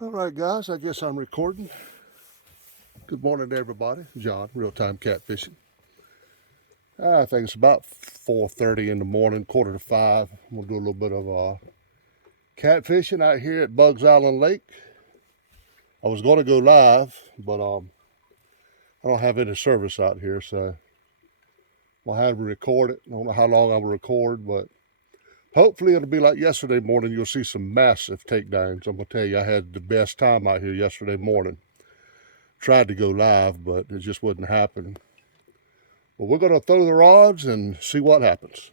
All right, guys, I guess I'm recording. Good morning to everybody. John, real-time catfishing. I think it's about 4:30 in the morning, quarter to 5. I'm gonna do a little bit of catfishing out here at Bugs Island Lake. I was gonna go live, but I don't have any service out here, so I'll have to record it. I don't know how long I will record, but hopefully it'll be like yesterday morning. You'll see some massive takedowns. I'm gonna tell you, I had the best time out here yesterday morning. Tried to go live, but it just wouldn't happen. But we're going to throw the rods and see what happens.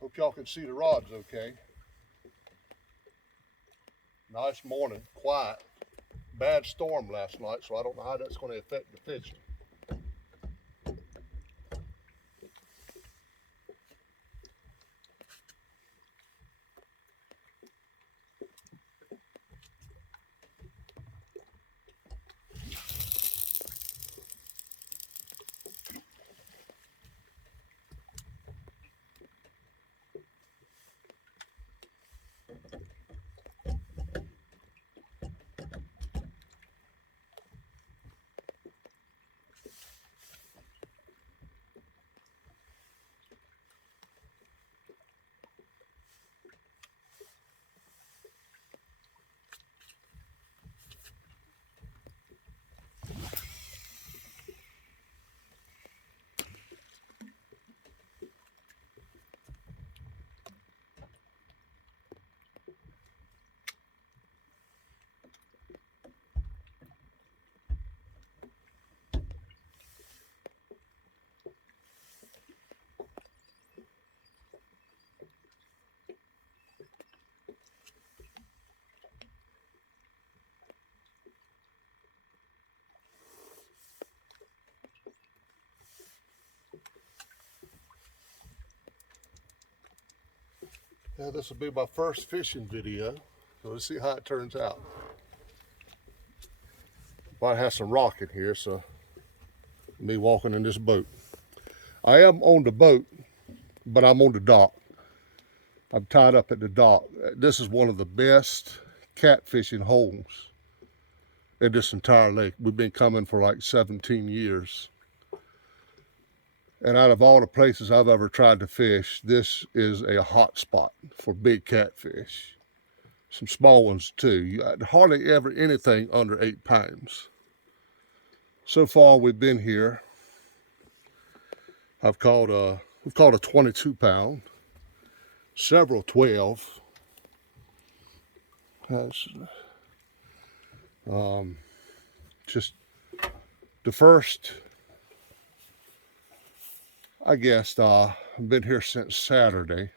Hope y'all can see the rods okay. Nice morning, quiet. Bad storm last night, so I don't know how that's going to affect the fishing. Yeah, this will be my first fishing video, so let's see how it turns out. Might have some rock in here, so me walking in this boat. I am on the boat, but I'm on the dock. I'm tied up at the dock. This is one of the best catfishing holes in this entire lake. We've been coming for like 17 years. And out of all the places I've ever tried to fish, this is a hot spot for big catfish. Some small ones too. Hardly ever anything under 8 pounds. So far we've been here. We've caught a 22 pound, several 12. That's just the first, I guess, I've been here since Saturday.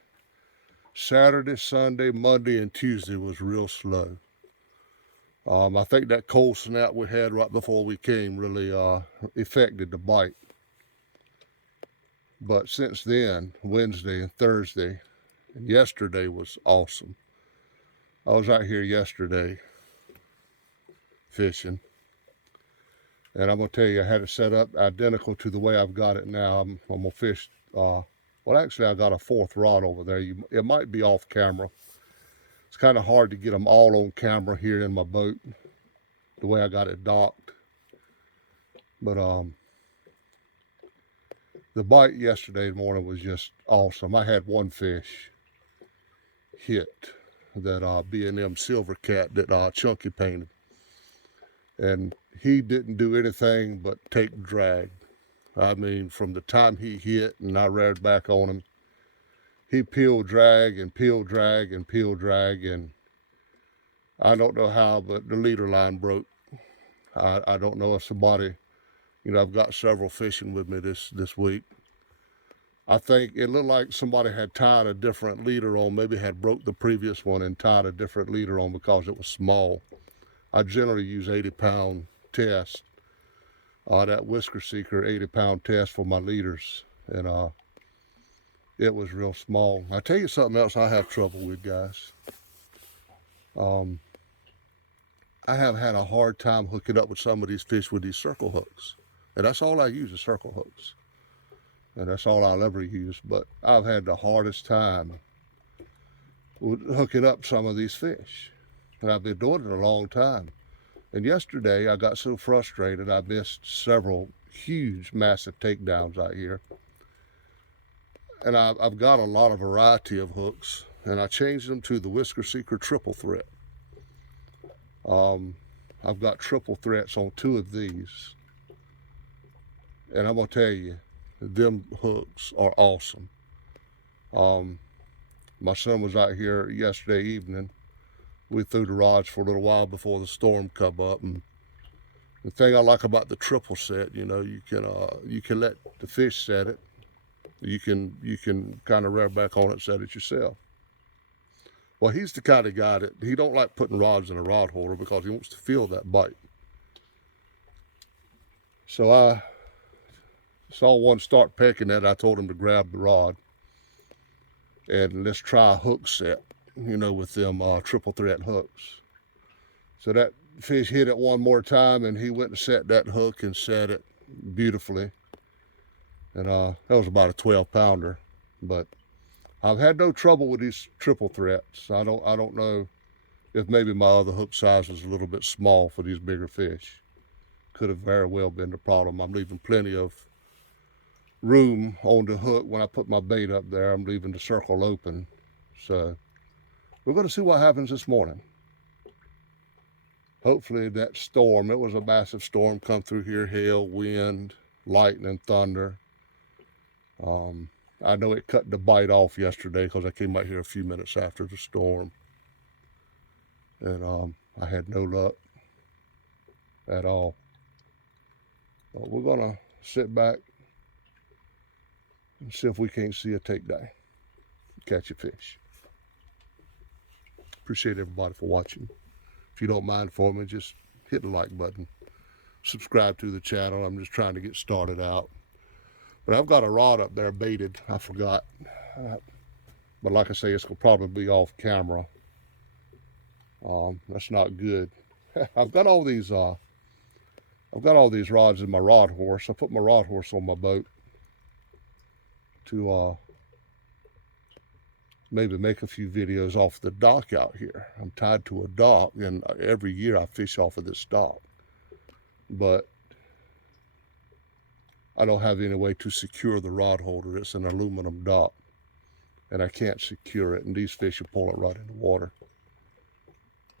Saturday, Sunday, Monday, and Tuesday was real slow. I think that cold snap we had right before we came really affected the bite. But since then, Wednesday and Thursday, and yesterday was awesome. I was out here yesterday fishing, and I'm gonna tell you, I had it set up identical to the way I've got it now. I'm gonna fish. Well, actually, I got a 4th rod over there. It might be off camera. It's kind of hard to get them all on camera here in my boat, the way I got it docked. But the bite yesterday morning was just awesome. I had one fish hit, that B&M Silver Cat that Chunky painted, and he didn't do anything but take drag. I mean, from the time he hit and I reared back on him, he peeled drag and peeled drag and peeled drag, and I don't know how, but the leader line broke. I don't know if somebody, I've got several fishing with me this week. I think it looked like somebody had tied a different leader on, maybe had broke the previous one and tied a different leader on because it was small. I generally use 80-pound test. That Whisker Seeker 80-pound test for my leaders, and it was real small. I tell you something else I have trouble with, guys. I have had a hard time hooking up with some of these fish with these circle hooks, and that's all I use is circle hooks, and that's all I'll ever use. But I've had the hardest time with hooking up some of these fish, and I've been doing it a long time. And yesterday I got so frustrated I missed several huge, massive takedowns out here. And I've got a lot of variety of hooks, and I changed them to the Whisker Seeker triple threat. I've got triple threats on 2 of these, and I'm gonna tell you, them hooks are awesome. My son was out here yesterday evening. We threw the rods for a little while before the storm come up, and the thing I like about the triple set, you know, you can let the fish set it. You can kind of rear back on it, set it yourself. Well, he's the kind of guy that he don't like putting rods in a rod holder because he wants to feel that bite. So I saw one start pecking at it. I told him to grab the rod and let's try a hook set, you know, with them triple threat hooks. So that fish hit it one more time, and he went and set that hook and set it beautifully. And that was about a 12-pounder, but I've had no trouble with these triple threats. I don't know if maybe my other hook size was a little bit small for these bigger fish. Could have very well been the problem. I'm leaving plenty of room on the hook when I put my bait up there. I'm leaving the circle open. So we're going to see what happens this morning. Hopefully that storm, it was a massive storm come through here, hail, wind, lightning, thunder. I know it cut the bite off yesterday because I came out here a few minutes after the storm. And I had no luck at all. But we're going to sit back and see if we can't see a takedown. Catch a fish. Appreciate everybody for watching. If you don't mind for me, just hit the like button. Subscribe to the channel. I'm just trying to get started out. But I've got a rod up there baited. I forgot. But like I say, it's going to probably be off camera. That's not good. I've got all these rods in my rod horse. I put my rod horse on my boat to maybe make a few videos off the dock out here. I'm tied to a dock, and every year I fish off of this dock. But I don't have any way to secure the rod holder. It's an aluminum dock, and I can't secure it, and these fish will pull it right in the water.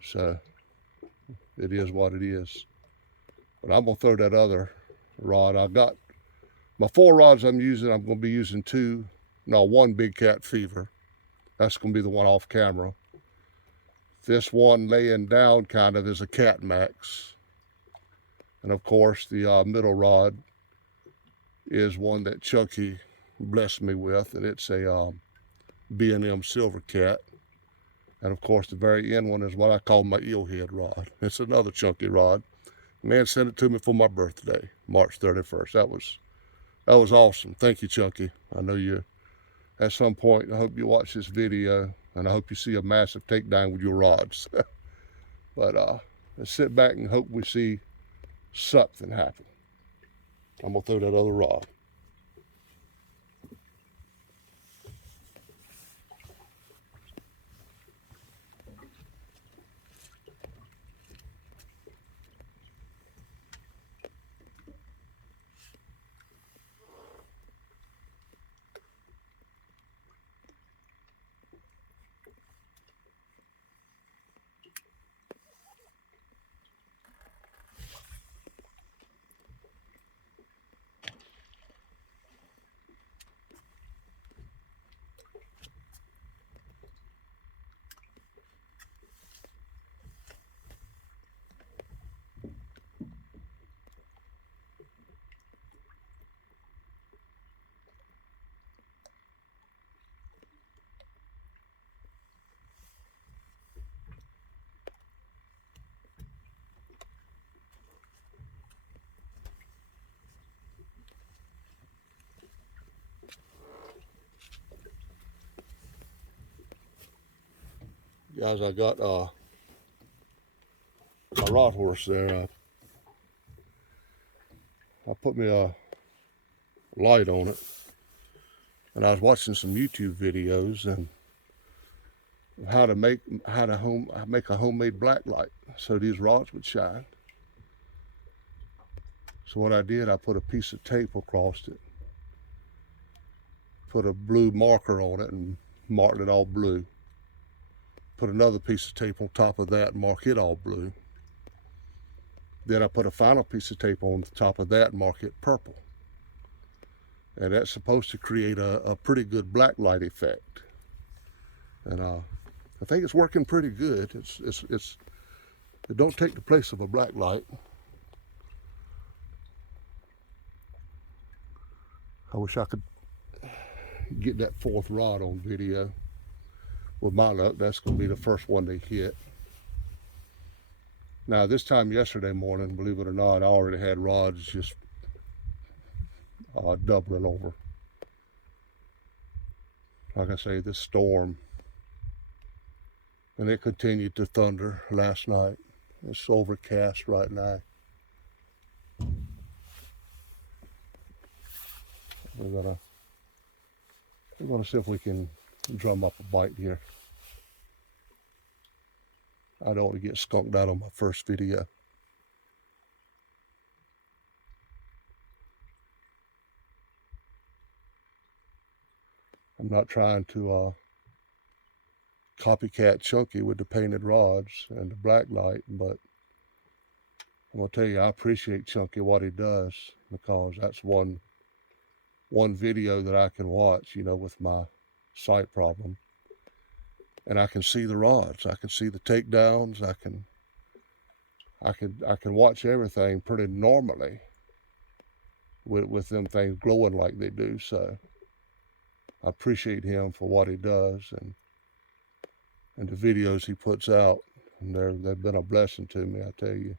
So it is what it is. But I'm going to throw that other rod. I've got my 4 rods I'm using. I'm going to be using 1 Big Cat Fever. That's going to be the one off camera. This one laying down kind of is a Cat Max. And of course the middle rod is one that Chunky blessed me with, and it's a B&M Silver Cat. And of course the very end one is what I call my eelhead rod. It's another chunky rod. Man sent it to me for my birthday, March 31st. That was awesome. Thank you, Chunky. I know you at some point. I hope you watch this video, and I hope you see a massive takedown with your rods. But let's sit back and hope we see something happen. I'm going to throw that other rod. Guys, I got a rod horse there. I put me a light on it, and I was watching some YouTube videos and how to make a homemade black light so these rods would shine. So what I did, I put a piece of tape across it, put a blue marker on it and marked it all blue. Put another piece of tape on top of that and mark it all blue. Then I put a final piece of tape on the top of that and mark it purple. And that's supposed to create a pretty good black light effect. And I think it's working pretty good. It don't take the place of a black light. I wish I could get that fourth rod on video. With my luck, that's going to be the first one they hit. Now, this time yesterday morning, believe it or not, I already had rods just doubling over. Like I say, this storm, and it continued to thunder last night. It's overcast right now. We're gonna see if we can drum up a bite here. I don't want to get skunked out on my first video. I'm not trying to copycat Chunky with the painted rods and the black light, but I'm gonna tell you, I appreciate Chunky what he does, because that's one video that I can watch, you know, with my sight problem, and I can see the rods, I can see the takedowns, I can watch everything pretty normally with them things glowing like they do. So I appreciate him for what he does and the videos he puts out, and they've been a blessing to me, I tell you.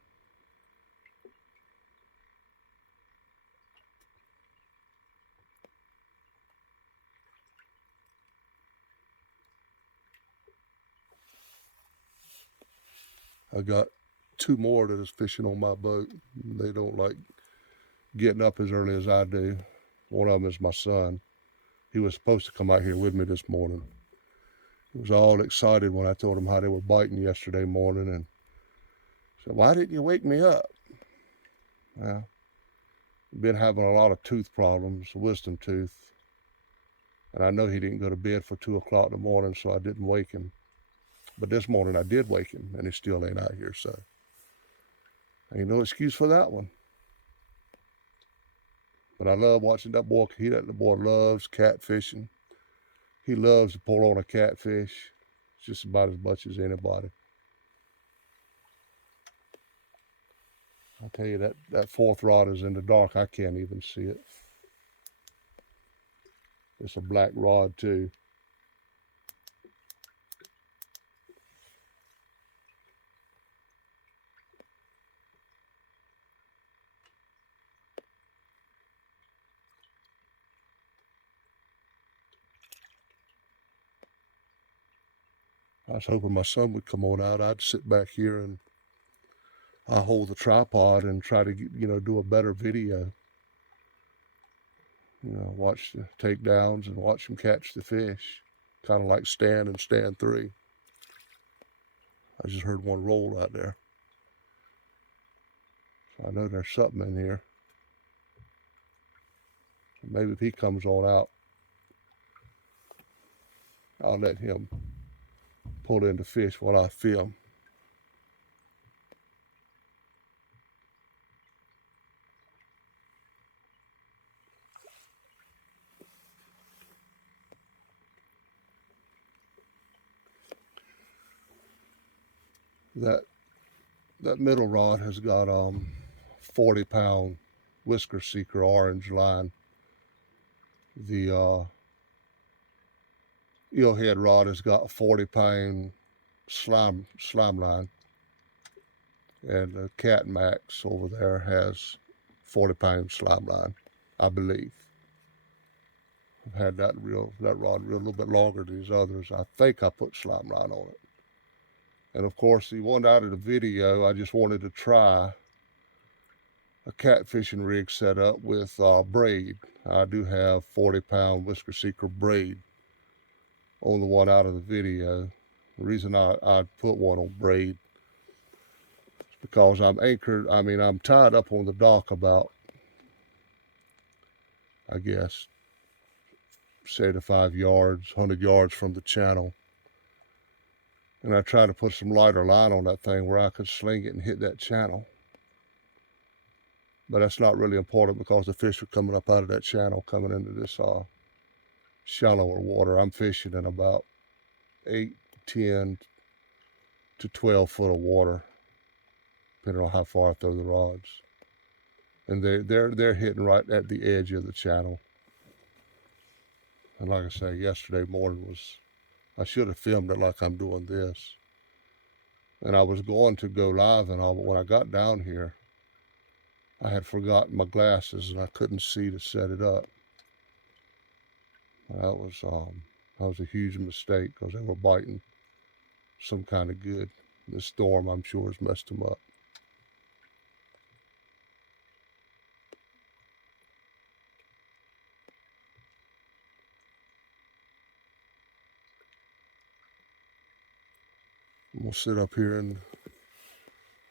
I got two more that is fishing on my boat. They don't like getting up as early as I do. One of them is my son. He was supposed to come out here with me this morning. He was all excited when I told him how they were biting yesterday morning, and said, "Why didn't you wake me up?" Well, I've been having a lot of tooth problems, wisdom tooth, and I know he didn't go to bed for 2 o'clock in the morning, so I didn't wake him. But this morning I did wake him, and he still ain't out here, so ain't no excuse for that one. But I love watching that boy. The boy loves catfishing. He loves to pull on a catfish just about as much as anybody. I tell you, that fourth rod is in the dark. I can't even see it. It's a black rod too. I was hoping my son would come on out. I'd sit back here and I'll hold the tripod and try to, do a better video. Watch the takedowns and watch him catch the fish. Kind of like Stan and Stan 3. I just heard one roll out there. So I know there's something in here. Maybe if he comes on out, I'll let him pull in the fish while I film. That middle rod has got 40-pound Whisker Seeker orange line. The eelhead rod has got a 40-pound slime line, and the Cat Max over there has 40-pound slime line, I believe. I've had that rod a little bit longer than these others. I think I put slime line on it. And of course, the one out of the video, I just wanted to try a catfishing rig set up with braid. I do have 40-pound Whisker Seeker braid on the one out of the video. The reason I put one on braid is because I'm anchored, I'm tied up on the dock about, I guess, 75 yards, 100 yards from the channel. And I tried to put some lighter line on that thing where I could sling it and hit that channel. But that's not really important because the fish are coming up out of that channel, coming into this shallower water. I'm fishing in about 8, 10 to 12 foot of water, depending on how far I throw the rods. And they're hitting right at the edge of the channel. And like I say, yesterday morning I should have filmed it like I'm doing this. And I was going to go live and all, but when I got down here, I had forgotten my glasses and I couldn't see to set it up. That was a huge mistake because they were biting some kind of good. This storm, I'm sure, has messed them up. I'm gonna sit up here in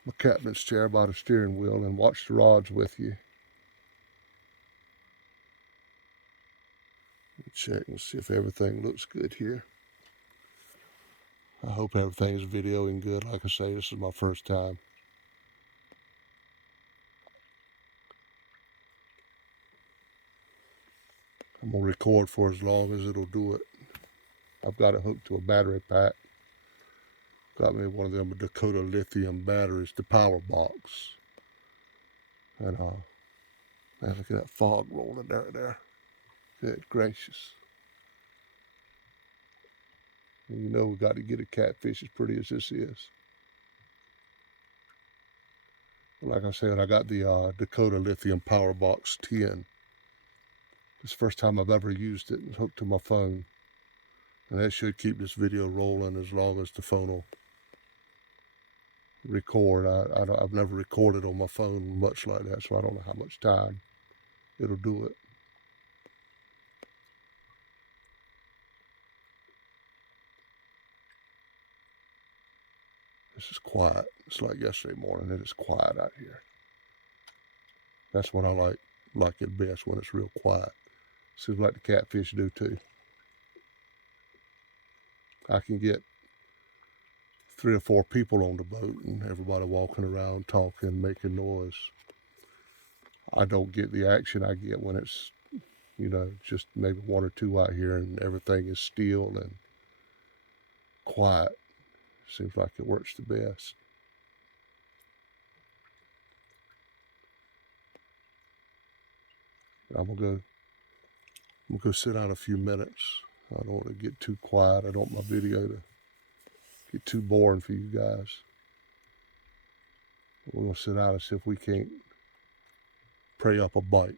my captain's chair by the steering wheel and watch the rods with you. Check and see if everything looks good here. I hope everything is videoing good. Like I say, this is my first time. I'm gonna record for as long as it'll do it. I've got it hooked to a battery pack. Got me one of them Dakota lithium batteries, the power box. And man, look at that fog rolling there. Good gracious. And you know we got to get a catfish as pretty as this is. Like I said, I got the Dakota lithium power box 10. It's the first time I've ever used it. It's hooked to my phone. And that should keep this video rolling as long as the phone will record. I've never recorded on my phone much like that, so I don't know how much time it'll do it. This is quiet. It's like yesterday morning. It is quiet out here. That's when I like it best, when it's real quiet. Seems like the catfish do too. I can get 3 or 4 people on the boat and everybody walking around, talking, making noise. I don't get the action I get when it's, just maybe 1 or 2 out here and everything is still and quiet. Seems like it works the best. I'm gonna go sit out a few minutes. I don't want to get too quiet. I don't want my video to get too boring for you guys. We're gonna sit out and see if we can't prey up a bite.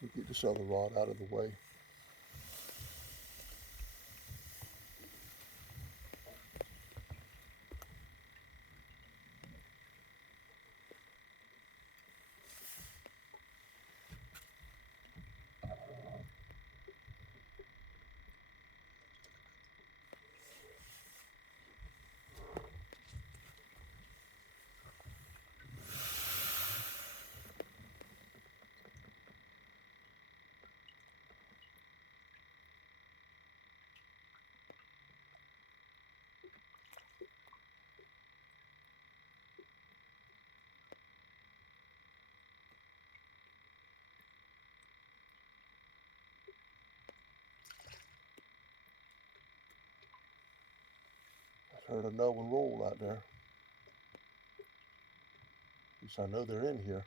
We'll get this other rod out of the way. Heard a no one roll out there. At least I know they're in here.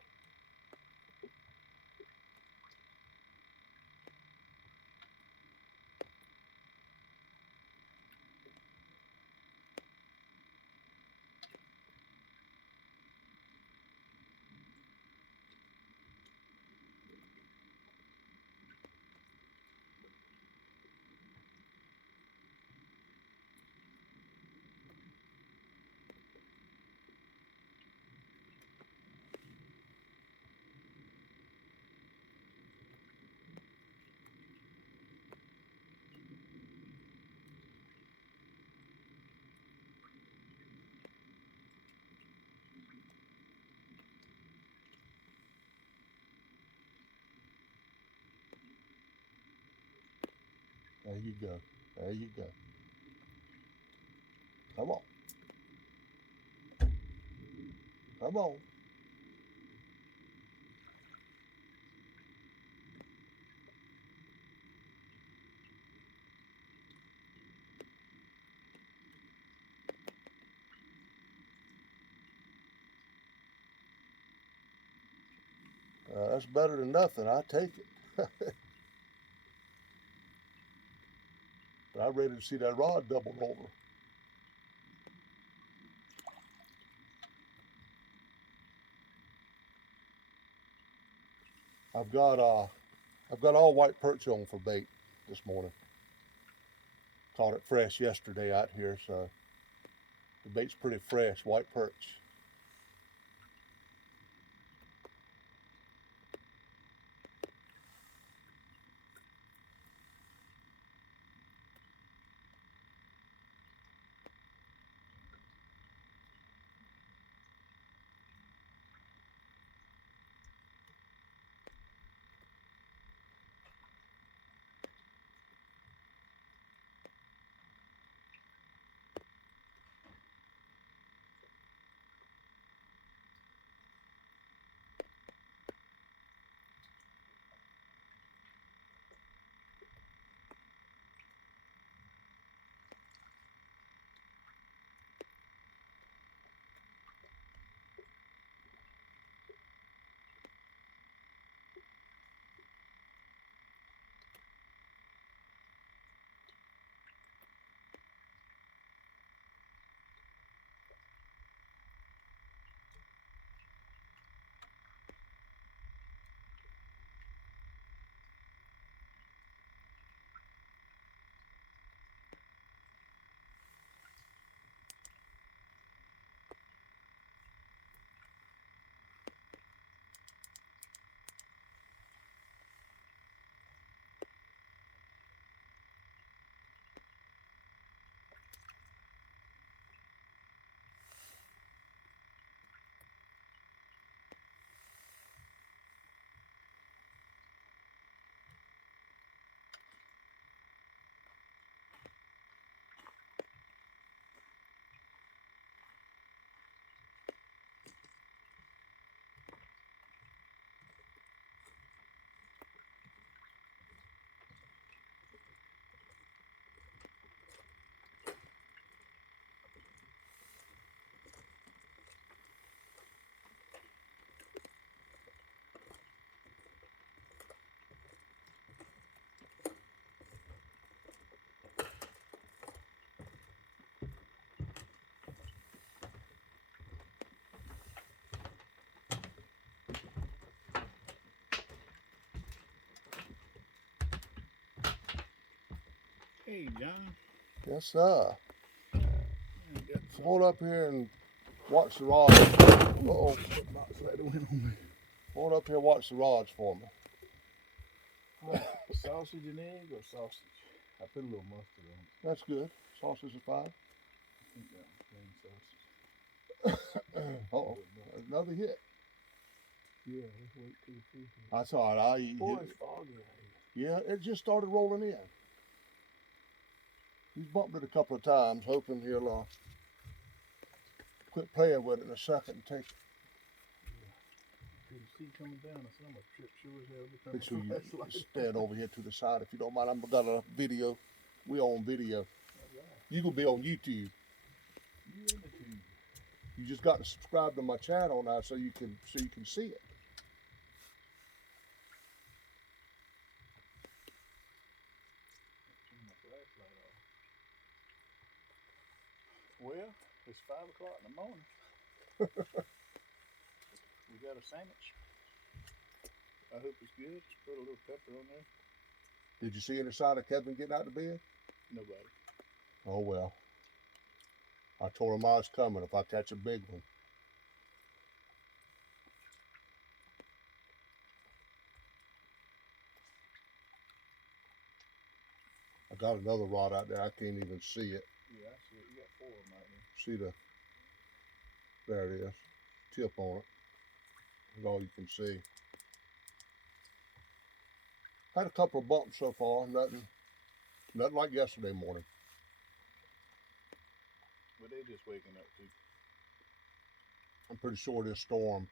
There you go. There you go. Come on. Come on. That's better than nothing. I take it. But I'm ready to see that rod double over. I've got all white perch on for bait this morning. Caught it fresh yesterday out here, so the bait's pretty fresh, white perch. Hey, John. Yes, sir. I got some Hold up here and watch the rods. Uh-oh. box right went on me. Hold up here and watch the rods for me. Sausage and egg or sausage? I put a little mustard on it. That's good. Sausage is fine. I think that was plain sausage. Uh-oh. Another hit. Yeah, let's wait till the fish. That's all right. I'll eat Boy, it. it's foggy out here. Yeah, it just started rolling in. He's bumped it a couple of times, hoping he'll quit playing with it in a second and take it. Couldn't see coming down. I said, I'm going to trip sure as hell. Make sure you stand over here to the side if you don't mind. I've got a video. We on video. You gonna be on YouTube. You just got to subscribe to my channel now so you can see it. Turn my flashlight off. Well, it's 5 o'clock in the morning. We got a sandwich. I hope it's good. Just put a little pepper on there. Did you see any sign of Kevin getting out of bed? Nobody. Oh well. I told him I was coming if I catch a big one. I got another rod out there. I can't even see it. Yeah, I see it. You got 4 of them out there. See there it is. Tip on it. That's all you can see. Had a couple of bumps so far. Nothing like yesterday morning. But they just waking up too. I'm pretty sure this storm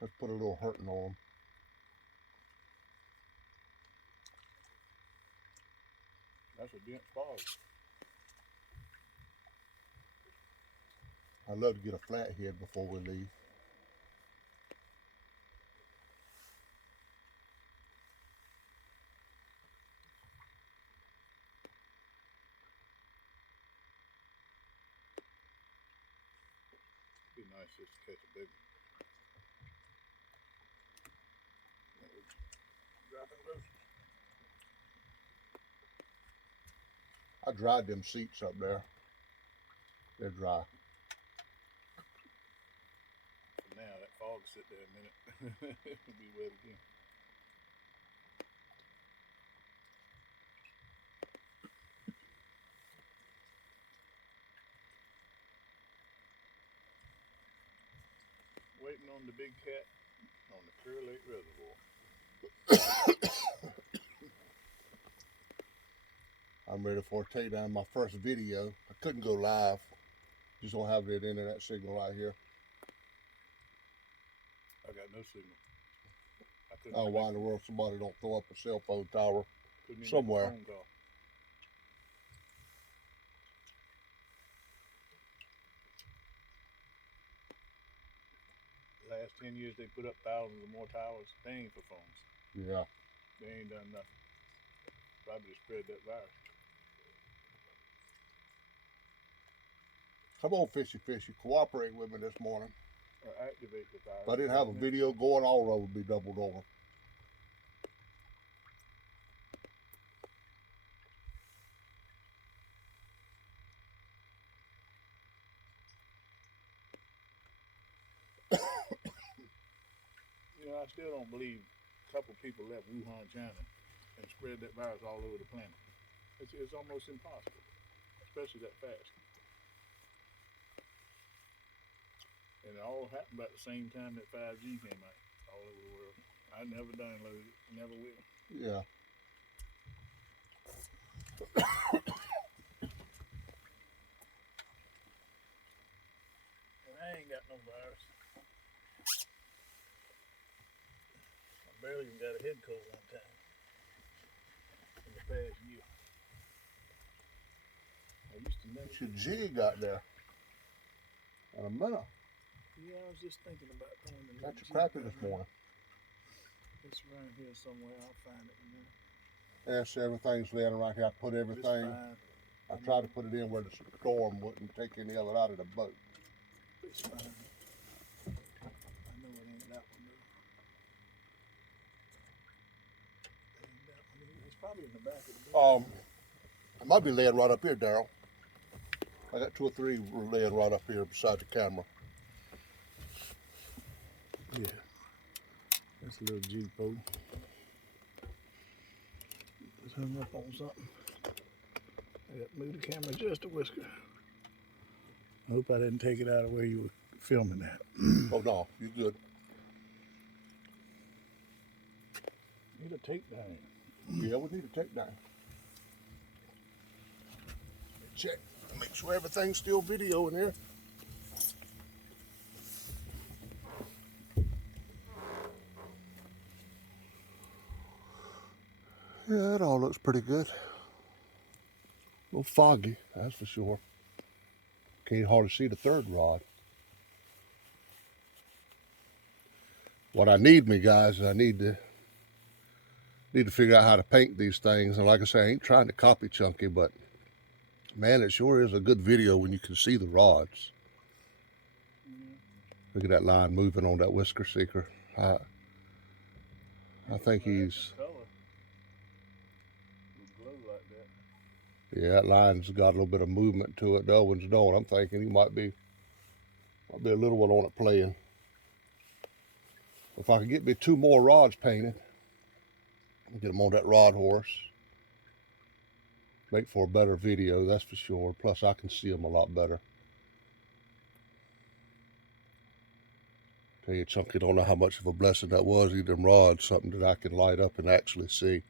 has put a little hurting on them. That's a dense fog. I'd love to get a flathead before we leave. It'd be nice just to catch a big one. Dropping loose. I dried them seats up there. They're dry. For now, that fog sit there a minute. It'll be wet again. Waiting on the big cat on the Kerr Lake Reservoir. I'm ready for a takedown of my first video. I couldn't go live. Just don't have that internet signal right here. I got no signal. I couldn't. Oh, why in the world somebody don't throw up a cell phone tower couldn't even somewhere? Make a phone call. The last 10 years they put up thousands of more towers. They ain't for phones. Yeah. They ain't done nothing. Probably to spread that virus. Come on, Fishy Fishy. Cooperate with me this morning. Or activate the virus. If I didn't have a video going, all road would be doubled over. You know, I still don't believe a couple people left Wuhan, China, and spread that virus all over the planet. It's almost impossible, especially that fast. And it all happened about the same time that 5G came out all over the world. I never downloaded it, never will. Yeah. And I ain't got no virus. I barely even got a head cold one time in the past year. I used to never. Your jig out there. In a minute. Yeah, I was just thinking about throwing the Got new your crappie Jeep this down there. morning. It's around here somewhere. I'll find it in a minute. Yes, everything's laying right here. I put It's everything. fine. I tried to put it in where the storm wouldn't take any of it out of the boat. It's fine. I know it ain't that one though. It ain't that one either. It's probably in the back of the boat. It might be laying right up here, Daryl. I got 2 or 3 laying right up here beside the camera. Yeah. That's a little Jeep boat. It's hung up on something. I got to move the camera just a whisker. I hope I didn't take it out of where you were filming at. Oh no, you good. Need a tape down. Yeah, we need to take down. Check. Make sure everything's still video in here. Yeah, it all looks pretty good. A little foggy, that's for sure. Can't hardly see the third rod. What I need, me guys, is I need to figure out how to paint these things. And like I say, I ain't trying to copy Chunky, but man, it sure is a good video when you can see the rods. Look at that line moving on that Whisker Seeker. I think he's, yeah, that line's got a little bit of movement to it. The other one's don't. I'm thinking he might be a little one on it playing. If I could get me 2 more rods painted, get them on that rod horse, make for a better video, that's for sure. Plus, I can see them a lot better. Tell you, Chunky, don't know how much of a blessing that was. Either them rods, something that I can light up and actually see.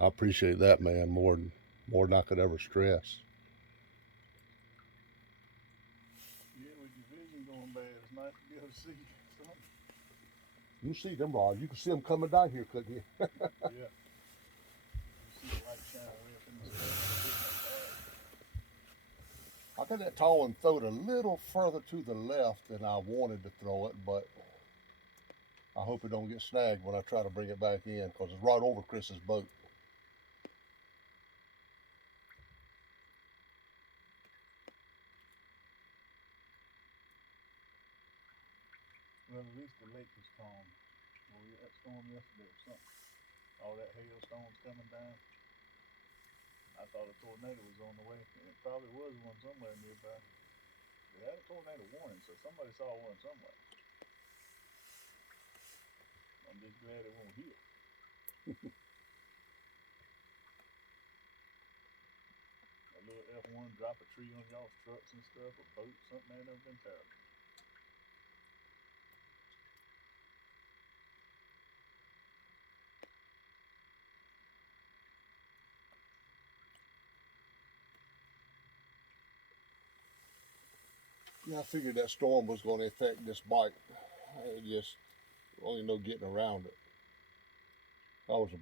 I appreciate that, man, more than I could ever stress. Yeah, with your vision going bad, it's nice to be able to see something. You see them rods. You can see them coming down here, couldn't you? Yeah. You see the light shine way up in the sky. I got that tall one thrown a little further to the left than I wanted to throw it, but I hope it don't get snagged when I try to bring it back in, because it's right over Chris's boat. Well, at least the lake was calm. Well, we had that storm yesterday or something. All that hailstones coming down. I thought a tornado was on the way, and it probably was one somewhere nearby. We had a tornado warning, so somebody saw one somewhere. I'm just glad it won't here. A little F1 drop a tree on y'all's trucks and stuff, or boats, something ain't never been terrible. Yeah, I figured that storm was going to affect this bike. I just only no getting around it. That was a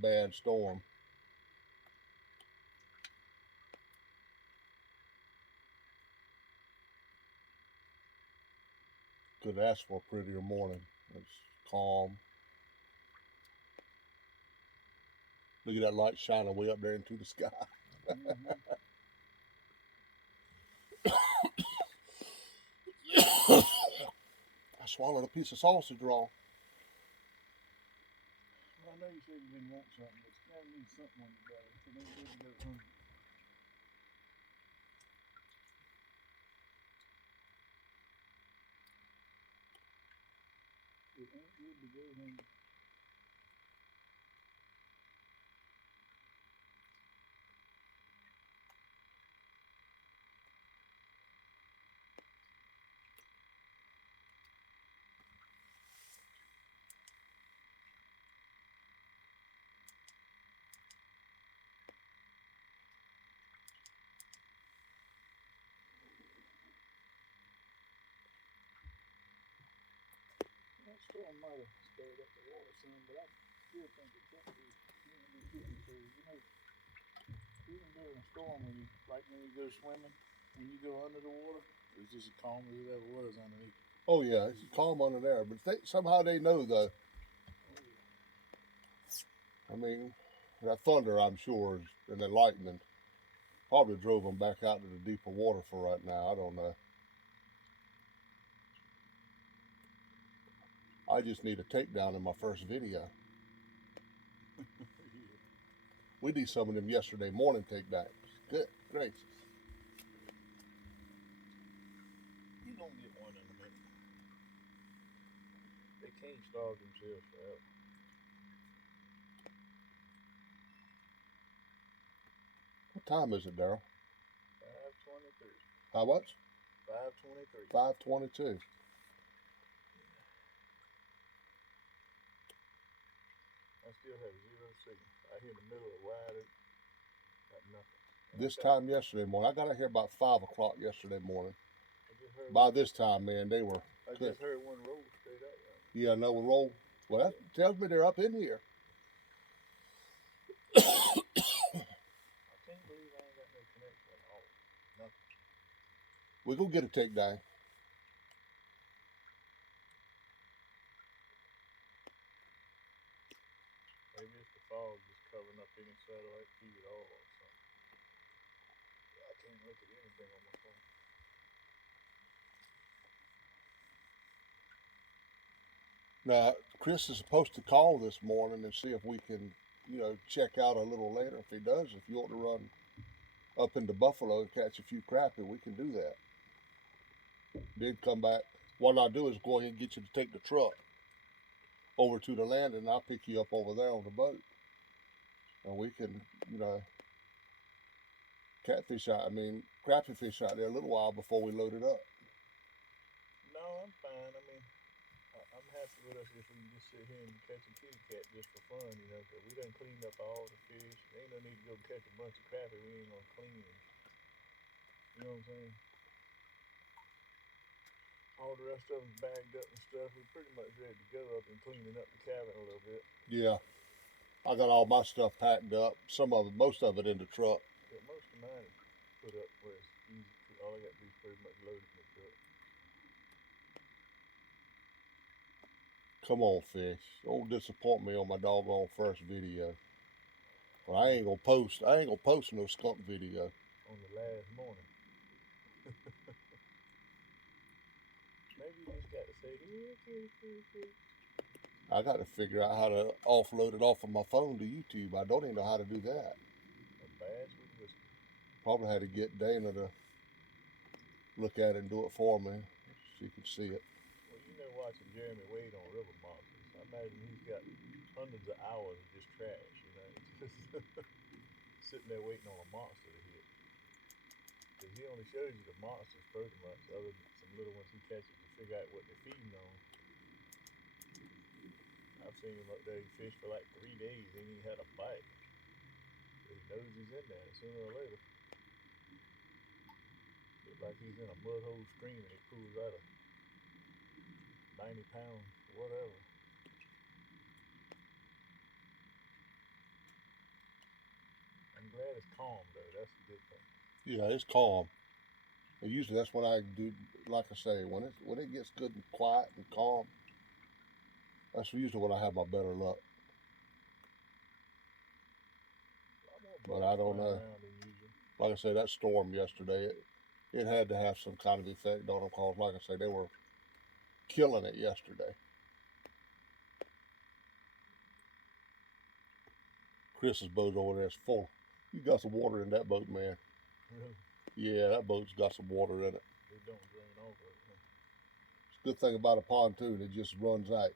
bad storm. Could ask for a prettier morning. It's calm. Look at that light shining way up there into the sky. I swallowed a piece of sausage raw. Well, I know you said you didn't want something, but you gotta need something on your belly. It ain't good to go hungry. It ain't good to go hungry. That storm might have stirred up the water some, but I still think it can't be getting to, even during a storm, when you go swimming, when you go under the water, it's just as calm as it ever was underneath. Oh yeah, it's calm under there, but somehow they know though. I mean, that thunder, I'm sure, and the lightning probably drove them back out to the deeper water for right now. I don't know. I just need a takedown in my first video. We did some of them yesterday morning takedowns. Good gracious. You don't get one in a minute. They can't starve themselves forever. What time is it, Daryl? 5:23. How much? 5:23. 5:22. I still have 0 signal. I hear in the middle of wide open. Got nothing. This time yesterday morning. I got out here about 5 o'clock yesterday morning. I just heard By this time, man, they were. I just heard one roll straight up. Yeah, no roll. Well, that tells me they're up in here. I can't believe I ain't got no connection at all. Nothing. We're gonna get a takedown. Maybe it's the fog just covering up any satellite feed at all or something. I can't look at anything on my phone. Now, Chris is supposed to call this morning and see if we can, check out a little later. If he does, if you want to run up into Buffalo and catch a few crappie, we can do that. Then come back. What I'll do is go ahead and get you to take the truck over to the landing, and I'll pick you up over there on the boat. And we can, crappie fish out there a little while before we load it up. No, I'm fine. I mean, I'm happy with us if we can just sit here and catch a kitty cat just for fun, because we done cleaned up all the fish. There ain't no need to go catch a bunch of crappie we ain't gonna clean. You know what I'm saying? All the rest of them's bagged up and stuff. We're pretty much ready to go up and cleaning up the cabin a little bit. Yeah. I got all my stuff packed up. Most of it in the truck. Yeah, most of mine is put up where it's easy. All I got to do is pretty much load it in the truck. Come on, fish. Don't disappoint me on my doggone first video. Well, I ain't gonna post no skunk video. On the last morning. Maybe you just got to say, here, kitty. I got to figure out how to offload it off of my phone to YouTube. I don't even know how to do that. A bass with whiskey. Probably had to get Dana to look at it and do it for me so you can see it. Well, watching Jeremy Wade on River Monsters, I imagine he's got hundreds of hours of just trash, just sitting there waiting on a monster to hit. Because he only shows you the monsters pretty much, other than some little ones he catches to figure out what they're feeding on. I've seen him up there, he fished for like 3 days, and he had a bite. He knows he's in there sooner or later. Looks like he's in a mud hole stream and he pulls out a 90-pound whatever. I'm glad it's calm though, that's a good thing. Yeah, it's calm. And usually that's what I do. Like I say, when it gets good and quiet and calm, that's usually when I have my better luck. But I don't know. Like I say, that storm yesterday, it had to have some kind of effect on them, because like I say, they were killing it yesterday. Chris's boat over there is full. You got some water in that boat, man. Really? Yeah, that boat's got some water in it. It don't drain over it. Huh? It's a good thing about a pontoon, it just runs out.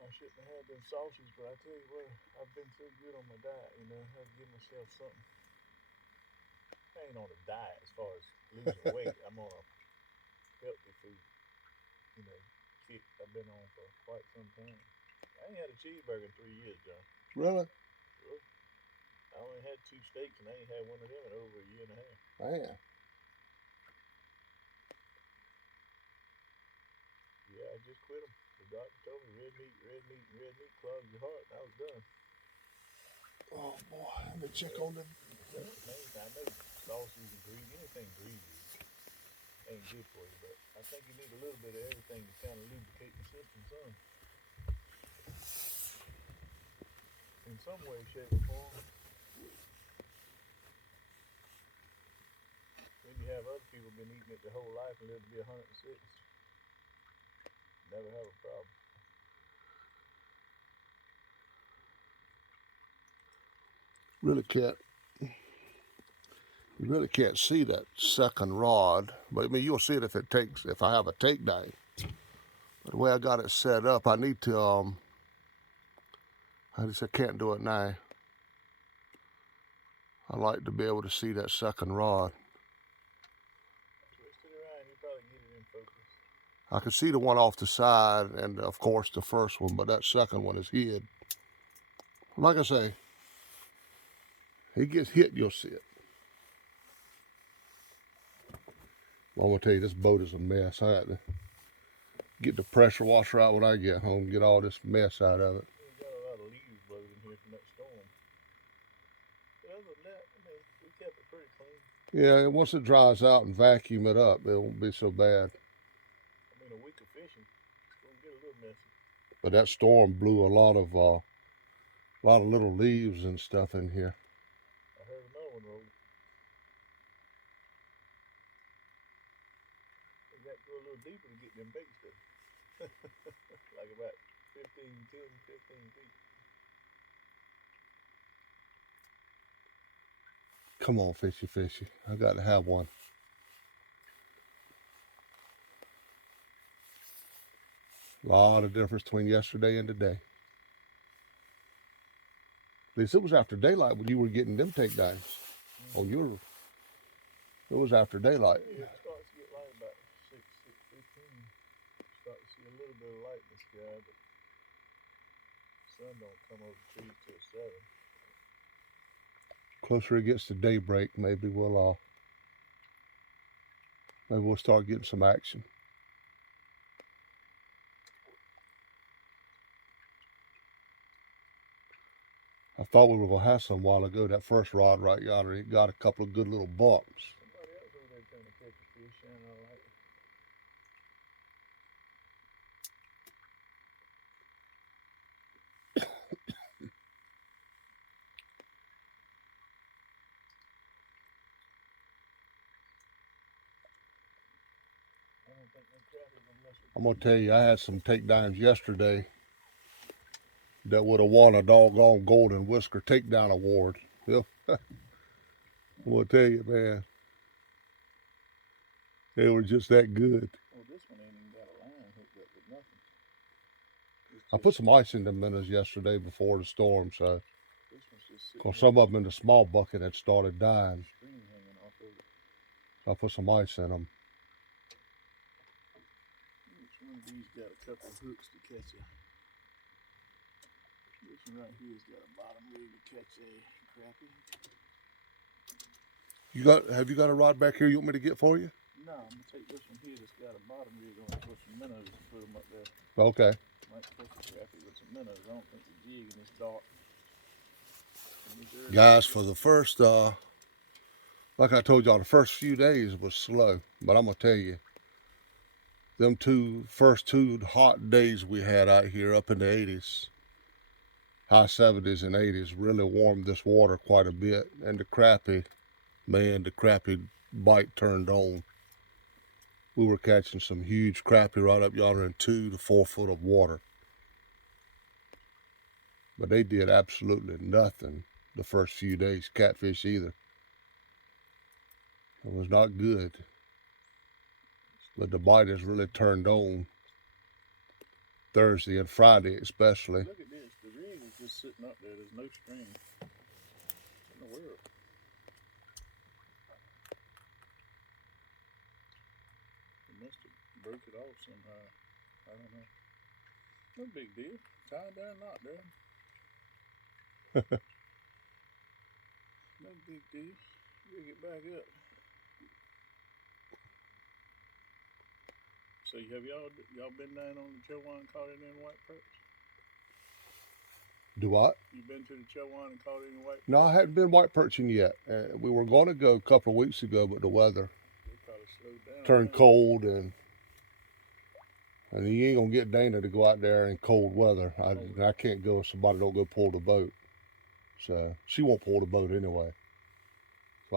I shouldn't have had them sausages, but I tell you what, I've been so good on my diet, I've given myself something. I ain't on a diet as far as losing weight. I'm on a healthy food, kick I've been on for quite some time. I ain't had a cheeseburger in 3 years, John. Really? Sure. I only had 2 steaks, and I ain't had one of them in over a year and a half. Man. Yeah, I just quit them. The doctor told me red meat clogs your heart, and I was done. Oh boy, let me check on them. That's the main thing. I know sauces and greasy, anything greasy ain't good for you, but I think you need a little bit of everything to kind of lubricate the system some. In some way, shape, or form. Then you have other people been eating it their whole life and live to be 106. Never have a problem. You really can't see that second rod, but I mean, you'll see it if I have a takedown. But the way I got it set up, I need to, I can't do it now. I like to be able to see that second rod. Twist it around, you probably get it in focus. I can see the one off the side and of course the first one, but that second one is hid. Like I say, he gets hit, you'll see it. I'm gonna tell you, this boat is a mess. I had to get the pressure washer out when I get home, get all this mess out of it. We got a lot of leaves blowed in here from that storm. But other than that, I mean, we kept it pretty clean. Yeah, and once it dries out and vacuum it up, it won't be so bad. I mean, a week of fishing, it's gonna get a little messy. But that storm blew a lot of little leaves and stuff in here. I heard another one roll. We got to go a little deeper to get them baits though. Like about 10, 15 feet. Come on, fishy, fishy. I got to have one. A lot of difference between yesterday and today. At least it was after daylight when you were getting them takedowns on your. It was after daylight. Yeah, it starts to get light about 6:15. Start to see a little bit of light in the sky, but the sun don't come over the trees till 7. Closer it gets to daybreak, maybe we'll start getting some action. I thought we were gonna have some a while ago. That first rod right yonder, it got a couple of good little bumps. Somebody else over there trying to catch a fish, and all right. I don't think no crappie gonna mess with I'm gonna tell you, I had some takedowns yesterday that would have won a doggone Golden Whisker Takedown Award. Yep. I'm gonna tell you, man, they were just that good. Well, this one ain't even got a line hooked up with nothing. I put some ice in the minnows yesterday before the storm, so This one's just sitting cause there some of them in the small bucket had started dying. with a string hanging off of it. So I put some ice in them. Which one of these got a couple of hooks to catch a? This one right here's got a bottom rig to catch a crappie. Have you got a rod back here you want me to get for you? No, I'm gonna take this one here that's got a bottom rig on it for some minnows and put them up there. Okay. Might catch a crappie with some minnows. I don't think the jig in this dark. Guys, for the first, like I told y'all, the first few days was slow. But I'm going to tell you, them first two hot days we had out here up in the 80s, high 70s and 80s, really warmed this water quite a bit. And the crappie bite turned on. We were catching some huge crappie right up yonder in 2 to 4 foot of water. But they did absolutely nothing the first few days, catfish either. It was not good. But the bite has really turned on Thursday and Friday especially. Look at this. The rig is just sitting up there. There's no string. What in the world? They must have broke it off somehow. I don't know. No big deal. Tie down, knot down. No big deal. Rig it back up. So have y'all been down on the Chowan and caught it in white perch? Do what? You been to the Chowan and caught it in white perch? No, I hadn't been white perching yet. We were going to go a couple of weeks ago, but the weather They probably slowed down. turned cold, and you ain't gonna get Dana to go out there in cold weather. I can't go if somebody don't go pull the boat. So she won't pull the boat anyway. So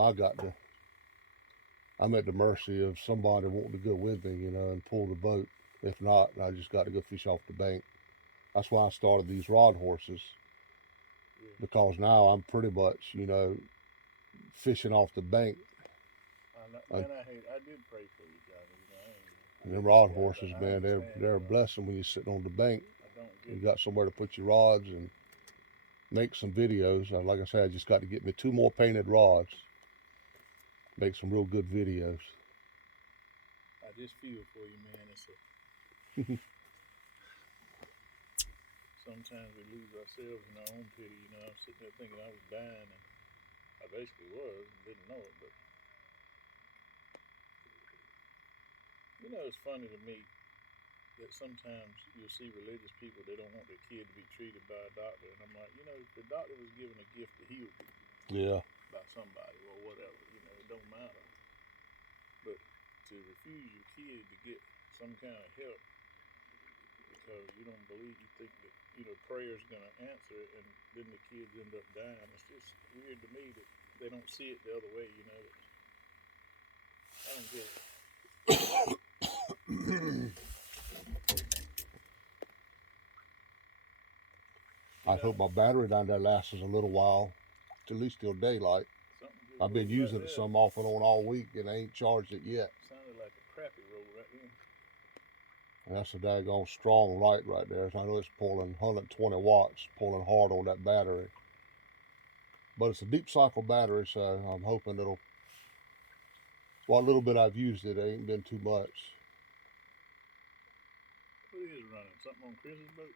I'm at the mercy of somebody wanting to go with me, and pull the boat. If not, I just got to go fish off the bank. That's why I started these rod horses. Yeah. Because now I'm pretty much, fishing off the bank. I did pray for you, Johnny. And them rod horses, man, they're a blessing when you're sitting on the bank. You got somewhere to put your rods and make some videos. Like I said, I just got to get me 2 more painted rods. Make some real good videos. I just feel for you, man. Sometimes we lose ourselves in our own pity. I was sitting there thinking I was dying, and I basically was and didn't know it, but know, it's funny to me that sometimes you'll see religious people, they don't want their kid to be treated by a doctor. And I'm like, you know, the doctor was given a gift to heal people Yeah. by somebody or whatever, you know, it don't matter. But to refuse your kid to get some kind of help because you don't believe, you think that, you know, prayer's going to answer it, and then the kids end up dying. It's just weird to me that they don't see it the other way, you know. I don't get it. I hope my battery down there lasts us a little while, at least till daylight. I've been using it some off and on all week, and I ain't charged it yet. Sounded like a crappy roll right there. And that's a daggone strong light right there. So I know it's pulling 120 watts, pulling hard on that battery. But it's a deep cycle battery, so I'm hoping it'll. What little bit I've used it ain't been too much. What is running? Something on Chris's boat?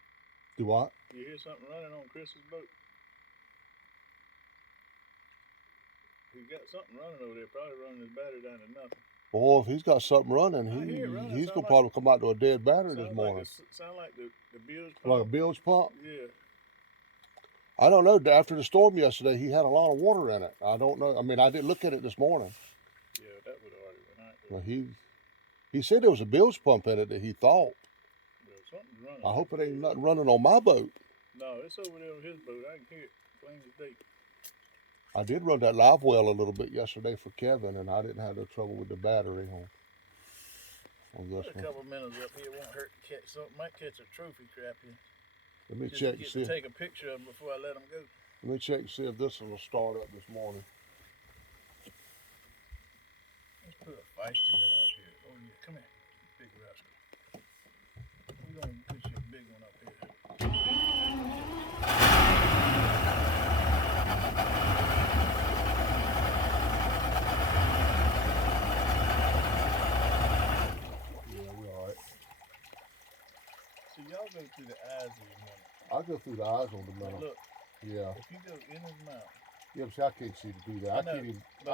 Do what? You hear something running on Chris's boat? He's got something running over there, probably running his battery down to nothing. Boy, if he's got something running, he's gonna probably come out to a dead battery this morning. Sound like the bilge pump. Like a bilge pump? Yeah. I don't know. After the storm yesterday, he had a lot of water in it. I don't know. I mean, I didn't look at it this morning. Yeah, that would already went out there. Well, he said there was a bilge pump in it that he thought. Well, something's running. I hope it ain't nothing running on my boat. No, it's over there on his boat. I can hear it plain as day. I did run that live well a little bit yesterday for Kevin, and I didn't have no trouble with the battery on this one. A couple minutes up here won't hurt to catch something. Might catch a trophy crap here. Let me Just check and see. Take a picture of them before I let them go. Let me check and see if this one will start up this morning. Let's put a feisty minnow up here. Oh yeah, come here, big rascal. We're gonna put you a big one up here. Yeah, we're all right. So y'all go through the eyes of your minnow. I'll go through the eyes on the minnow. Look, yeah. if you go in his mouth. Yeah, but see, I can't see to do that. I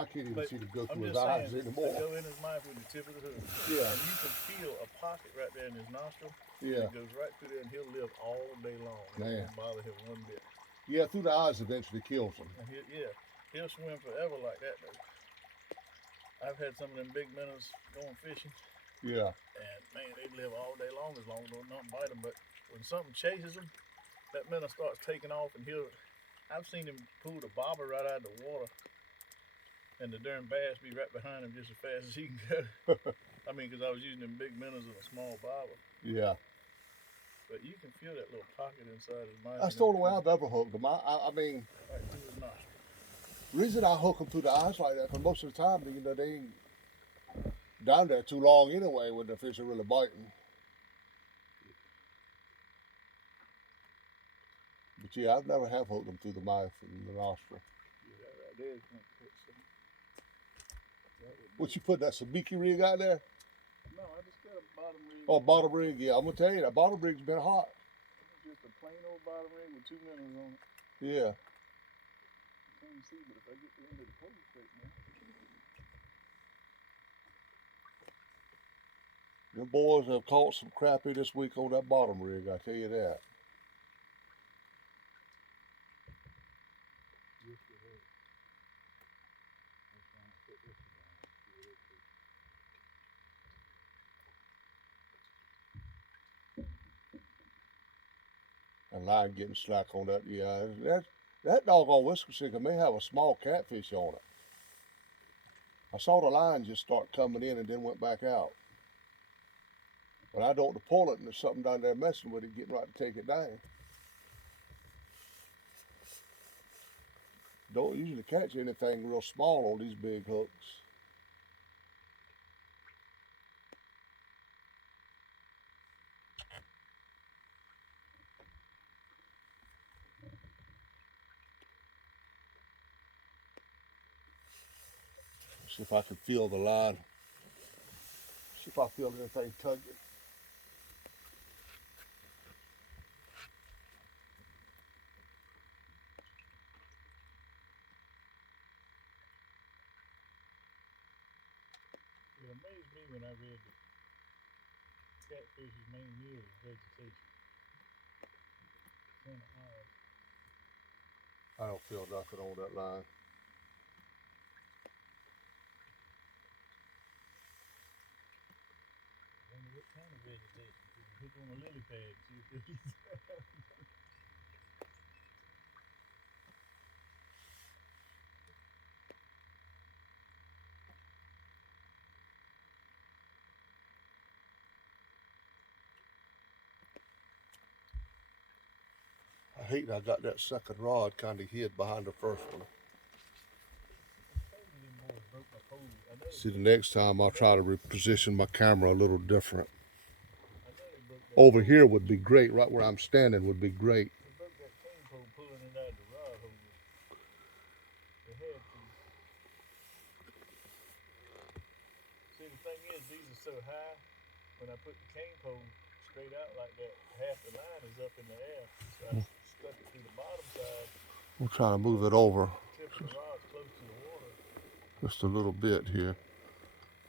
can't even see to go through his eyes anymore. Go in his mouth with the tip of the hook. Yeah. And you can feel a pocket right there in his nostril. Yeah. It goes right through there, and he'll live all day long. Man. It won't bother him one bit. Yeah, through the eyes eventually kills him. And he'll swim forever like that though. I've had some of them big minnows going fishing. Yeah. And man, they live all day long as don't nothing bite them. But when something chases them, that minnow starts taking off, and I've seen him pull the bobber right out of the water, and the darn bass be right behind him just as fast as he can go. I mean, because I was using them big minnows in a small bobber. Yeah. But you can feel that little pocket inside his mouth. That's the only way I've ever hooked them. I mean, right through his nostril. The reason I hook them through the eyes like that, because most of the time, you know, they ain't down there too long anyway when the fish are really biting. But yeah, I've never have hooked them through the mouth and the nostril. Yeah, that right there is going to put some. What you put that sabiki rig out there? No, I just got a bottom rig. Oh, bottom rig, yeah. I'm gonna tell you that bottom rig's been hot. Just a plain old bottom rig with 2 minnows on it. Yeah. Can't even see, but if I get the end of the pole straight now. The boys have caught some crappie this week on that bottom rig, I tell you that. Yes, you have. Let's try and put this down. And line getting slack on that, yeah. That doggone whisker sinker may have a small catfish on it. I saw the line just start coming in and then went back out. But I don't want to pull it, and there's something down there messing with it, getting right to take it down. Don't usually catch anything real small on these big hooks. See if I can feel the line. See if I feel anything tugging. It amazed me when I read Catfish's main meal is vegetation. Kind of odd. I don't feel nothing on that line. I wonder what kind of vegetation. Hook on a lily pad, see if it eats. I hate I got that second rod kind of hid behind the first one. See, the next time I'll try to reposition my camera a little different. Over here would be great. Right where I'm standing would be great. They broke that cane pole pulling it out of the rod holder. They had to. See, the thing is, these are so high. When I put the cane pole straight out like that, half the line is up in the air. So I stuck it through the bottom side. I'm trying to move it over The tip of the rod's close to the water. just a little bit here.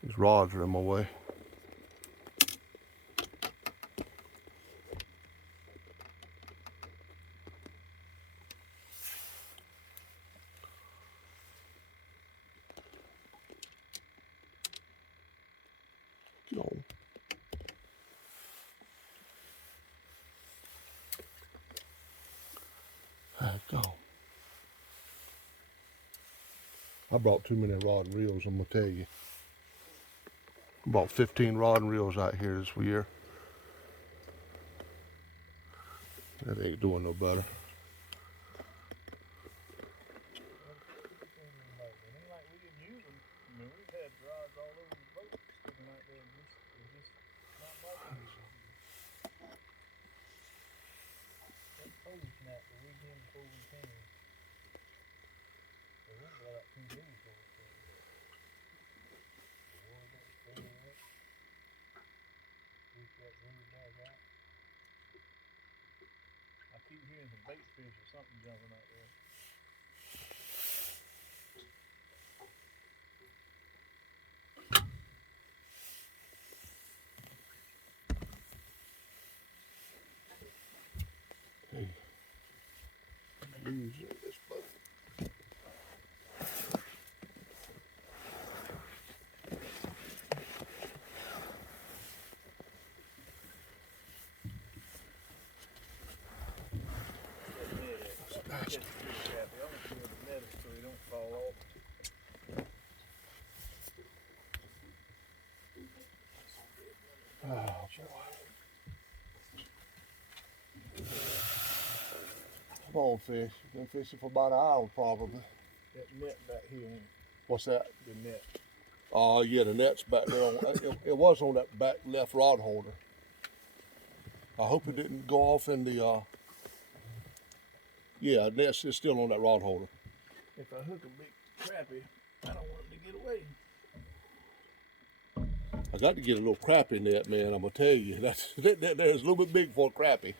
These rods are in my way. Get on. There you go. I brought too many rod and reels, I'm gonna tell you. I bought 15 rod and reels out here this year. That ain't doing no better. It ain't like we didn't use them. I mean, we've had rods all over the boat sticking out there. It's just not like we used to. That pole snapped the weekend before we came. They won't let out 2 days before we came. The water got stirred up. Fish got really back out. I keep hearing some bait fish or something jumping out there. Hey, leaves in this boat. Catch the fish happy. I want to the net so they don't fall off. Oh, boy. Come on, fish. You've been fishing for about an hour, probably. That net back here, ain't it? What's that? The net. Oh, yeah, the net's back there. It was on that back left rod holder. I hope it didn't go off in the, yeah, the net's still on that rod holder. If I hook a big crappie, I don't want him to get away. I got to get a little crappie net, man. I'm gonna tell you, that's a little bit big for a crappie.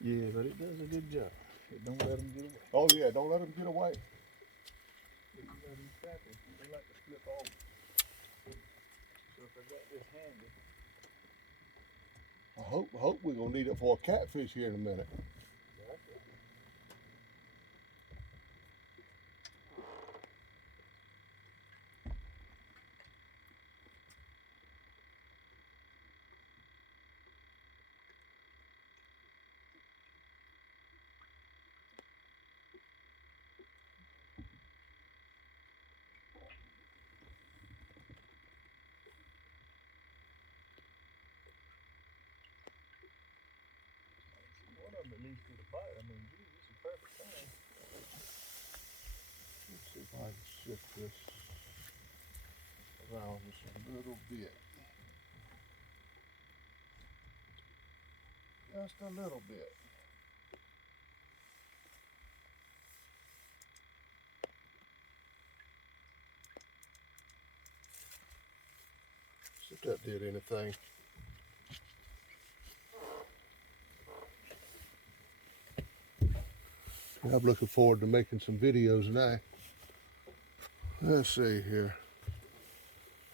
Yeah, but it does a good job. It don't let them get away. Oh yeah, don't let them get away. These crappies, they like to slip off. So if I got this handy, I hope we're gonna need it for a catfish here in a minute. gotcha. One of them at least did a bite. I mean, geez, this is perfect time. Let's see if I can shift this around just a little bit. Just a little bit. See if that did anything. I'm looking forward to making some videos now. Let's see here.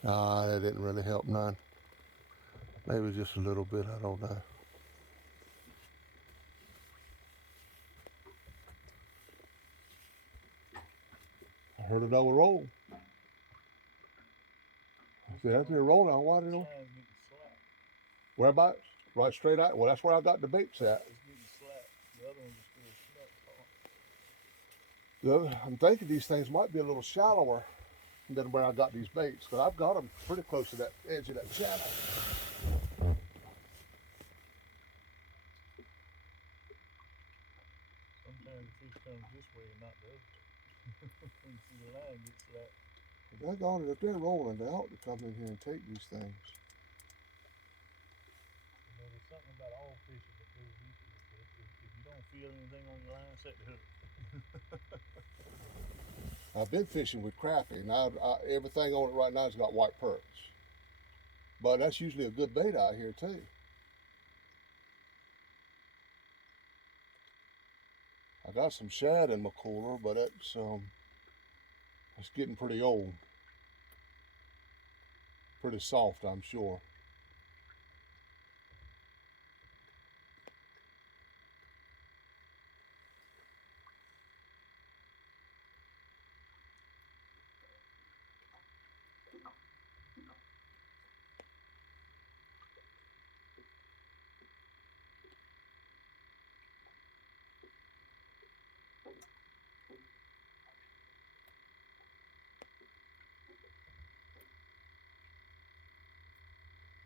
That didn't really help none. Maybe just a little bit, I don't know. I heard another roll. See, that's been rolling. Why did it? Line's getting slack. Whereabouts? Right straight out. Well, that's where I got the baits at. It's getting slack. The other ones are still slack. I'm thinking these things might be a little shallower than where I got these baits, because I've got them pretty close to that edge of that channel. Sometimes the fish comes this way and not the other way. You see the line get slack. Doggone it, if they're rolling, they ought to come in here and take these things. You know, there's something about all fishing that goes into it. If you don't feel anything on your line, set the hook. I've been fishing with crappie, and everything on it right now has got white perch. But that's usually a good bait out here too. I got some shad in my cooler, but it's getting pretty old. Pretty soft, I'm sure.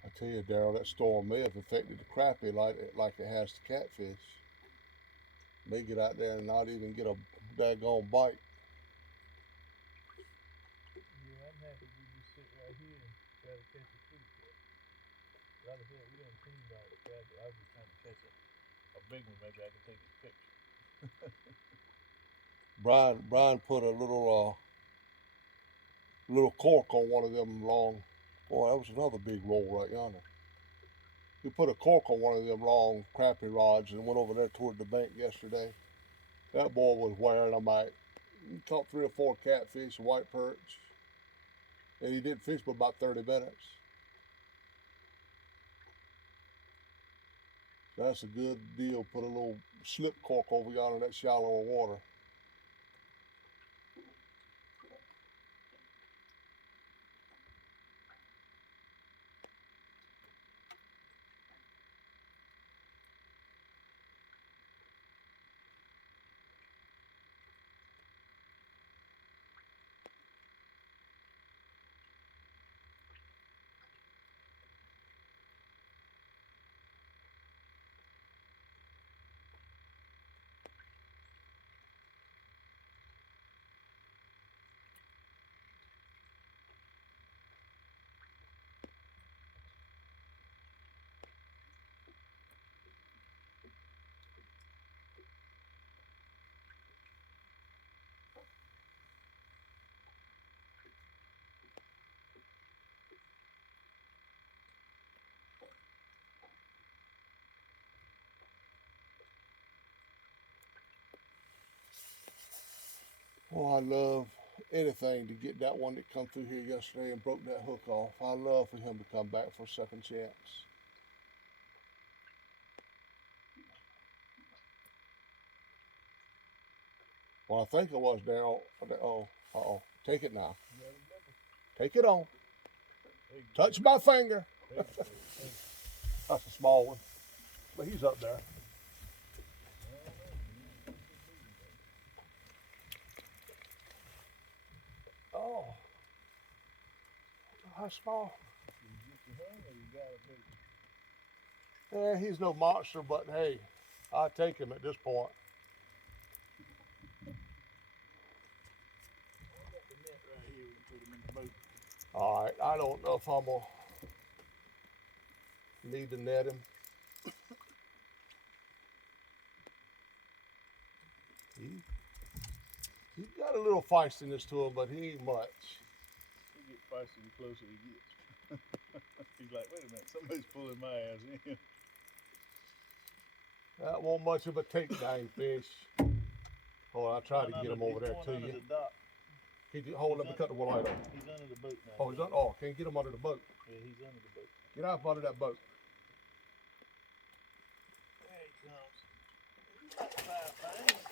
I tell you, Daryl, that storm may have affected the crappie like it has the catfish. May get out there and not even get a daggone bite. Yeah, I'm happy we just sit right here and try to catch a too. Like I said, we done cleaned all the crappie. I was just trying to catch a big one. Maybe I can take his picture. Brian put a little cork on one of them long. Boy, that was another big roll right yonder. He put a cork on one of them long crappie rods and went over there toward the bank yesterday. That boy was wearing them out. He caught 3 or 4 catfish, white perch, and he didn't fish for about 30 minutes. That's a good deal. Put a little slip cork over yonder in that shallower water. Oh, I love anything to get that one that come through here yesterday and broke that hook off. I love for him to come back for a second chance. Well, I think it was Daryl. Oh, take it now. Take it on. Touch my finger. That's a small one, but he's up there. Oh, how small? Yeah, he's no monster, but hey, I take him at this point. All right, I don't know if I'm gonna need to net him. He's got a little feistiness to him, but he ain't much. He gets feisty the closer he gets. He's like, wait a minute, somebody's pulling my ass in. That wasn't much of a takedown fish. Oh, I tried to get him over there to you. Hold on, let me cut the light on. He's under the boat now. Oh, he's under. Oh, can't get him under the boat. Yeah, he's under the boat. Get out from under that boat. About 5 pounds.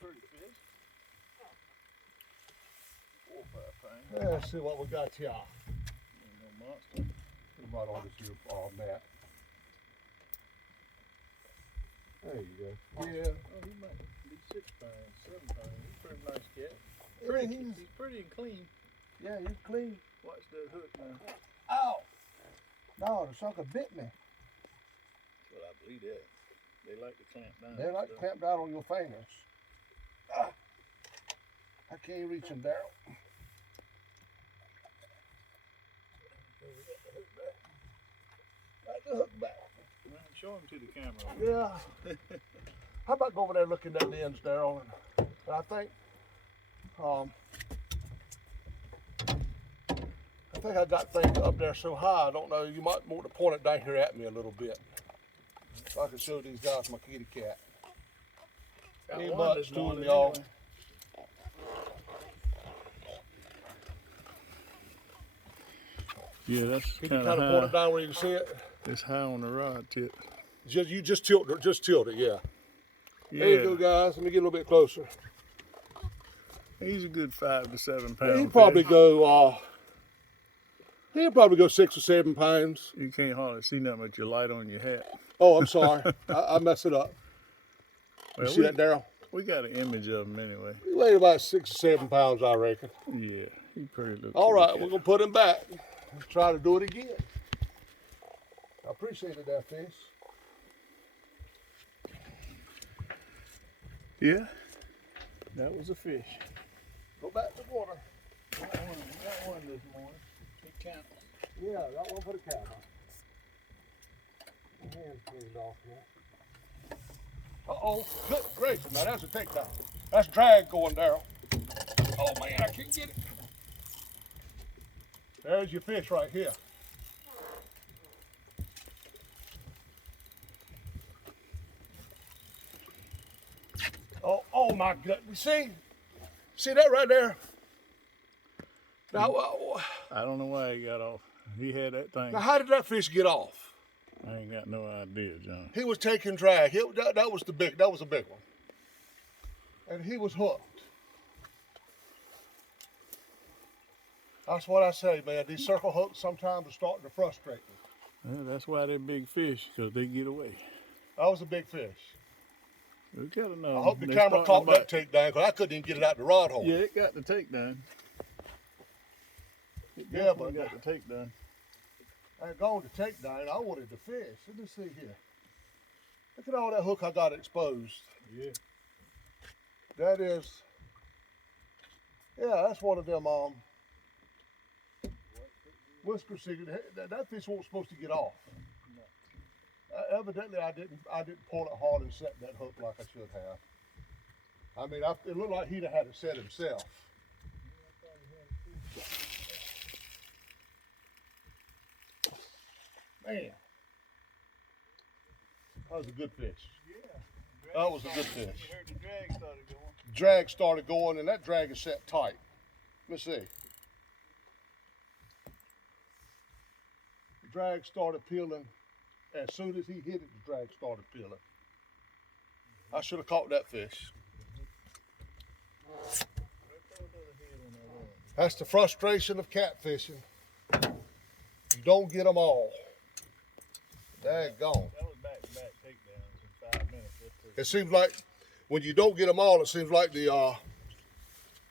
Pretty fish. 4 or 5 pounds. Let's see what we got here. Ain't no monster. Right on this here mat. There you go. Yeah. Oh, he might be 6 pounds, 7 pounds. He's a pretty nice cat. He's pretty and clean. Yeah, he's clean. Watch that hook now. Ow! No, the sucker bit me. Well, I believe that. They like to clamp down. They like to clamp down on your fingers. Ah, I can't reach him, Daryl. Got the hook back. Man, show him to the camera. Yeah. How about go over there looking at the ends, Daryl? And I think, I got things up there so high. I don't know. You might want to point it down here at me a little bit, so I can show these guys my kitty cat. Got Ain't one much this to morning, him, y'all. anyway. Yeah, that's Can you kind kind of point it down where you can see it? It's high on the rod tip. You just tilt it, yeah. Yeah, There you go, guys. Let me get a little bit closer. he's a good 5 to 7 pounds. He'll probably go. He'll probably go 6 or 7 pounds. You can't hardly see nothing but your light on your hat. Oh, I'm sorry. I messed it up. You Well, see that, Daryl? we got an image of him anyway. He weighed about 6 or 7 pounds, I reckon. Yeah, he pretty little. All kitty right, cat. we're gonna put him back. Let's try to do it again. I appreciated that fish. Yeah, that was a fish. Go back to the water. Got one this morning. It counts. Yeah, that one for the cat. My hand's cleaned off now. Uh-oh, good gracious, now that's a takedown. That's drag going, Daryl. Oh man, I can't get it. There's your fish right here. Oh my goodness, see that right there? Now, I don't know why he got off. He had that thing. now how did that fish get off? I ain't got no idea, John. He was taking drag. That was a big one. And he was hooked. That's what I say, man. These circle hooks sometimes are starting to frustrate me. Yeah, that's why they're big fish, because they get away. That was a big fish. We gotta know. I hope the They camera starting caught to that bite. takedown because I couldn't even get it out the rod hole. Yeah, it got the takedown. It Yeah, definitely but- got the takedown. I ain't going to takedown. I wanted the fish. Let me see here. Look at all that hook I got exposed. Yeah. That is, yeah, that's one of them whisker seeker. That fish wasn't supposed to get off. Evidently, I didn't pull it hard and set that hook like I should have. I mean, it looked like he'd have had it set himself. Man, that was a good fish. That was a good fish. You heard the drag started going. Drag started going, and that drag is set tight. Let's see. The drag started peeling. As soon as he hit it, the drag started peeling. I should have caught that fish. That's the frustration of catfishing. You don't get them all. Daggone. That was back-to-back takedowns in 5 minutes. It seems like when you don't get them all, it seems like the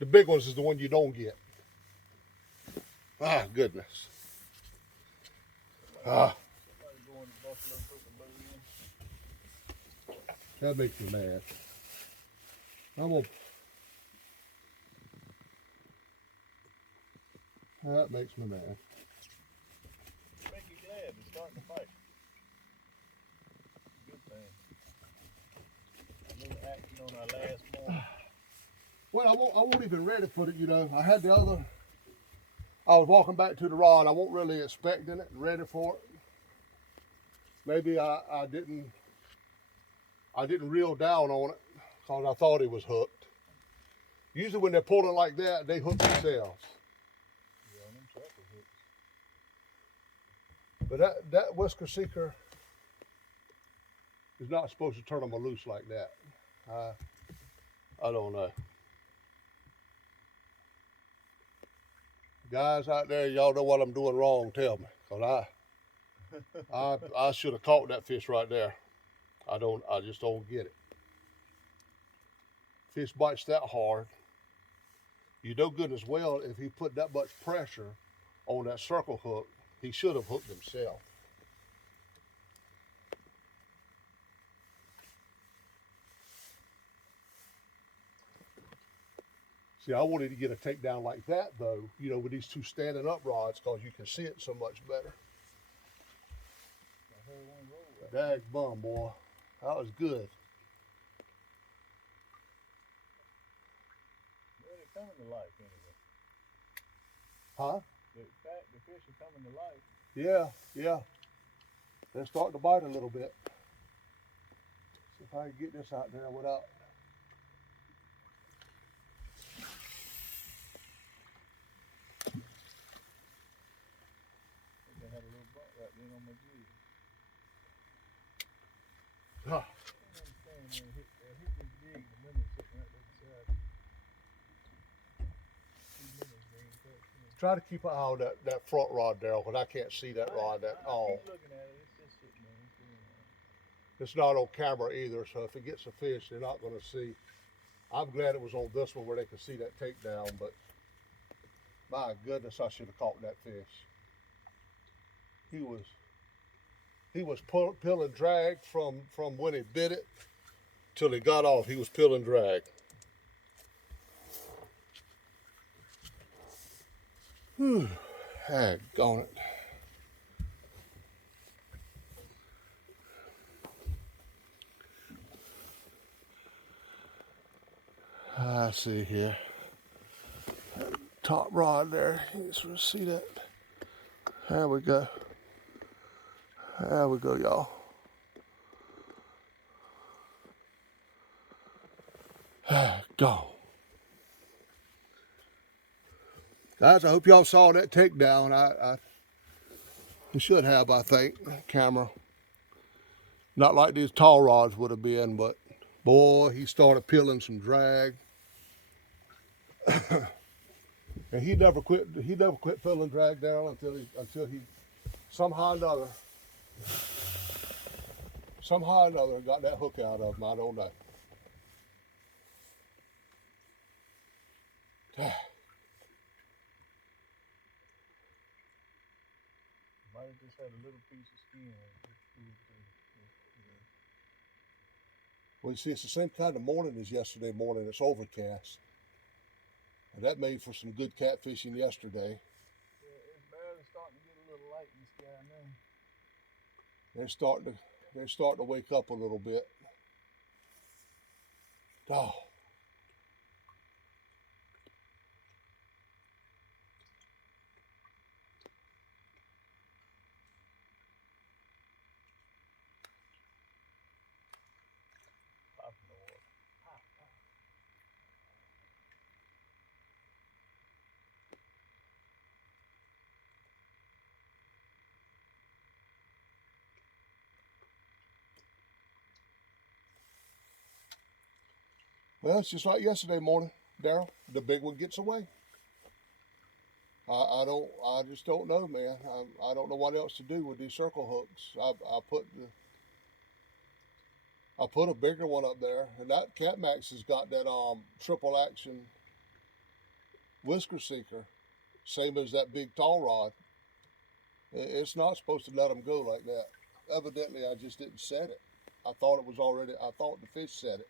big ones is the one you don't get. Ah, goodness. Ah, Somebody going to Buffalo and put the boat in. that makes me mad. That makes me mad. Make you glad they're starting to fight. Good thing. A little action on our last morning. Well, I won't even ready for it, you know. I had the other. I was walking back to the rod. I wasn't really expecting it, ready for it. Maybe I didn't reel down on it because I thought he was hooked. Usually when they're pulling like that, they hook themselves. Yeah, on them sucker hooks. But that whisker seeker, It's not supposed to turn them loose like that. I don't know. Guys out there, y'all know what I'm doing wrong, tell me. Cause I should have caught that fish right there. I just don't get it. Fish bites that hard. You know good as well if he put that much pressure on that circle hook, he should have hooked himself. See, I wanted to get a takedown like that though, you know, with these two standing up rods, cause you can see it so much better. Dag bum, boy. That was good. Well, they coming to life anyway. Huh? The fish are coming to life. Yeah, yeah. They're starting to bite a little bit. See if I can get this out there without. I had a little bump right there on my jig. Huh. I don't understand, man. Hit this jig, the minnows sitting right there beside me. These minnows, they ain't touching it. Try to keep an eye on that front rod, Daryl, because I can't see that rod at all. Keep looking at it. It's just sitting there. It's doing all right. It's not on camera either, so if it gets a fish, they're not going to see. I'm glad it was on this one where they could see that takedown, but my goodness, I should have caught that fish. He was pill and drag from when he bit it till he got off. He was pill and drag. Whew, daggone it. I see here. Top rod there. You sort of see that. There we go. There we go, y'all. Gone. Guys, I hope y'all saw that takedown. You should have, I think, camera. Not like these tall rods would have been, but boy, he started peeling some drag. And he never quit peeling drag down until he somehow or another got that hook out of him. I don't know. Might have just had a little piece of skin. Well, you see, it's the same kind of morning as yesterday morning. It's overcast. And that made for some good catfishing yesterday. Yeah, it's barely starting to get a little light in the sky now. They're starting to wake up a little bit. Oh. Popping the water. Pop, pop. Well, it's just like yesterday morning, Daryl. The big one gets away. I just don't know, man. I don't know what else to do with these circle hooks. I put a bigger one up there, and that Catmax has got that triple action whisker seeker, same as that big tall rod. It's not supposed to let them go like that. Evidently, I just didn't set it. I thought the fish set it.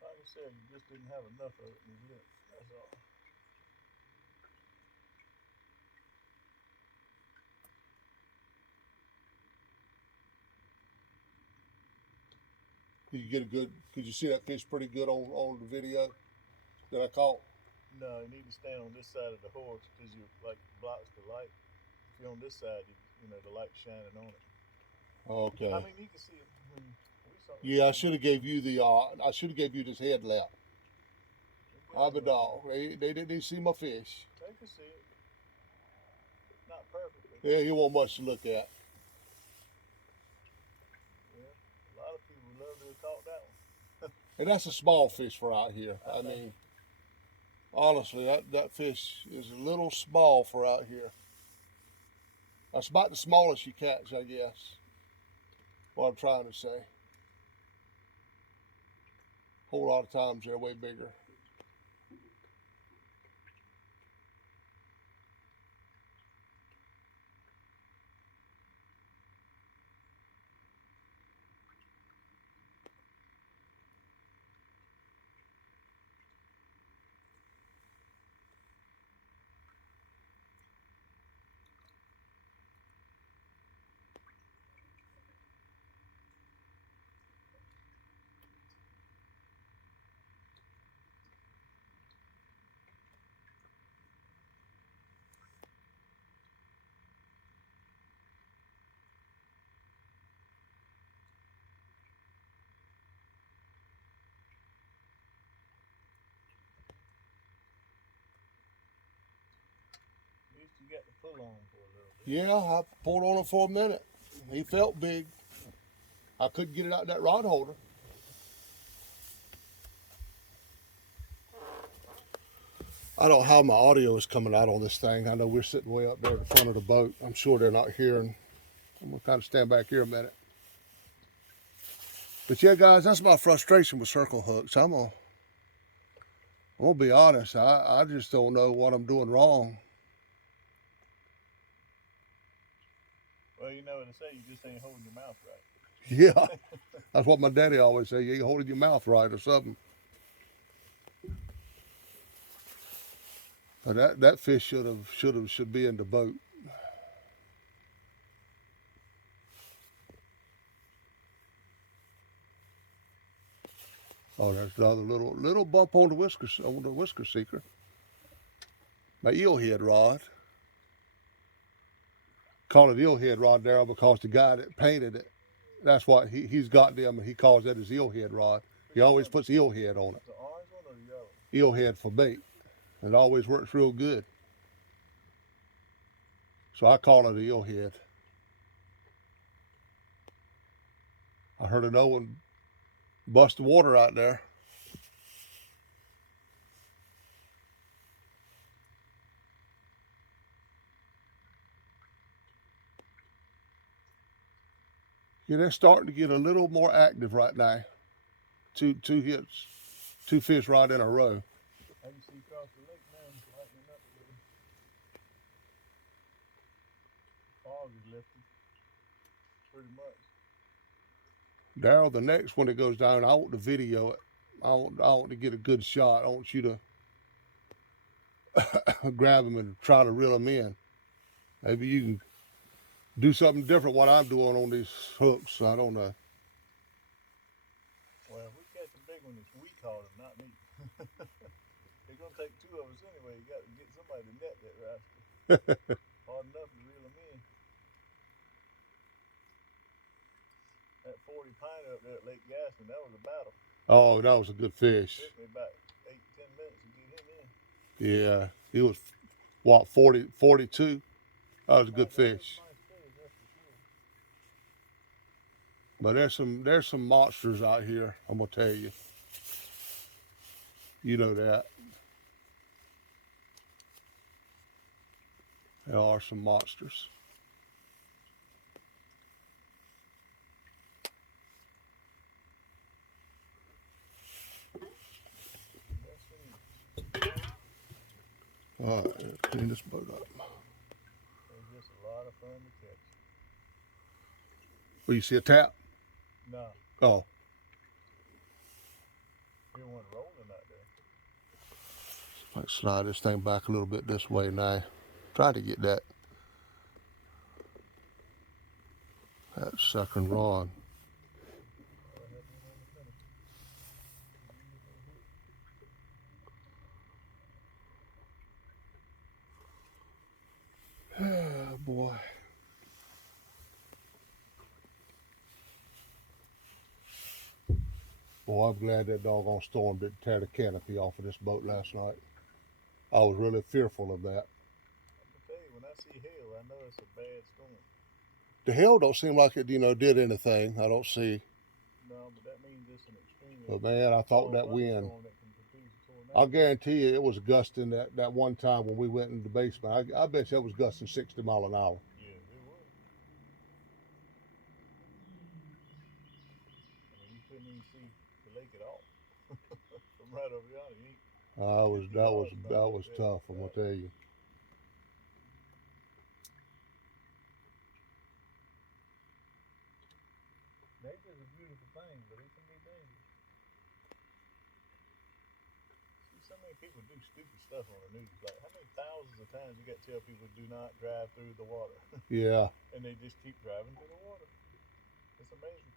Like I said, you just didn't have enough of it in your lip. That's all. Could you see that fish pretty good on the video that I caught? No, you need to stand on this side of the horse because you like blocks the light. If you're on this side, you know the light's shining on it. Okay. I mean, you can see it when we saw it. Yeah, I should have gave you this head lap. I'm a dog. They didn't even see my fish. They could see it. not perfect. But Yeah, you want much to look at. yeah, a lot of people would love to have caught that one. And that's a small fish for out here. I I know. mean, honestly, that fish is a little small for out here. That's about the smallest you catch, I guess. What I'm trying to say. Whole lot of times they're way bigger. At least you got the pull on for a little bit. Yeah, I pulled on him for a minute. He felt big. I couldn't get it out that rod holder. I don't know how my audio is coming out on this thing. I know we're sitting way up there at the front of the boat. I'm sure they're not hearing. I'm gonna kind of stand back here a minute. But yeah, guys, that's my frustration with circle hooks. I'm gonna be honest. I just don't know what I'm doing wrong. Well, you know what they say, you just ain't holding your mouth right. Yeah, that's what my daddy always say. You ain't holding your mouth right or something. But that fish should be in the boat. Oh, there's another little bump on the whisker seeker. My eelhead rod. Call it eelhead rod, Daryl, because the guy that painted it, that's what he's got them, and he calls that his eelhead rod. He always puts eelhead on it. The orange one or the yellow? Eelhead for bait. It always works real good. So I call it an eelhead. I heard another one bust the water out there. Yeah, they're starting to get a little more active right now. Two hits, two fish right in a row. I can see across the lake now, it's lightening up a little. Fog is lifting. Pretty much. Daryl, the next one that goes down, I want to video it. I want to get a good shot. I want you to grab him and try to reel him in. Maybe you can do something different what I'm doing on these hooks. I don't know. Well, if we catch a big one, it's we caught him, not me. It's gonna take two of us anyway. You got to get somebody to net that rascal. Hard enough to reel him in. That 40 pine up there at Lake Gaston, that was a battle. Oh, that was a good fish. It took me about 8-10 minutes to get him in. Yeah, he was, what, 42? That was a good fish. Nice fish, that's for sure. But there's some monsters out here, I'm gonna tell you. You know that. There are some monsters. All right, let's clean this boat up. It's just a lot of fun to catch. Well, you see a tap? No, Oh, you want rolling out there. might slide this thing back a little bit this way now. Try to get that second rod. Oh boy. Boy, I'm glad that doggone storm didn't tear the canopy off of this boat last night. I was really fearful of that. I'm gonna tell you, when I I see hail, I know it's a bad storm. The hail don't seem like it, did anything. I don't see. No, but that means it's an extremely But man, I thought strong that wind. thunderstorm that can produce a tornado. I'll guarantee you it was gusting that one time when we went in the basement. I bet you it was gusting 60 mile an hour. Yeah, it was. I mean, you couldn't even see the lake at all from right over yonder. You ain't That was tough. I'm gonna tell you. Nature's a beautiful thing, but it can be dangerous. See, so many people do stupid stuff on the news. Like, how many thousands of times you got to tell people do not drive through the water? Yeah. And they just keep driving through the water. It's amazing.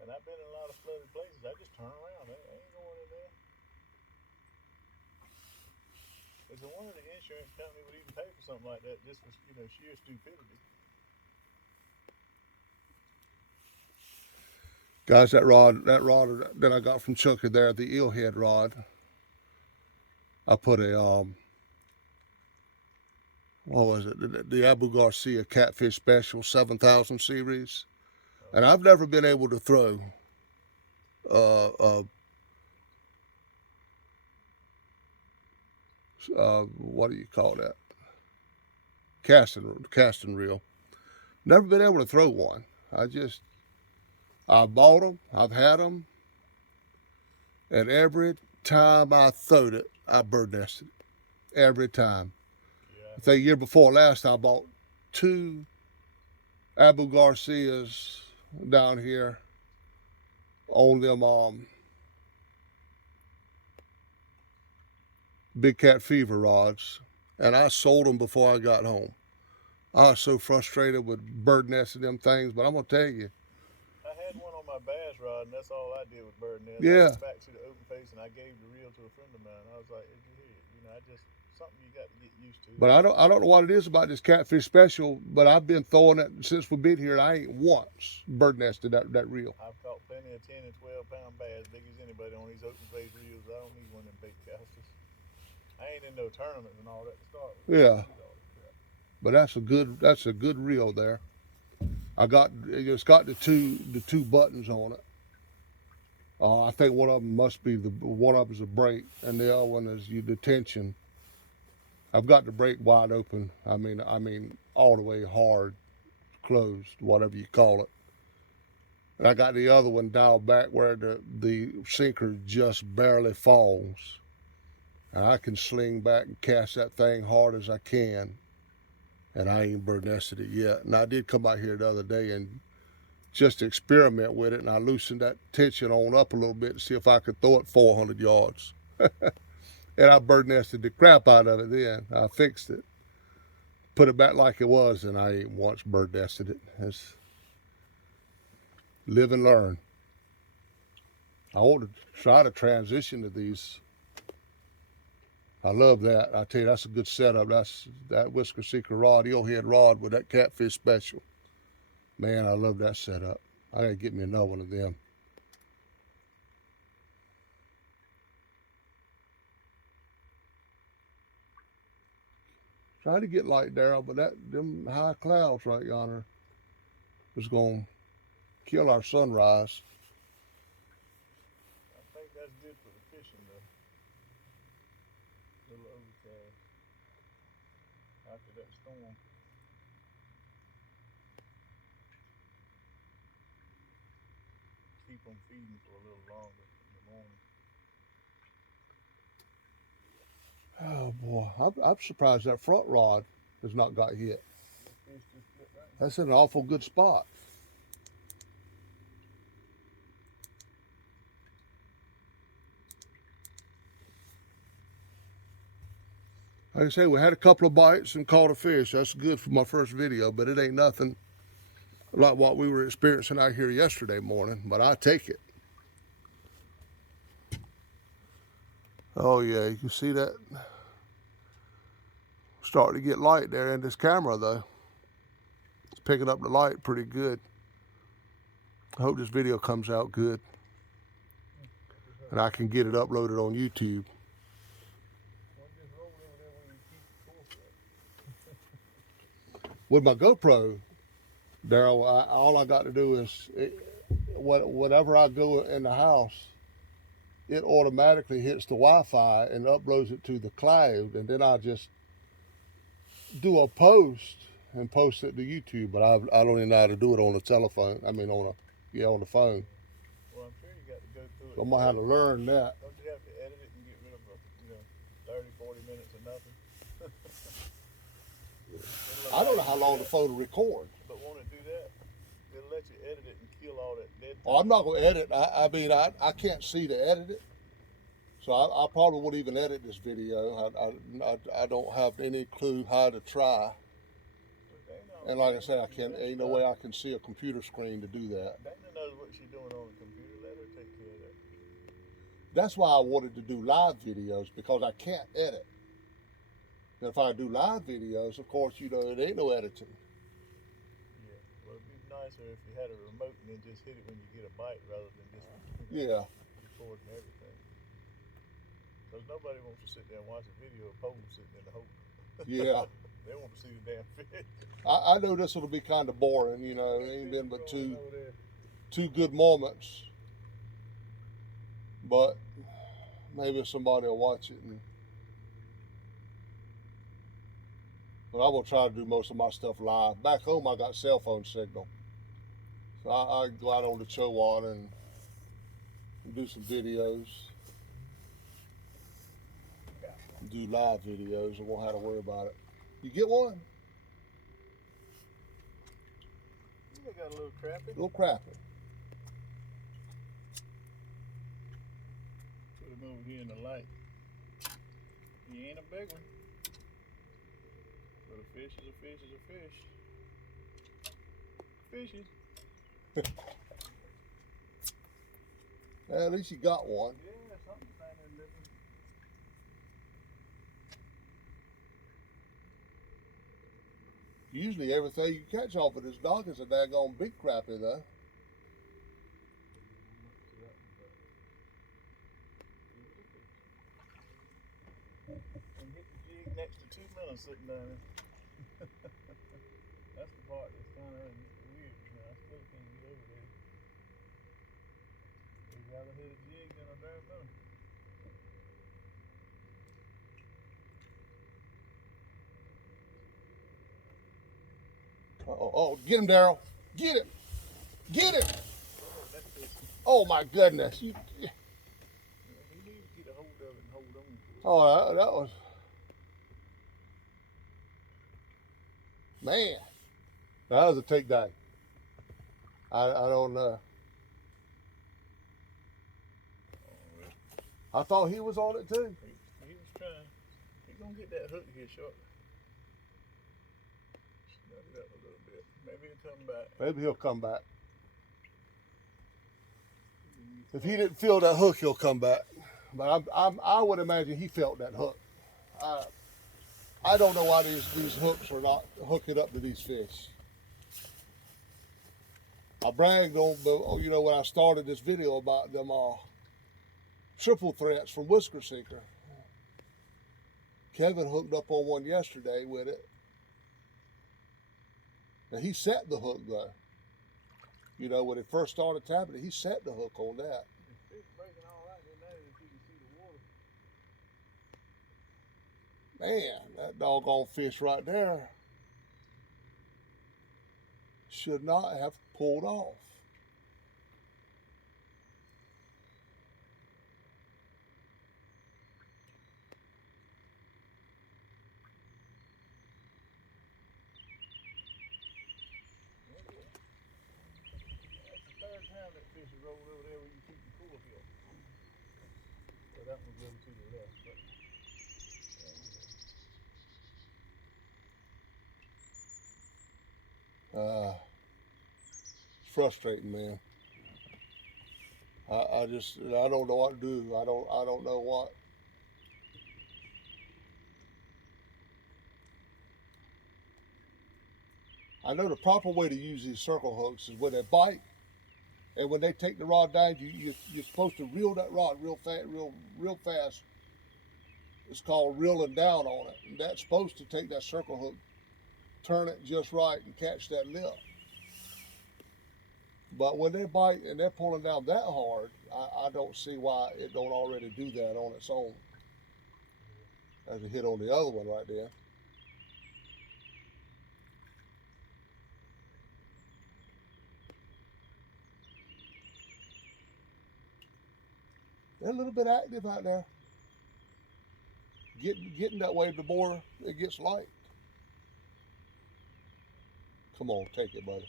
And I've been in a lot of flooded places. I just turn around. I ain't going in there. It's a wonder the insurance company would even pay for something like that just for sheer stupidity. Guys, that rod that I got from Chucky there, the eelhead rod, I put a, what was it? The Abu Garcia Catfish Special 7000 series. And I've never been able to throw what do you call that? Casting reel. Never been able to throw one. I bought them, I've had them, and every time I throwed it, I bird nested it. Every time. Yeah. I think year before last, I bought 2 Abu Garcias down here on them Big Cat Fever rods, and I sold them before I got home. I was so frustrated with bird nesting them things, but I'm gonna tell you. I had one on my bass rod, and that's all I did with bird nest. Yeah. I went back to the open face, and I gave the reel to a friend of mine. I was like, something you got to get used to. But I don't know what it is about this Catfish Special, but I've been throwing it since we've been here, and I ain't once bird nested that reel. I've caught plenty of 10 and 12 pound bass, big as anybody on these open face reels. I don't need one of them big casters. I ain't in no tournaments and all that to start with. Yeah. But that's a good reel there. It's got the two buttons on it. I think one of them must be one of them is a brake, and the other one is the tension. I've got the brake wide open. I mean all the way hard, closed, whatever you call it. And I got the other one dialed back where the sinker just barely falls. And I can sling back and cast that thing hard as I can. And I ain't bird nested it yet. And I did come out here the other day and just experiment with it. And I loosened that tension on up a little bit to see if I could throw it 400 yards. And I bird nested the crap out of it then. I fixed it. Put it back like it was, and I ain't once bird nested it. It's live and learn. I want to try to transition to these. I love that. I tell you, that's a good setup. That's that Whisker Seeker rod, eelhead rod with that Catfish Special. Man, I love that setup. I gotta get me another one of them. Try to get light, Daryl, but them high clouds right yonder is gonna kill our sunrise. I think that's good for the fishing, though. Little overcast after that storm. Keep them feeding for a little longer in the morning. Oh boy, I'm surprised that front rod has not got hit. Fish just split right now. That's in an awful good spot. Like I say, we had a couple of bites and caught a fish. That's good for my first video, but it ain't nothing like what we were experiencing out here yesterday morning, but I take it. Oh yeah, you can see that starting to get light there in this camera though. It's picking up the light pretty good. I hope this video comes out good and I can get it uploaded on YouTube. Well, just roll over there where you keep the course at. With my GoPro, Daryl, all I got to do is whenever I go in the house, it automatically hits the Wi-Fi and uploads it to the cloud, and then I just do a post and post it to YouTube. But I don't even know how to do it on the telephone. I mean, on the phone. Well, I'm sure you got to go through it. So I'm gonna have to learn that. Don't you have to edit it and get rid of, 30, 40 minutes of nothing? I don't know how long the photo record. But want to do that, it'll let you edit it and kill all that dead time. Oh, I'm not gonna edit. I mean, I can't see to edit it, so I probably won't even edit this video. I don't have any clue how to try. And like I said, ain't no way I can see a computer screen to do that. Dana knows what she's doing on the computer. Let her take care of that. That's why I wanted to do live videos, because I can't edit. And if I do live videos, of course, it ain't no editing. Yeah. Well, it'd be nicer if you had a remote and then just hit it when you get a bite rather than just Yeah. recording everything. Because nobody wants to sit there and watch a video of Pole sitting in the hole. Yeah. They want to see the damn fish. I know this will be kind of boring, It ain't been but two good moments. But maybe somebody will watch it. But I will try to do most of my stuff live. Back home, I got cell phone signal. So I go out on the Chowater and do some videos. Do live videos. I won't have to worry about it. You get one? They got a little crappie. Little crappie. Put him over here in the light. He ain't a big one. But a fish is a fish is a fish. Fishes. At least you got one. Yeah, something kind of living. Usually everything you catch off of this dock is a daggone big crappie, though. And hit the jig next to 2 minnows sitting down there. That's the part that's kind of weird. I still can't get over there. You'd rather hit a jig than a damn minnow. Oh, get him, Daryl. Get him. Get him. Oh, my goodness. Yeah, he needs to get a hold of it and hold on to it. Oh, that was... Man. That was a takedown. I don't know. I thought he was on it, too. He was trying. He's going to get that hook here shortly. Snug it up a little bit. Maybe he'll come back. Maybe he'll come back. If he didn't feel that hook, he'll come back. But I would imagine he felt that hook. I don't know why these hooks are not hooking up to these fish. I bragged on, when I started this video about them triple threats from Whisker Seeker. Kevin hooked up on one yesterday with it. And he set the hook, though. When it first started tapping it, he set the hook on that. The fish breaking all right in there if you can see the water. Man, that doggone fish right there should not have pulled off. Time that fish is rolled over there where you keep the cool hill. So that one's a little to the left, but It's frustrating, man. I don't know what to do. I don't know what. I know the proper way to use these circle hooks is when they bite. And when they take the rod down, you're supposed to reel that rod real fast. It's called reeling down on it. And that's supposed to take that circle hook turn it just right and catch that lip. But when they bite and they're pulling down that hard, I don't see why it don't already do that on its own. As a hit on the other one right there. They're a little bit active out there. Getting that way the more it gets light. Come on, take it, buddy.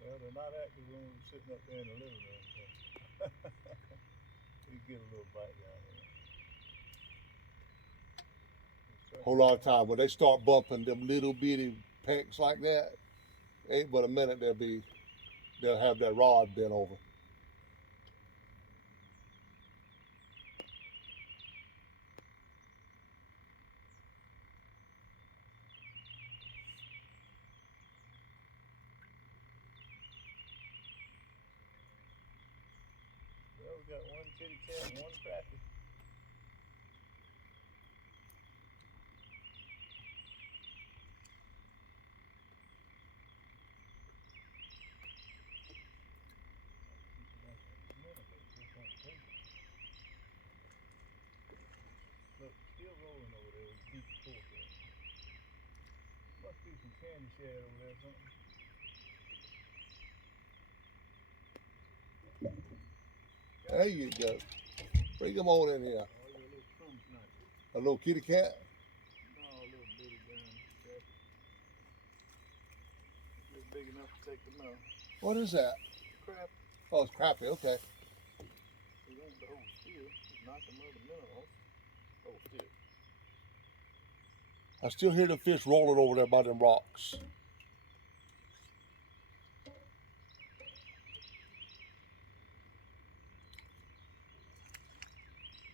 Well, they're not active when we're sitting up there in the living room. So. We get a little bite down there. A whole lot of time when they start bumping them little bitty pecks like that, ain't but a minute they'll have that rod bent over. Well, we got one kitty cat and one crappie. Look, still rolling over there. We keep the fork there. Must be some candy shad over there or something. There you go. Bring them on in here. Oh, you're a little crumb snatcher. A little kitty cat. No, a little bitty down there. Just big enough to take the mouth. What is that? Crap. Oh, it's crappie. Okay. It ain't the whole still. Just knock the mother minnow off. Oh, still. I still hear the fish rolling over there by them rocks.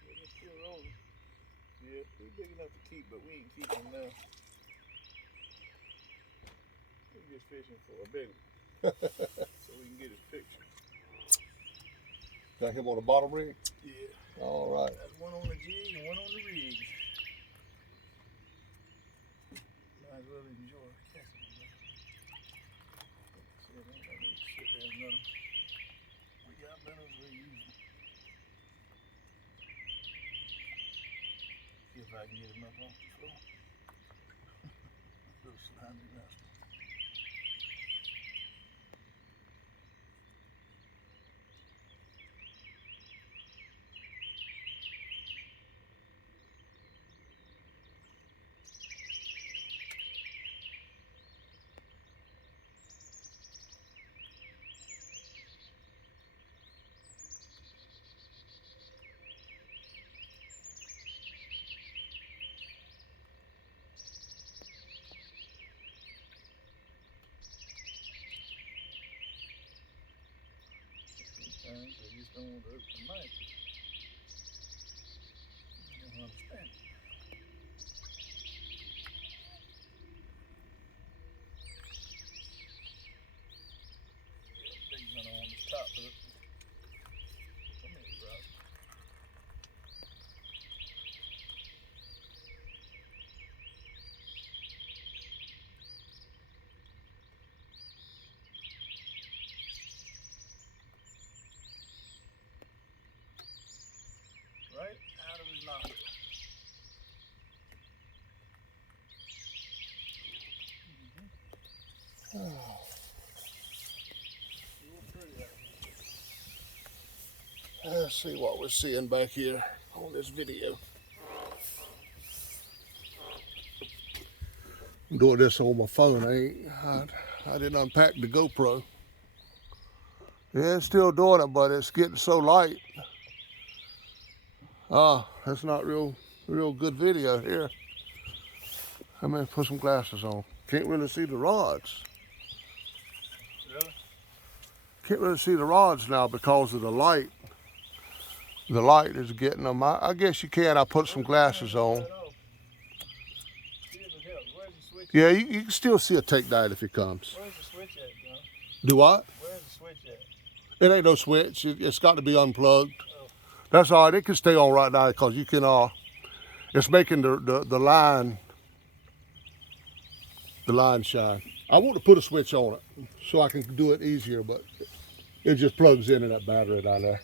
Yeah, they're still rolling. Yeah, they're big enough to keep, but we ain't keeping them now. We're just fishing for a big one. So we can get his picture. Got him on the bottom rig? Yeah. All right. That's one on the jig and one on the rig. Might as well enjoy casting them. See, ain't no need to sit there and let them. We got minnows, we use them. See if I can get him up off the floor. Little slimy rascal. Sometimes they just don't want to open the knife. I don't understand it. Yeah, big minnow on the top hook. Come here, Rob. Right out of his nostril. Real pretty out here. Let's see what we're seeing back here on this video. I'm doing this on my phone. I didn't unpack the GoPro. Yeah, it's still doing it, but it's getting so light. That's not real good video here. I'm gonna put some glasses on. Can't really see the rods. Really? Can't really see the rods now because of the light. The light is getting them. I guess you can. I put some glasses on. See if it helps. Where's the switch? Yeah, you can still see a takedown if it comes. Where's the switch at, John? Do what? Where's the switch at? It ain't no switch. It's got to be unplugged. Oh. That's all right. It can stay on right now because you can. It's making the line the line shine. I want to put a switch on it so I can do it easier, but it just plugs in that battery down there.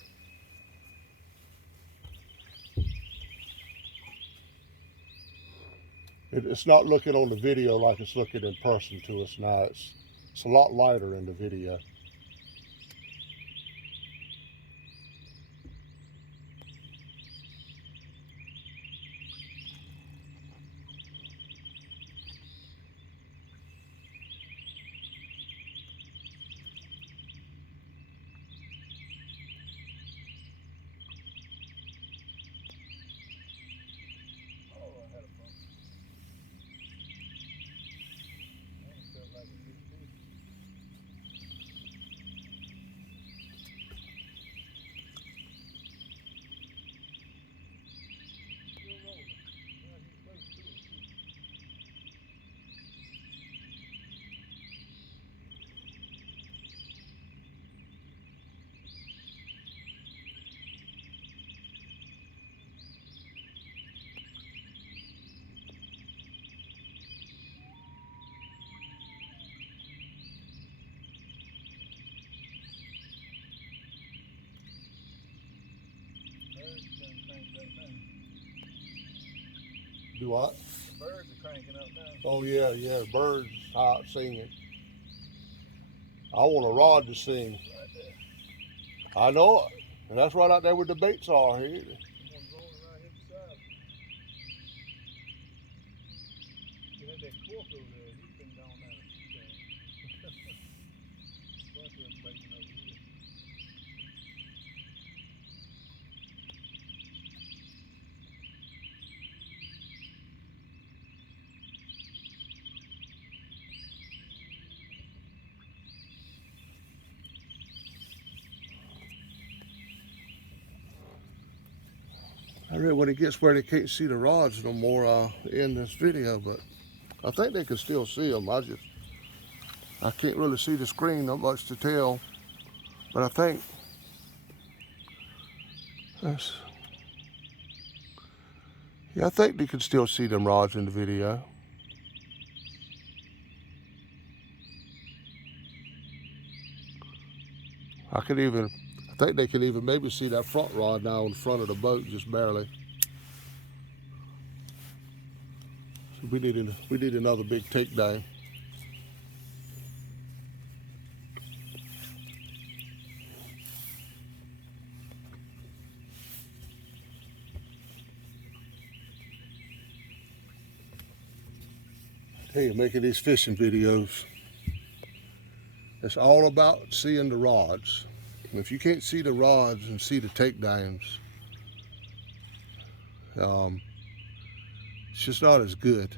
It's not looking on the video like it's looking in person to us now. It's a lot lighter in the video. Oh, I had a bump. That felt like a big fish. Still rolling. Yeah, he's close to it too. Birds done cranked up now. Do what? The birds are cranking up now. Oh yeah, yeah, birds out singing. I want a rod to sing. Right there. I know it. And that's right out there where the baits are here. Someone's rolling right here beside me. You had that cork over there. He's been gone out a few times. Bunch of them breaking over here. I really when it gets where they can't see the rods no more in this video, but I think they can still see them. I can't really see the screen, not much to tell, but I think yeah, I think they can still see them rods in the video. I think they can even maybe see that front rod now in front of the boat, just barely. So we need another big takedown. Hey, making these fishing videos, it's all about seeing the rods. And if you can't see the rods and see the takedowns, it's just not as good.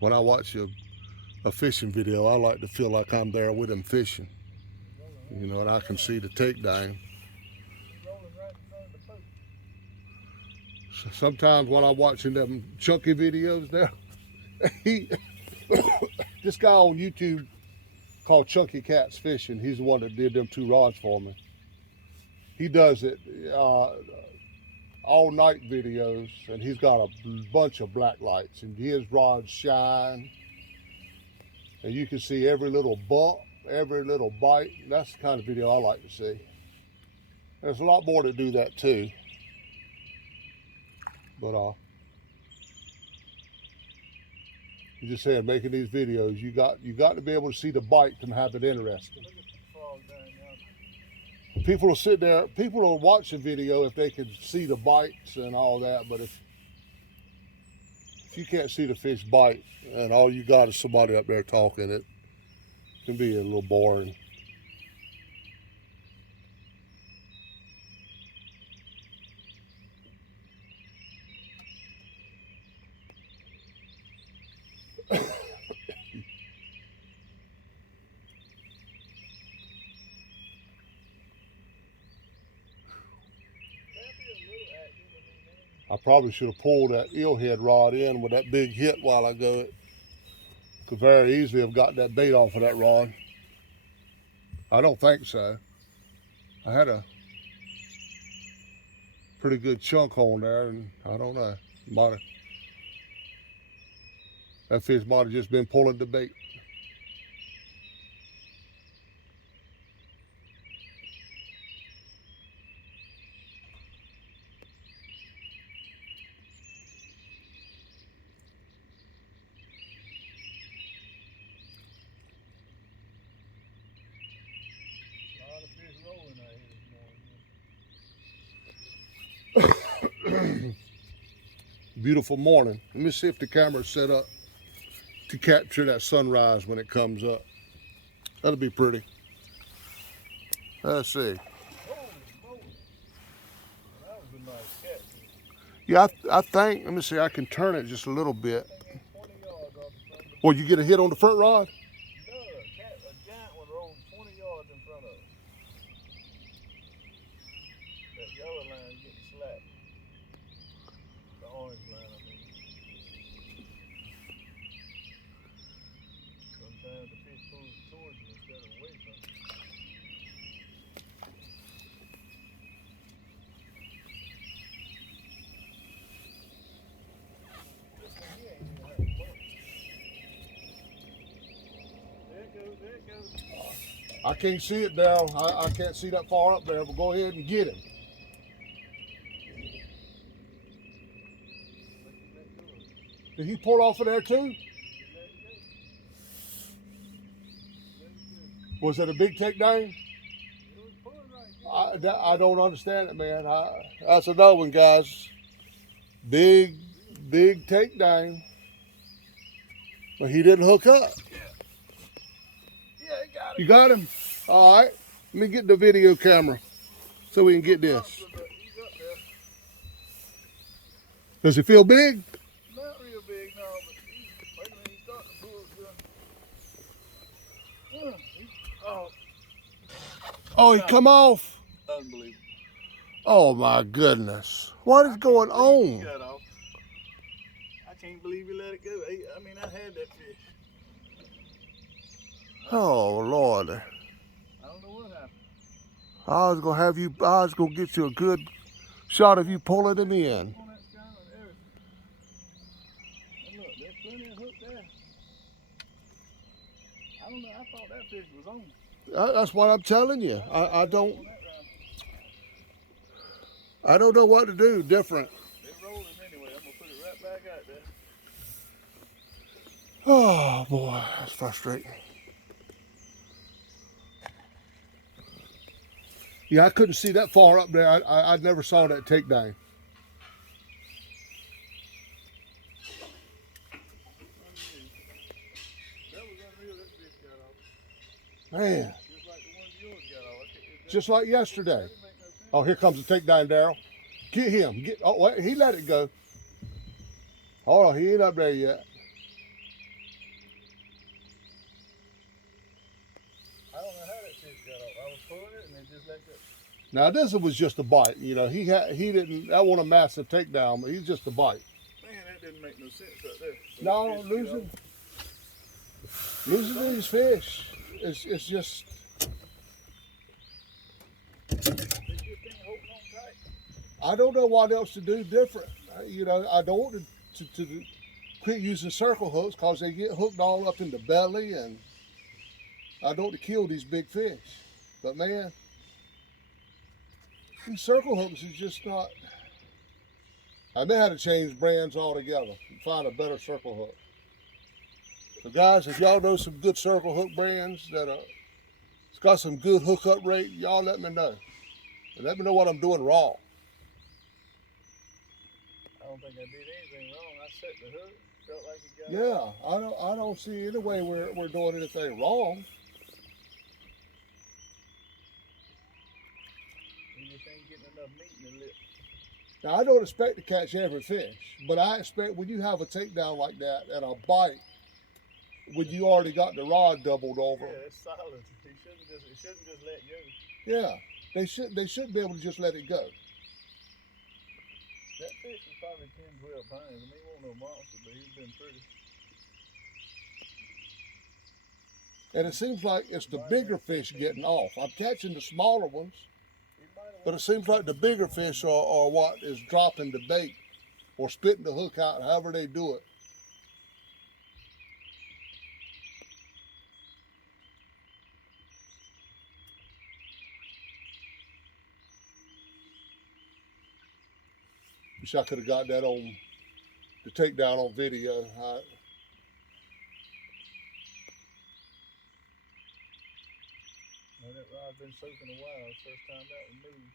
When I watch a fishing video, I like to feel like I'm there with them fishing, you know, and I can see the takedown. Rolling right in front of the boat. So sometimes when I'm watching them chunky videos there, this guy on YouTube called Chunky Cats Fishing, he's the one that did them 2 rods for me. He does it all night videos, and he's got a bunch of black lights, and his rods shine, and you can see every little bump, every little bite. That's the kind of video I like to see. There's a lot more to do that too, but you just saying, making these videos, you got to be able to see the bite and have it interesting. Look at the frog down yonder. People will sit there, people will watch the video if they can see the bites and all that, but if you can't see the fish bite and all you got is somebody up there talking, it can be a little boring. I probably should have pulled that eelhead rod in with that big hit while ago. It could very easily have got that bait off of that rod. I don't think so. I had a pretty good chunk on there, and I don't know. That fish might have just been pulling the bait. A lot of fish rolling out here this morning. Beautiful morning. Let me see if the camera's set up to capture that sunrise when it comes up. That'll be pretty. Let's see. Holy moly. That was a nice catch. Yeah, I think, let me see, I can turn it just a little bit. 20 yards off the front of the Well, you get a hit on the front rod? No, a giant one rolled 20 yards in front of us. That yellow line getting slack. The orange line, I mean. Sometimes the fish pulls towards you instead of away from you. This one here ain't even had a bump. There it goes, there it goes. I can't see it down. I can't see that far up there, but go ahead and get him. Let go of it. Did he pull off of there too? Let it go. Let it go. Was it a big takedown? It was pulling right there. I don't understand it, man. That's another one, guys. Big takedown. But he didn't hook up. Yeah, it got it. You got him? All right. Let me get the video camera so we can get this. He's up there. Does it feel big? Not real big, no, but wait a minute, he's starting to pull good. Oh, Oh, he come off. unbelievable. Oh my goodness. What is going He on? got off. I can't believe he let it go. I mean, I had that fish. Oh Lord. I don't know what happened. I was gonna get you a good shot of you pulling him in. On that sky and everything. And look, there's plenty of hook there. I don't know. I thought that fish was on. That's what I'm telling you. I On that round. don't know what to do different. They're rolling anyway. I'm gonna put it right back out there. Oh boy, that's frustrating. Yeah, I couldn't see that far up there. I never saw that takedown. That was unreal. That fish got off. Man, Just like the ones yours got off. just like yesterday. That didn't make no sense. Oh, here comes the takedown, Daryl. Get him. Oh, wait, he let it go. Oh, he ain't up there yet. I don't know how that fish got off. I was pulling it and it just let go. Now this was just a bite. You know, he didn't. That wasn't a massive takedown, but he's just a bite. Man, that didn't make no sense right there. So No, that fish got losing these fish. It's just. They just ain't holding on tight. I don't know what else to do different. You know, I don't want to quit using circle hooks because they get hooked all up in the belly, and I don't want to kill these big fish. But man, these circle hooks is just not. I may have to change brands altogether and find a better circle hook. So guys, if y'all know some good circle hook brands that it's got some good hookup rate, y'all let me know. And let me know what I'm doing wrong. I don't think I did anything wrong. I set the hook, felt like it got off. Yeah, I don't see any way we're doing anything wrong. You just ain't getting enough meat in the lip. Now I don't expect to catch every fish, but I expect when you have a takedown like that and a bite, when you already got the rod doubled over, Yeah, it's solid. It shouldn't just let go. yeah, they should be able to just let it go. That fish was probably 10, 12 pounds. I mean, he wasn't no monster, but he's been pretty. And it seems like it's the bigger fish getting off. I'm catching the smaller ones, He might have but it seems like the bigger fish are what is dropping the bait or spitting the hook out, however they do it. Wish I could have got that on the takedown on video. Well, that rod's been soaking a while. First time that was moved.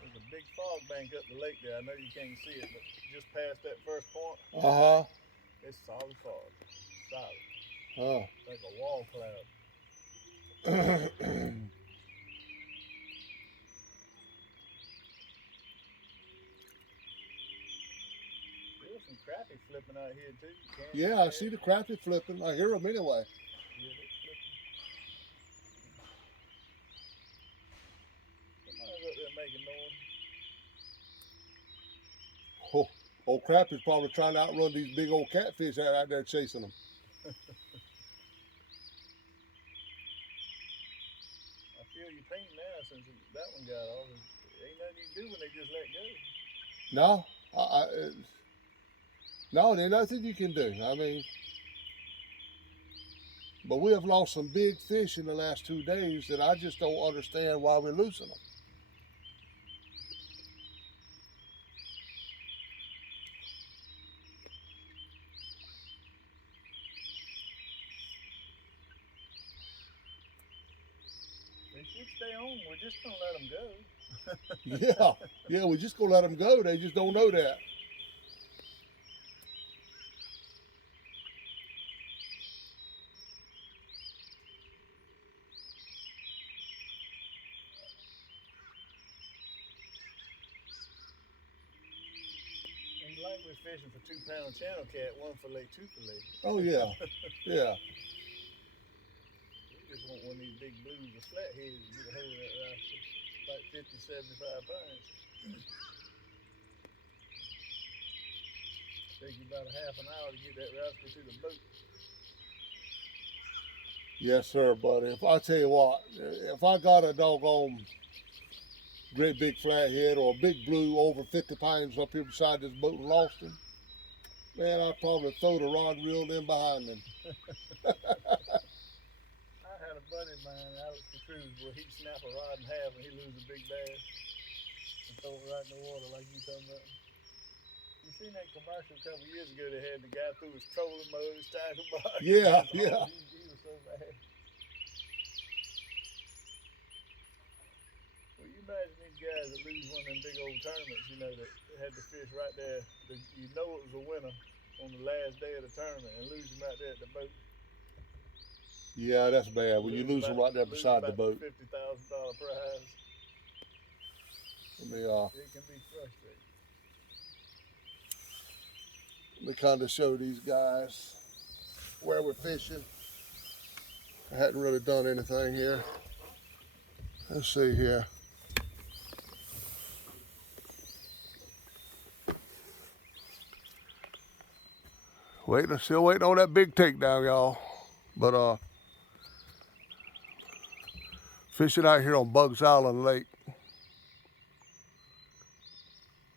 There's a big fog bank up the lake there. I know you can't see it, but just past that first point, it's solid fog. Solid. Oh. Like a wall cloud. There's some crappie flipping out here too. Yeah, I see the crappie flipping. I hear them anyway. Yeah, they're flipping. Somebody's up there making noise. Oh, old crappie's probably trying to outrun these big old catfish that are out there chasing them. I feel your pain now since that one got off. Ain't nothing you can do when they just let go. No, no, there's nothing you can do. I mean, but we have lost some big fish in the last 2 days that I just don't understand why we're losing them. They should stay on. We're just gonna let them go. Yeah, we're just gonna let them go. They just don't know that. Ain't like we're fishing for 2 pound channel cat, 1 fillet, 2 fillet. Oh yeah, yeah. We just want one of these big blues or flatheads to get a hold of that rascal. Like 50, 75 pounds. Take you about a half an hour to get that rascal to the boat. Yes, sir, buddy. If I tell you what, if I got a doggone great big flathead or a big blue over 50 pounds up here beside this boat in Lawson, man, I'd probably throw the rod and reel in behind them. I had a buddy of mine, Alex Cruz, where he'd snap a rod in half and he'd lose a big bass and throw it right in the water like you talking about. You seen that commercial a couple years ago? They had the guy threw his trolling mode, stack of box. Yeah. He was so bad. Well, you imagine these guys that lose one of them big old tournaments, you know, that had the fish right there. You know it was a winner on the last day of the tournament and lose them right there at the boat. Yeah, that's bad. When you lose them right there beside the boat. $50,000 prize. Let me It can be frustrating. Let me kind of show these guys where we're fishing. I hadn't really done anything here. Let's see here. Still waiting on that big takedown, y'all. But fishing out here on Bugs Island Lake.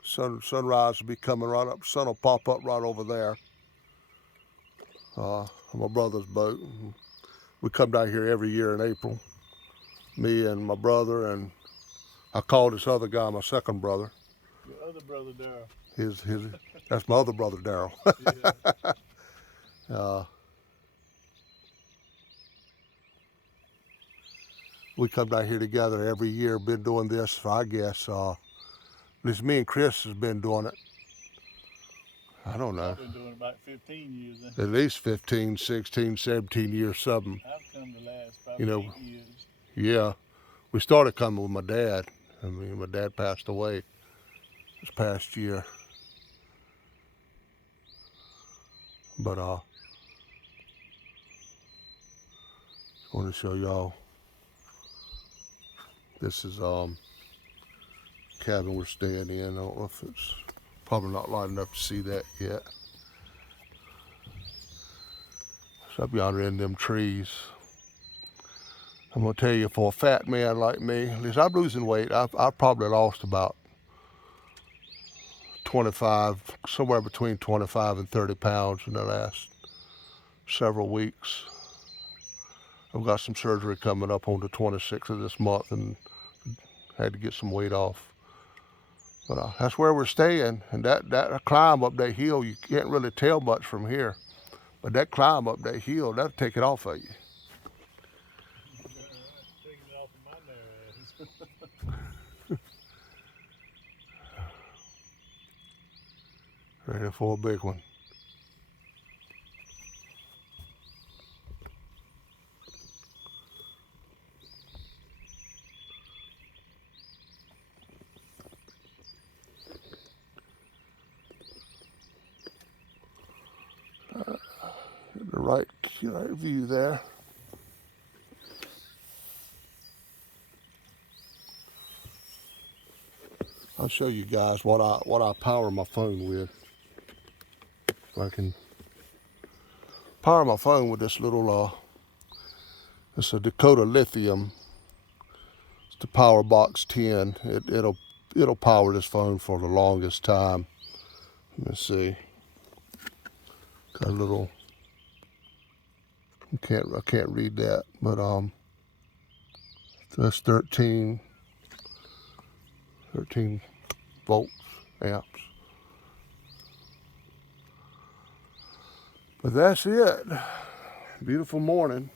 Sunrise will be coming right up. Sun will pop up right over there. My brother's boat. We come down here every year in April. Me and my brother, and I called this other guy my second brother. Your other brother, Daryl. That's my other brother, Daryl. Yeah. We come down here together every year. Been doing this for, I guess, at least me and Chris has been doing it. I don't know. I've been doing it about 15 years then. At least 15, 16, 17 years, something. I've come to last probably 8 years. Yeah. We started coming with my dad. I mean, my dad passed away this past year. But I want to show y'all. This is cabin we're staying in. I don't know if it's probably not light enough to see that yet. It's up yonder in them trees. I'm gonna tell you, for a fat man like me, at least I'm losing weight. I've probably lost about 25, somewhere between 25 and 30 pounds in the last several weeks. I've got some surgery coming up on the 26th of this month and had to get some weight off. But that's where we're staying, and that climb up that hill, you can't really tell much from here. But that climb up that hill, that'll take it off of you. Taking it off of my narrow ass. Ready for a big one. The right view there. I'll show you guys what I power my phone with. If I can power my phone with this little it's a Dakota Lithium. It's the Power Box 10. It'll power this phone for the longest time. Let me see. Got a little. I can't read that, but that's 13 volts, amps. But that's it. Beautiful morning.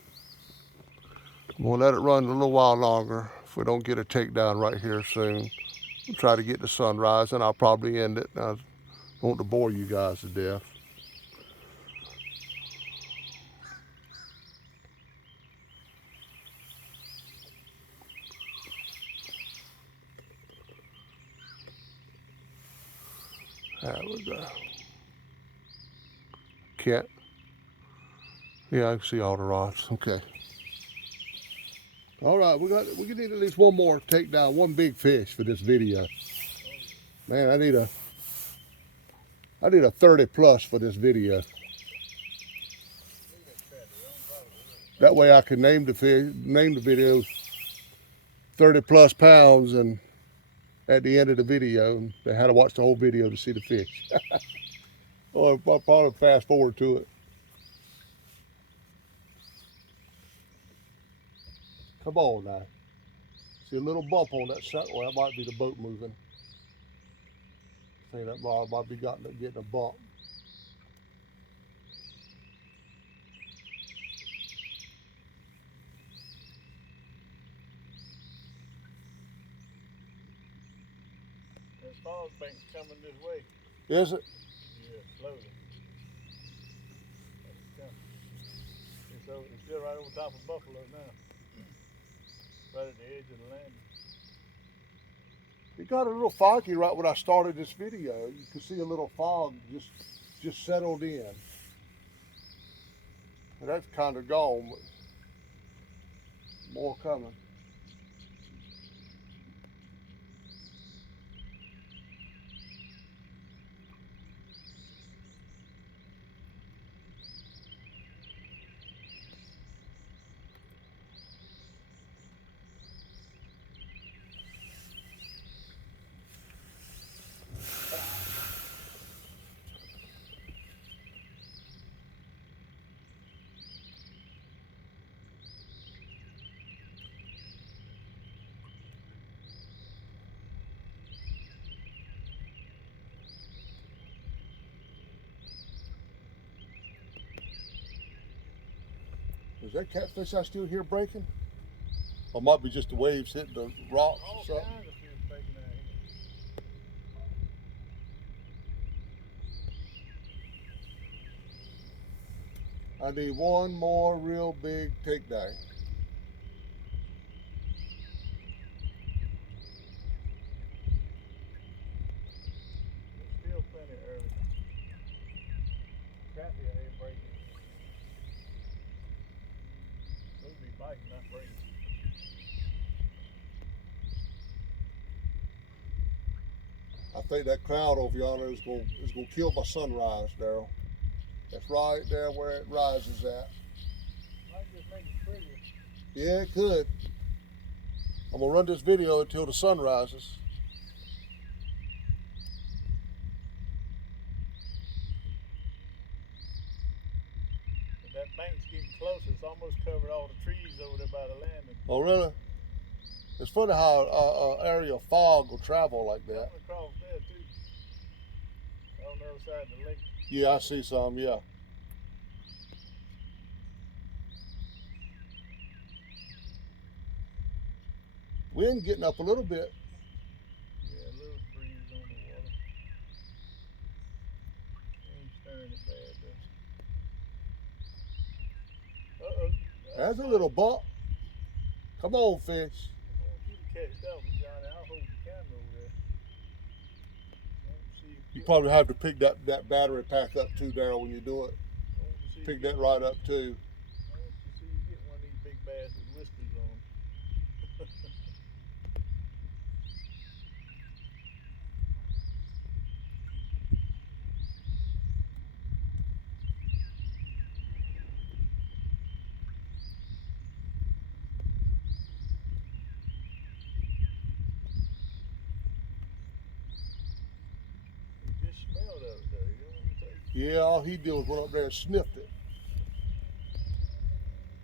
I'm gonna let it run a little while longer. If we don't get a takedown right here soon, we'll try to get the sunrise, and I'll probably end it. I don't want to bore you guys to death. There we go. Can't. Yeah, I can see all the rods. Okay. All right, we can need at least one more takedown, one big fish for this video. Man, I need a 30 plus for this video. That way I can name the video 30 plus pounds, and at the end of the video, they had to watch the whole video to see the fish. Or I'll probably fast forward to it. Come on now. See a little bump on that side. Well, that might be the boat moving. I think that might be getting a bump. That fog bank's coming this way. Is it? Yeah, slowly. It's coming. It's still right over top of Buffalo now. Right at the edge of the landing. It got a little foggy right when I started this video. You could see a little fog just settled in. And that's kind of gone, but more coming. Is that catfish I still hear breaking? Or might be just the waves hitting the rocks or All something? kinds of fish breaking out here. I need one more real big takedown. It's still plenty early. Crappie out here breaking. Those be biting, not breaking. I think that cloud over yonder is gonna kill my sunrise, Daryl. That's right there where it rises at. Might just make it prettier. Yeah, it could. I'm gonna run this video until the sun rises. But that bank's getting closer. It's almost covered all the trees over there by the landing. Oh, really? It's funny how an area of fog will travel like that. Coming across there too. On the other side of the lake. Yeah, I see some, yeah. Wind getting up a little bit. Yeah, a little breeze on the water. Ain't stirring it bad though. Uh-oh. There's a little bump. Come on, fish. I want you to catch that one, Johnny. I'll hold the camera over there. See You probably have to pick that battery pack up too, Daryl, when you do it. Pick that right up too. I want to see you get one of these big bass with whiskers on them. You just smelled of it though. You know what I'm saying? Yeah, all he did was went up there and sniffed it.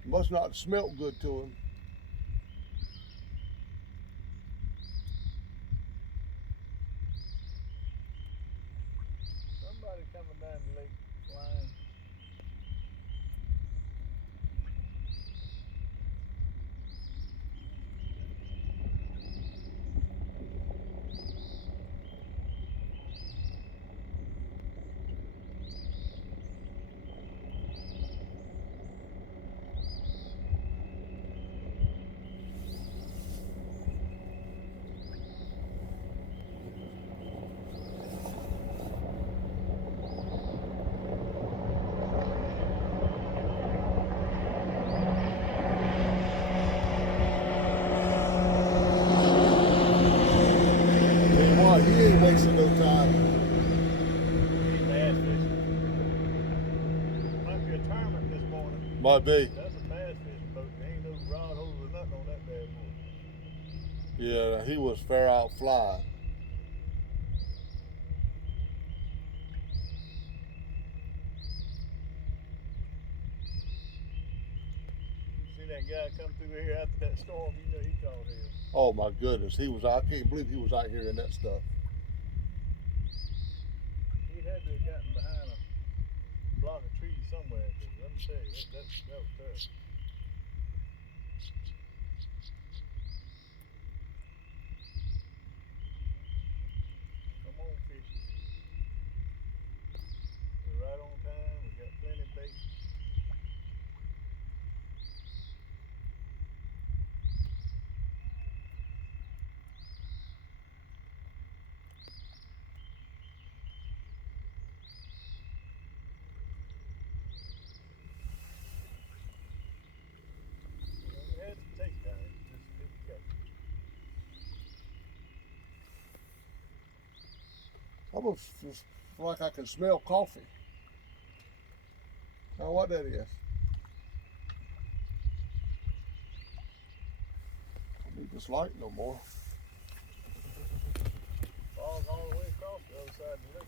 Must not have smelt good to him. Somebody coming down the lake flying. He ain't wasting no time. Ain't bass fishing. Might be a tournament this morning. Might be. That's a bass fishing boat. There ain't no rod holder or nothing on that bad boy. Yeah, he was fair out flying. You see that guy come through here after that storm, you know he called hell. Oh my goodness, I can't believe he was out here in that stuff. He had to have gotten behind a block of trees somewhere. 'Cause let me tell you, that was tough. Come on, fish. We're right on time. We got plenty of bait. We had some takedowns. Just didn't catch it. I almost just feel like I can smell coffee. I don't know what that is. I don't need this light no more. Fog all the way across the other side of the lake.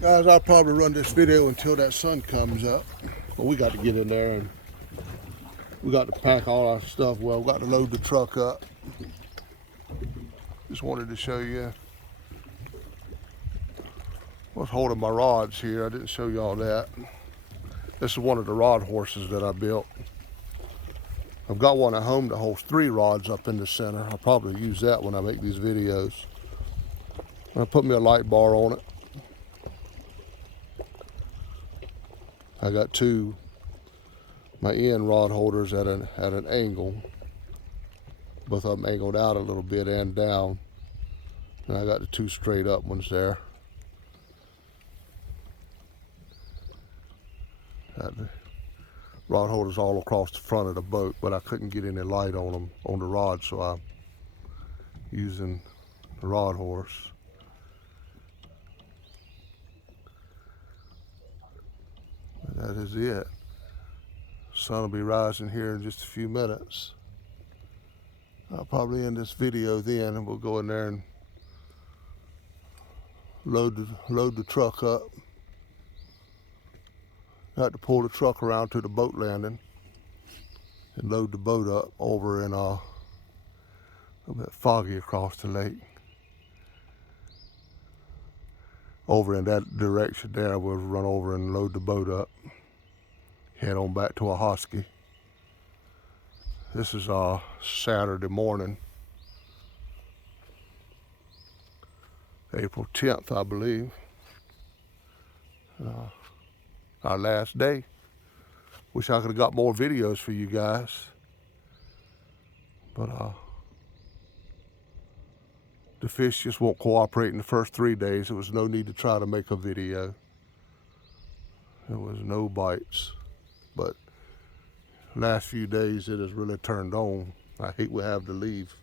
Guys, I'll probably run this video until that sun comes up. But we got to get in there and we got to pack all our stuff. Well, we got to load the truck up. Just wanted to show you. I was holding my rods here. I didn't show you all that. This is one of the rod horses that I built. I've got one at home that holds 3 rods up in the center. I'll probably use that when I make these videos. I'll put me a light bar on it. I got 2 my end rod holders at an angle. Both of them angled out a little bit and down. And I got the 2 straight up ones there. Got the rod holders all across the front of the boat, but I couldn't get any light on them on the rod, so I'm using the rod holders. And that is it. Sun will be rising here in just a few minutes. I'll probably end this video then, and we'll go in there and load the truck up. Got to pull the truck around to the boat landing and load the boat up over in a little bit foggy across the lake. Over in that direction there, we'll run over and load the boat up. Head on back to Ahoskie. This is Saturday morning, April 10th, I believe. Our last day. Wish I could have got more videos for you guys. But the fish just won't cooperate in the first 3 days. There was no need to try to make a video. There was no bites. But last few days it has really turned on. I hate we have to leave.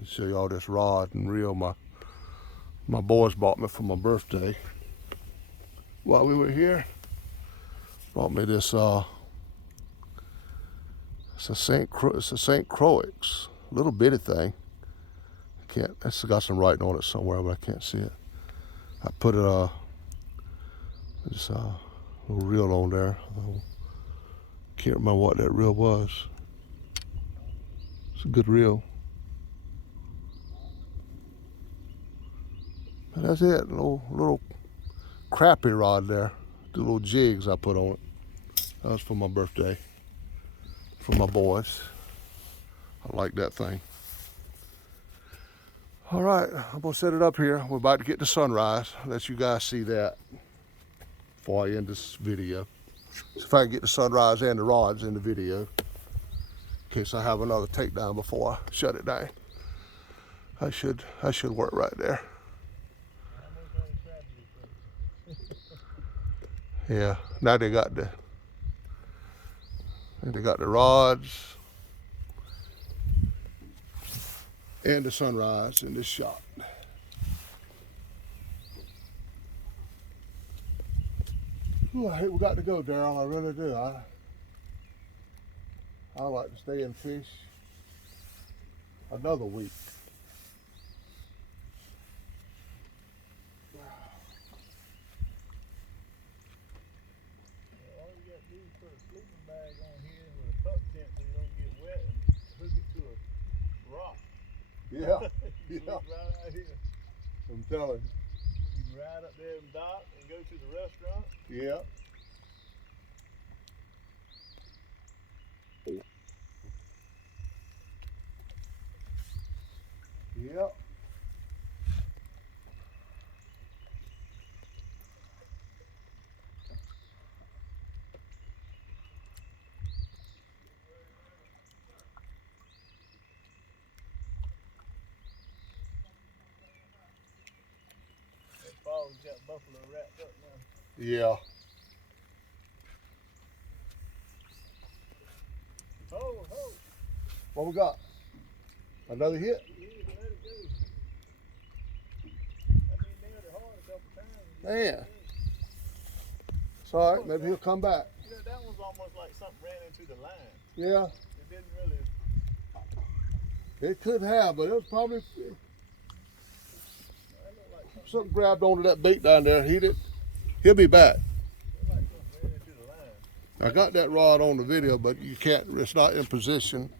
You see all this rod and reel my boys bought me for my birthday. While we were here, brought me this it's a St. Croix, little bitty thing. It's got some writing on it somewhere, but I can't see it. I put this little reel on there. Can't remember what that reel was. It's a good reel. But that's it. Little crappie rod there. The little jigs I put on it. That was for my birthday. For my boys. I like that thing. All right, I'm gonna set it up here. We're about to get to sunrise. Let you guys see that before I end this video. So if I can get the sunrise and the rods in the video, in case I have another takedown before I shut it down. I should work right there. Yeah, now they got the rods and the sunrise in this shot. Ooh, I hate we got to go, Daryl. I really do. I like to stay and fish another week. All you got to do is put a sleeping bag on here with a pup tent so you don't get wet and hook it to a rock. Yeah, You can yeah. sleep right out here. I'm telling You can ride up there and dock and go to the restaurant. you. Yeah. Yep. That fall's got buffalo wrapped up now. Yeah. Ho, ho. What we got? Another hit? Yeah, let it go. I mean, nailed it hard a couple times. Man. It's all right. Maybe he'll come back. You know, that one's almost like something ran into the line. Yeah. It didn't really. It could have, but it was probably That looked like something grabbed onto that bait down there. He'll be back. ran into the line. I got that rod on the video, but you can't. It's not in position.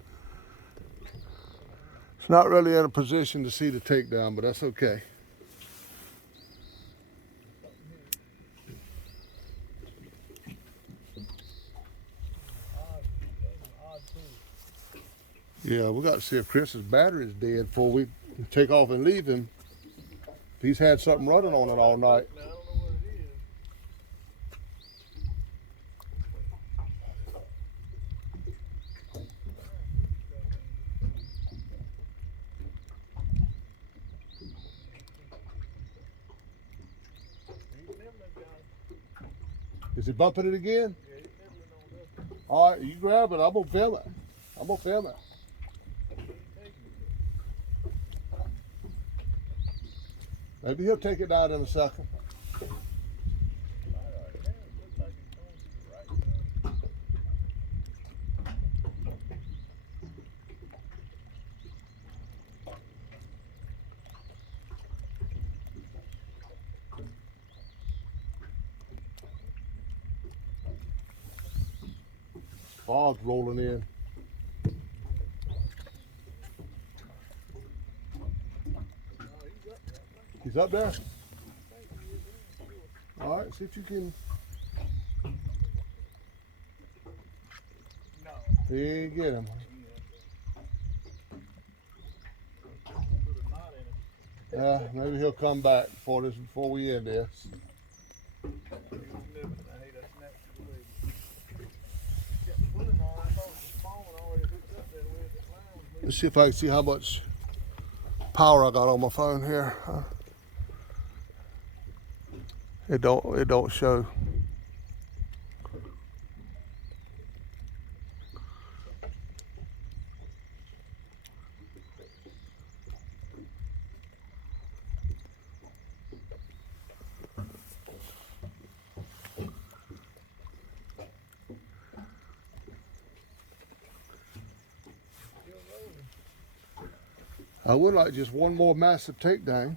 It's not really in a position to see the takedown, but that's okay. Yeah, we got to see if Chris's battery's dead before we take off and leave him. He's had something running on it all night. Now, I don't know what it is. He's nibbling, guys. Is he bumping it again? Yeah, he's nibbling on this. All right, you grab it. I'm gonna film it. I'm gonna film it. He's taking it. Maybe he'll take it down in a second. Right, yeah, it looks like it's going to the right side. Fog's rolling in. Oh, he's up there. He's up there. I think he is in, sure. All right, see if you can. No. He ain't get him. Put a knot in it. Yeah, maybe he'll come back before we end this. He was nibbling. I hate that snap to the leg. Kept pulling on it. I thought it was the phone already hooked up there with the line was moving. Let's see if I can see how much power I got on my phone here. It don't show. I would like just one more massive takedown,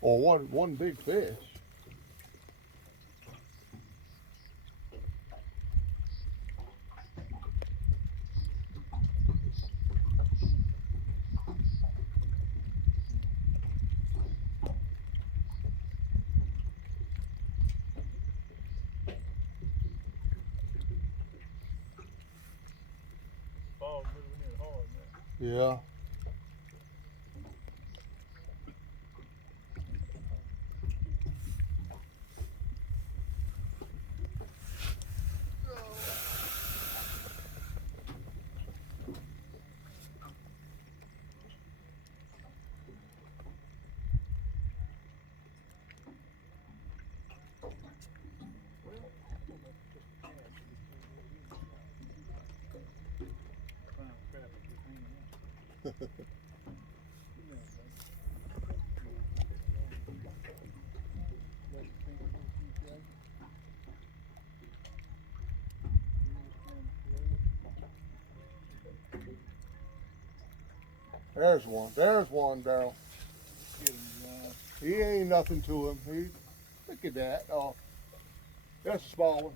or one big fish. Ball's moving in hard now. Yeah. Trying to trap it with hanging out. There's one. There's one, Daryl. Get him, John. He ain't nothing to him. Look at that. Oh, that's a small one.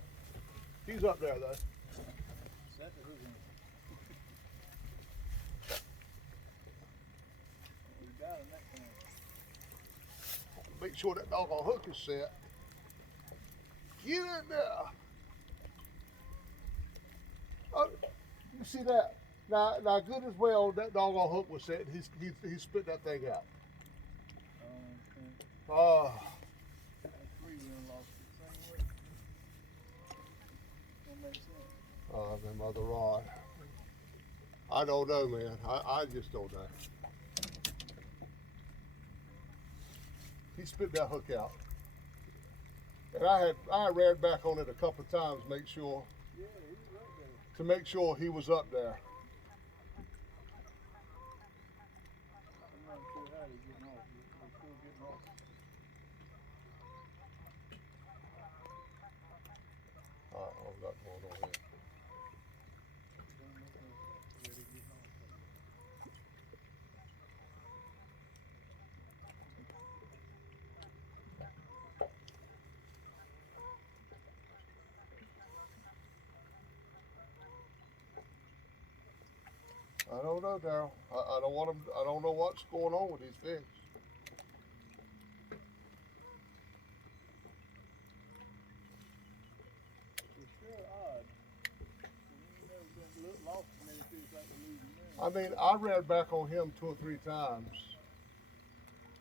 He's up there though. Set the hook in. We got him that time. Make sure that doggone hook is set. Get in there. Oh, you see that? Now, good as well. That doggone hook was set. He spit that thing out. Oh, That's three we done lost it. Same way. Don't make sense. oh, them other rod. I don't know, man. I just don't know. He spit that hook out, and I ran back on it a couple of times, make sure Yeah, he's right there. to make sure he was up there. I'm not sure how he's getting off. He's still getting off. All right, what we got going on here? Don't look like where he's getting off. I don't know, Daryl. I don't want him. I don't know what's going on with these fish. It's sure odd. When you never been lost in these fish like the losing I mean, I ran back on him 2 or 3 times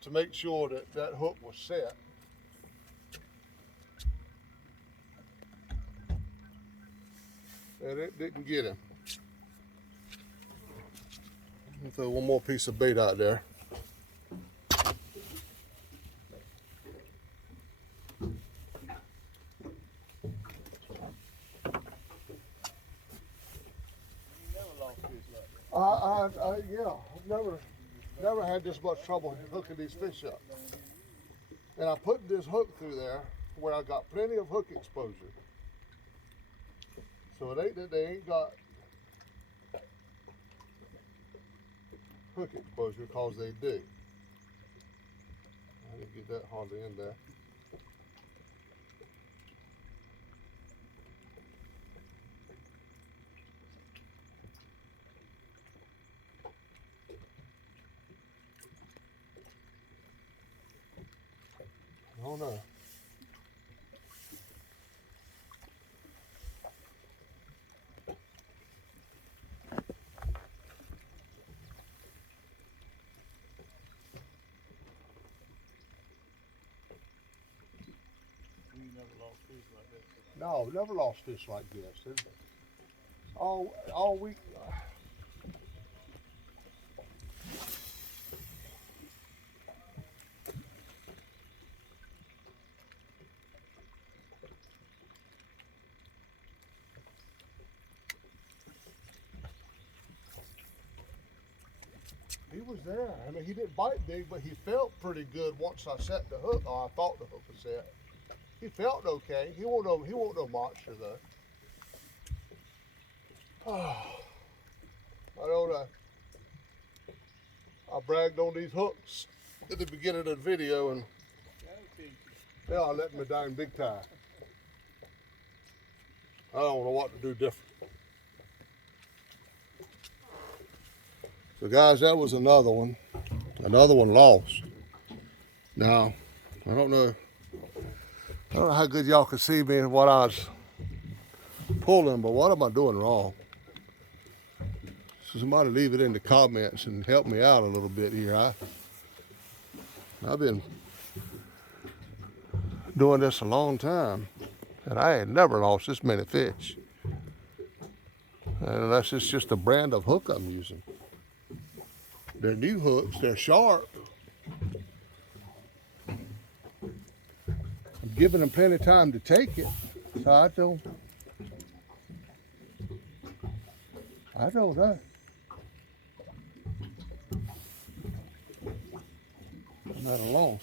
to make sure that that hook was set. And it didn't get him. Throw one more piece of bait out there. Yeah, I've never had this much trouble hooking these fish up. And I put this hook through there where I got plenty of hook exposure. So it ain't that they ain't got hook exposure, cause they do. I didn't get that hardly in there. I don't know. You never lost fish like that. No, never lost fish like this. All week. He was there. I mean, he didn't bite big, but he felt pretty good once I set the hook, or I thought the hook was set. He felt okay. He won't no monster though. I don't know. I bragged on these hooks at the beginning of the video, and now I let me down big time. I don't know what to do different. So guys, that was another one lost. Now, I don't know how good y'all can see me and what I was pulling, but what am I doing wrong? So somebody leave it in the comments and help me out a little bit here. I've been doing this a long time, and I ain't never lost this many fish. Unless it's just the brand of hook I'm using. They're new hooks, they're sharp. I'm giving them plenty of time to take it. So I don't know. I'm at a loss.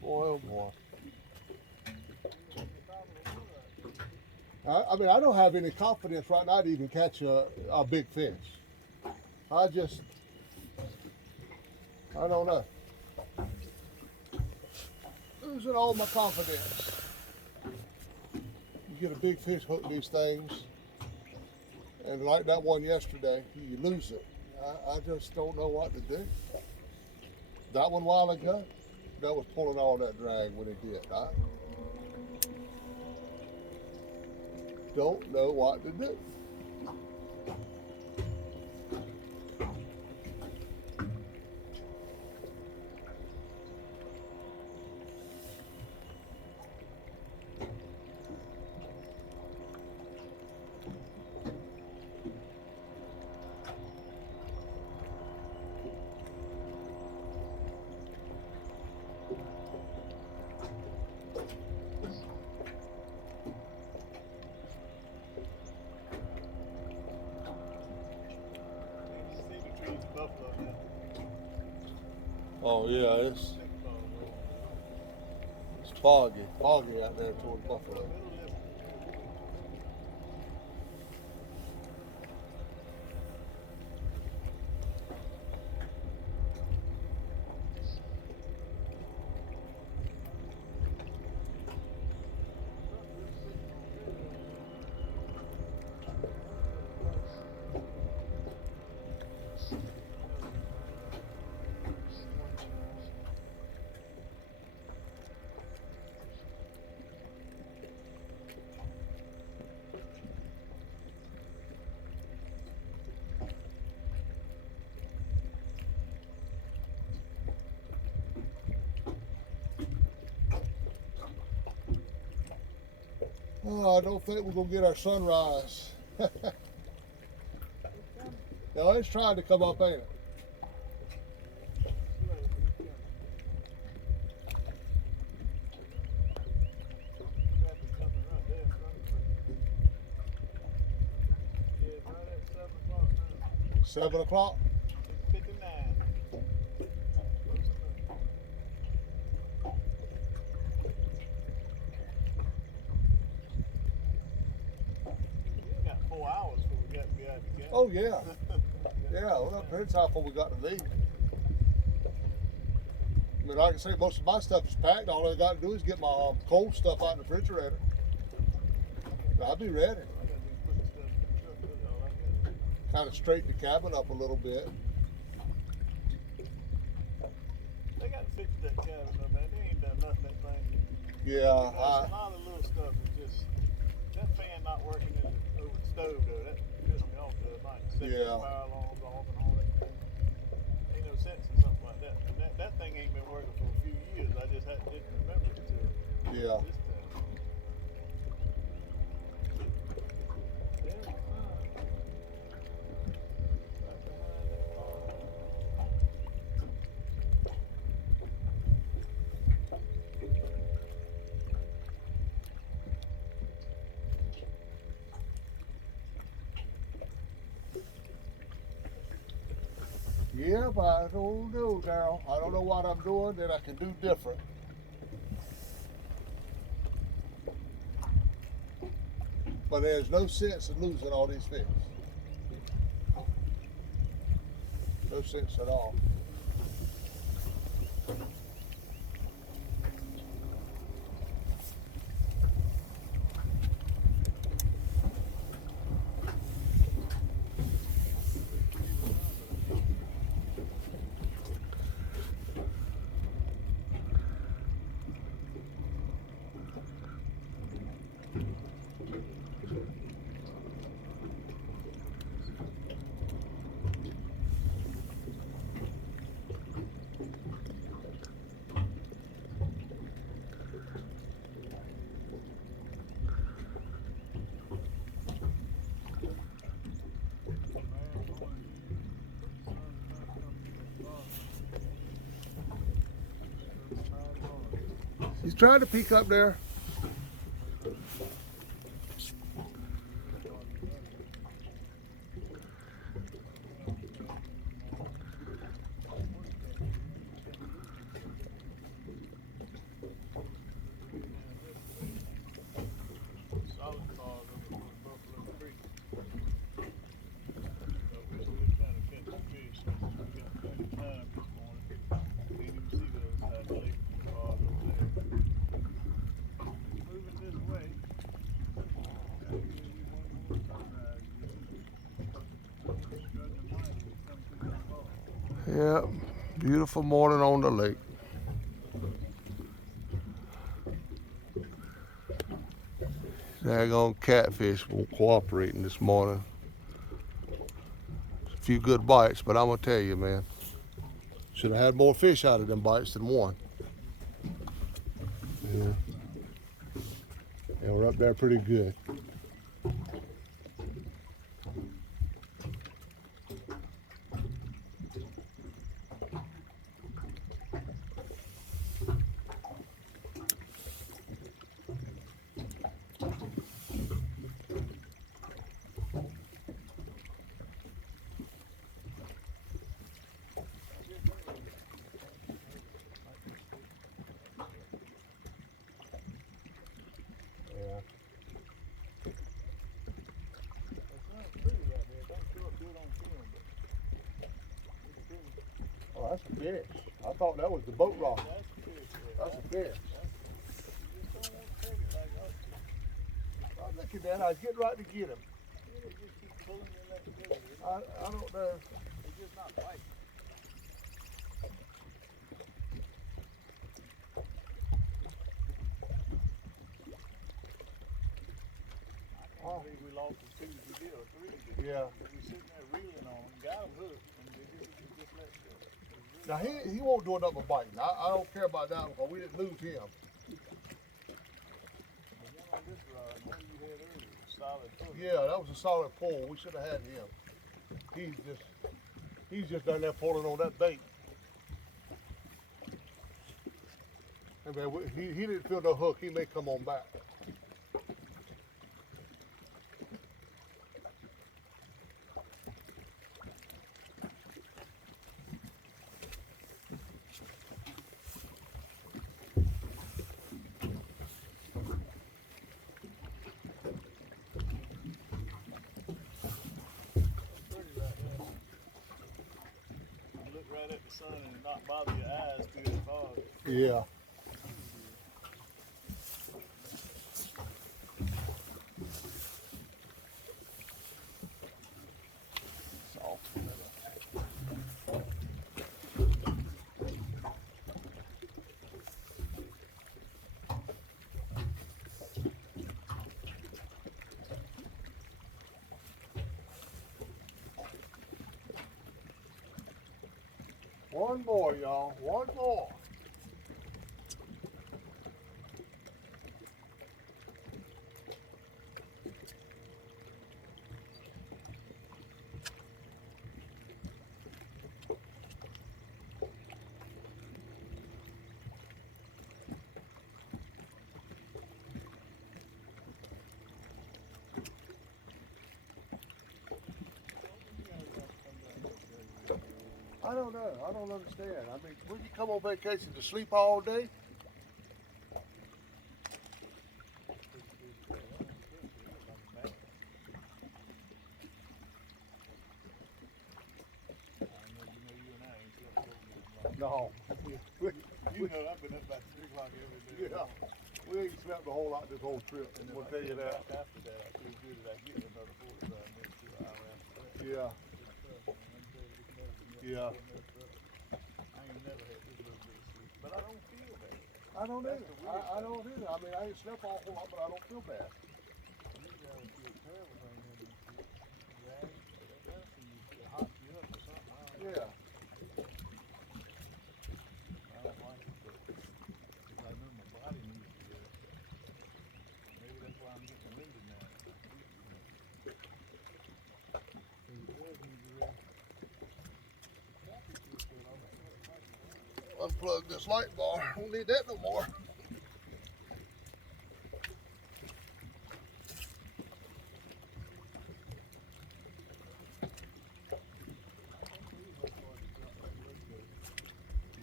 Boy, oh boy. I mean, I don't have any confidence right now to even catch a big fish. I don't know. Losing all my confidence. You get a big fish hook these things, and like that one yesterday, you lose it. I just don't know what to do. That one a while ago, that was pulling all that drag when it did. I don't know what to do. Oh yeah, it's foggy out there toward Buffalo. Oh, I don't think we're gonna get our sunrise. No, it's trying to come up, ain't it? Yeah, right at 7 o'clock now. 7 o'clock? 6:59. Close enough. We got 4 hours before we got to be out the camp. Oh yeah. Yeah, well that depends how far we got to leave. I mean, like I say, most of my stuff is packed. All I got to do is get my cold stuff out in the refrigerator. I'll be ready. I gotta do put the stuff in the truck. That's all I gotta do. Kind of straighten the cabin up a little bit. They gotta fix that cabin though, man. They ain't done nothing that thing. Yeah, A lot of little stuff is just that fan not working over the stove though. That pissed me off the other night. Setting Yeah. the fire alarms off and all that. Ain't no sense in something like that. And that thing ain't been working for a few years. I just didn't remember it until yeah. this time. There's the sun. Right behind that car. Yeah, but I don't know now. I don't know what I'm doing that I can do different. But there's no sense in losing all these fish. No sense at all. He's trying to peek up there. Solid cars over Buffalo Creek. But we're still trying to catch some fish. We got plenty of time this morning. Can't even see the other side of the lake from the cars over there. Moving this way. Gotta give you one more sunrise view. Struggling mightily to come through that far. Yeah, beautiful morning on the lake. Daggone catfish won't cooperating this morning. A few good bites, but I'm gonna tell you, man, should have had more fish out of them bites than one. Yeah, yeah, we're up there pretty good. Yeah. It sounds pretty right there. It don't show up good on film, but it's pretty. Oh, that's a fish. I thought that was the boat rock. That's a fish there. That's a fish. You just don't want to take it like us. I look at that. I was getting right to get him. They just keep pulling and letting go. I don't know. They're just not biting. I can't believe we lost as two as we did, or three as we did. Yeah. We sitting there reeling on them, got them hooked, and they just let go. Now he won't do another biting. I don't care about that one because we didn't lose him. The one on this rod, what you had earlier, solid hook. Yeah, that was a solid pull. We should have had him. He's just down there pulling on that bait. Hey man, he didn't feel no hook. He may come on back. Look right at the sun and not bother your eyes through the fog. Yeah. One more, y'all. One more. I don't know. I don't understand. I mean, would you come on vacation to sleep all day? No. You know I've been up about 3 o'clock every day. Yeah. We ain't slept a whole lot this whole trip. And I'm gonna tell you that. After that, I feel good that I get another 45 minutes to an hour after that. Yeah. Yeah. I ain't never had this little bit of sleep, but I don't feel bad. I don't That's either. the weird I don't either. I mean, I ain't slept a whole lot, but I don't feel bad. You gotta feel terrible when you're in this rag. That medicine used to hot you up or something. I don't know. Yeah. I don't like it, but I know my body needs to rest. Maybe that's why I'm getting winded now. It does need to rest. Unplug this light bar. Don't need that no more.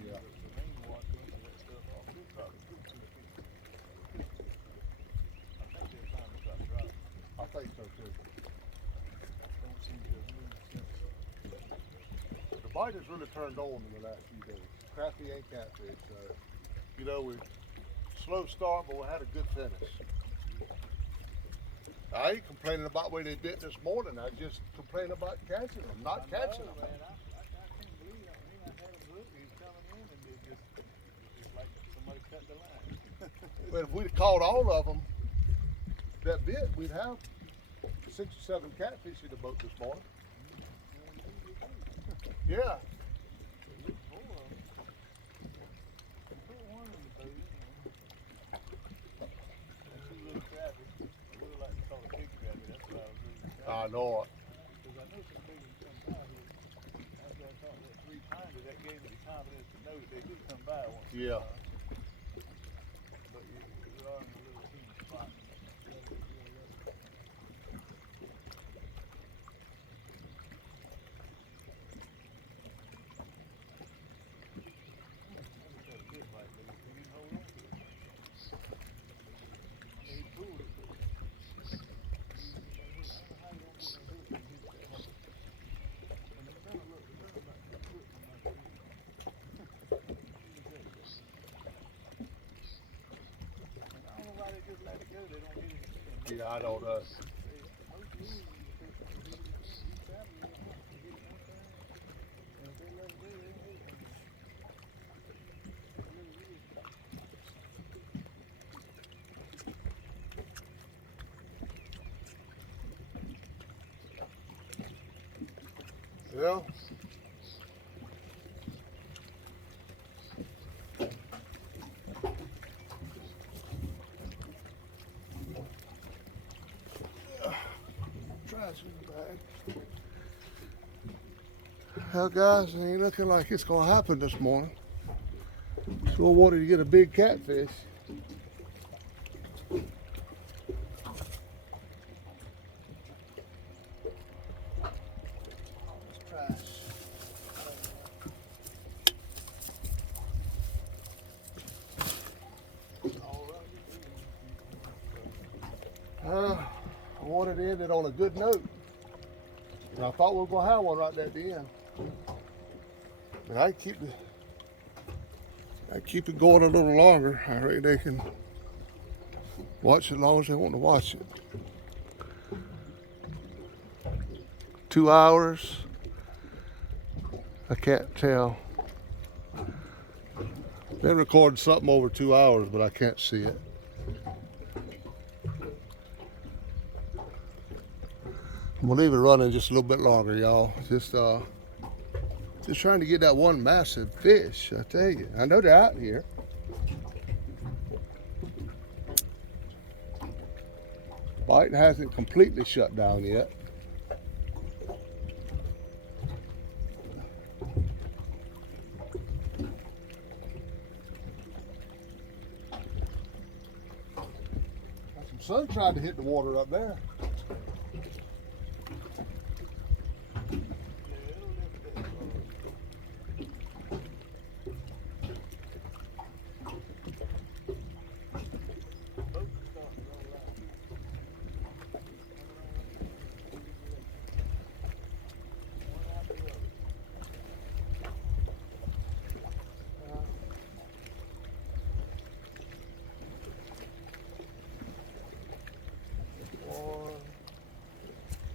Yeah. The rain washed most of that stuff off. We'll probably get 2 feet. I think they're trying to stop dropping. I think so too. Don't seem to have moved since. The bite has really turned on in the last few days. Crappie and catfish. So, you know, we slow start, but we had a good finish. I ain't complaining about where they bit this morning. I just complain about catching them, not catching them. Man, I can't believe it. I mean, I had them look, he's coming in and it's like somebody cut the line. But if we'd caught all of them that bit, we'd have 6 or 7 catfish in the boat this morning. Yeah. I know it. Because I know some big ones come by here. After I caught that 3 pounder, that gave me the confidence to know that they did come by once. in a Yeah. while. But you are in a little teeny spot. Yeah, I don't know. Well, trash in the bag. Well, guys, it ain't looking like it's gonna happen this morning. So I wanted to get a big catfish. It's trash. I wanted to end it on a good note. And I thought we were gonna have one right at the end. But I keep it going a little longer. I reckon they can watch it as long as they want to watch it. 2 hours. I can't tell. Been recording something over 2 hours, but I can't see it. I'm gonna leave it running just a little bit longer, y'all. Just trying to get that one massive fish. I tell you, I know they're out here. Biting hasn't completely shut down yet. Got some sun trying to hit the water up there.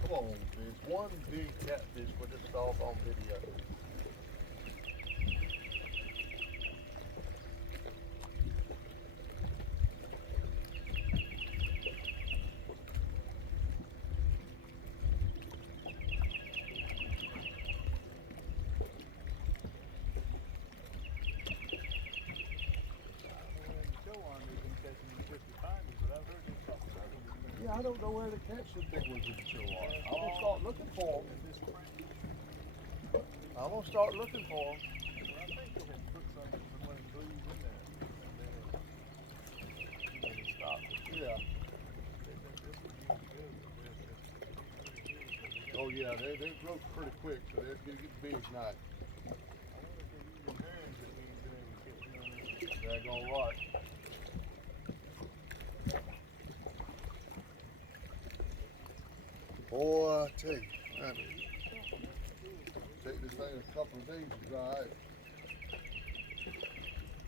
Come on, fish. One big catfish with this dog on video. Yeah, I don't know where to catch the big ones in the Chilliwack. I'm gonna start looking for them. I'm gonna start looking for them. Well, I think they had put some of the blues in there, and then it stopped. Yeah. They think this would be good. Oh yeah, they broke pretty quick, so they're gonna get big night. I wonder if they're using herons that we ain't been able to catch none of. They're gonna rot. Boy, I tell you, man, take this thing a couple of days to dry out.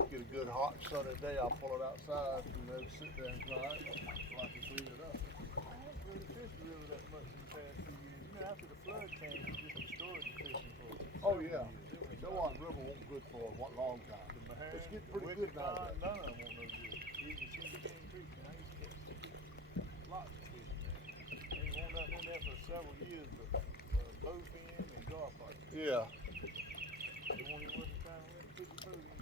Get a good hot sunny day, I'll pull it outside and let it sit there and dry out so I can clean it up. I haven't really fished the river that much in the past 2 years. You know, after the flood came, it just destroyed the fishing for Oh several yeah, years. It was Chilliwack River won't good for a long time. The Mahan, It's getting the pretty Wicked good now. Pond, none of them won't no good. Even Chinny Chin Creek, and I used to catch lots of fish in there. Ain't won't nothing in there for several years, but bowfin and garpike. Yeah. They won't even worth the time to put your boat in.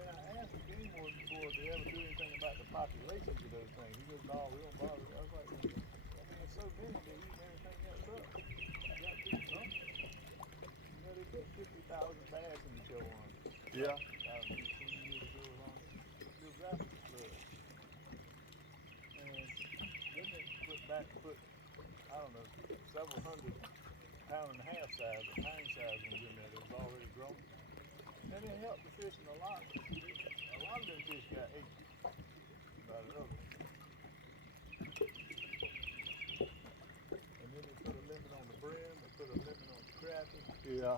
And I asked the game warden before they ever do anything about the populations of those things. He goes, no, we don't bother. I was like, I mean, it's so many, they're eating everything else up. You got to do something. You know, they put 50,000 bass in the Chilliwack. Yeah. 18 years ago along the geographic flood. And then they put, I don't know, several hundred pound-and-a-half size or pound size ones in there that was already grown. And it helped the fishing a lot. A lot of them fish got ate by the other ones. And then they put a limit on the brim, they put a limit on the crappie. Yeah.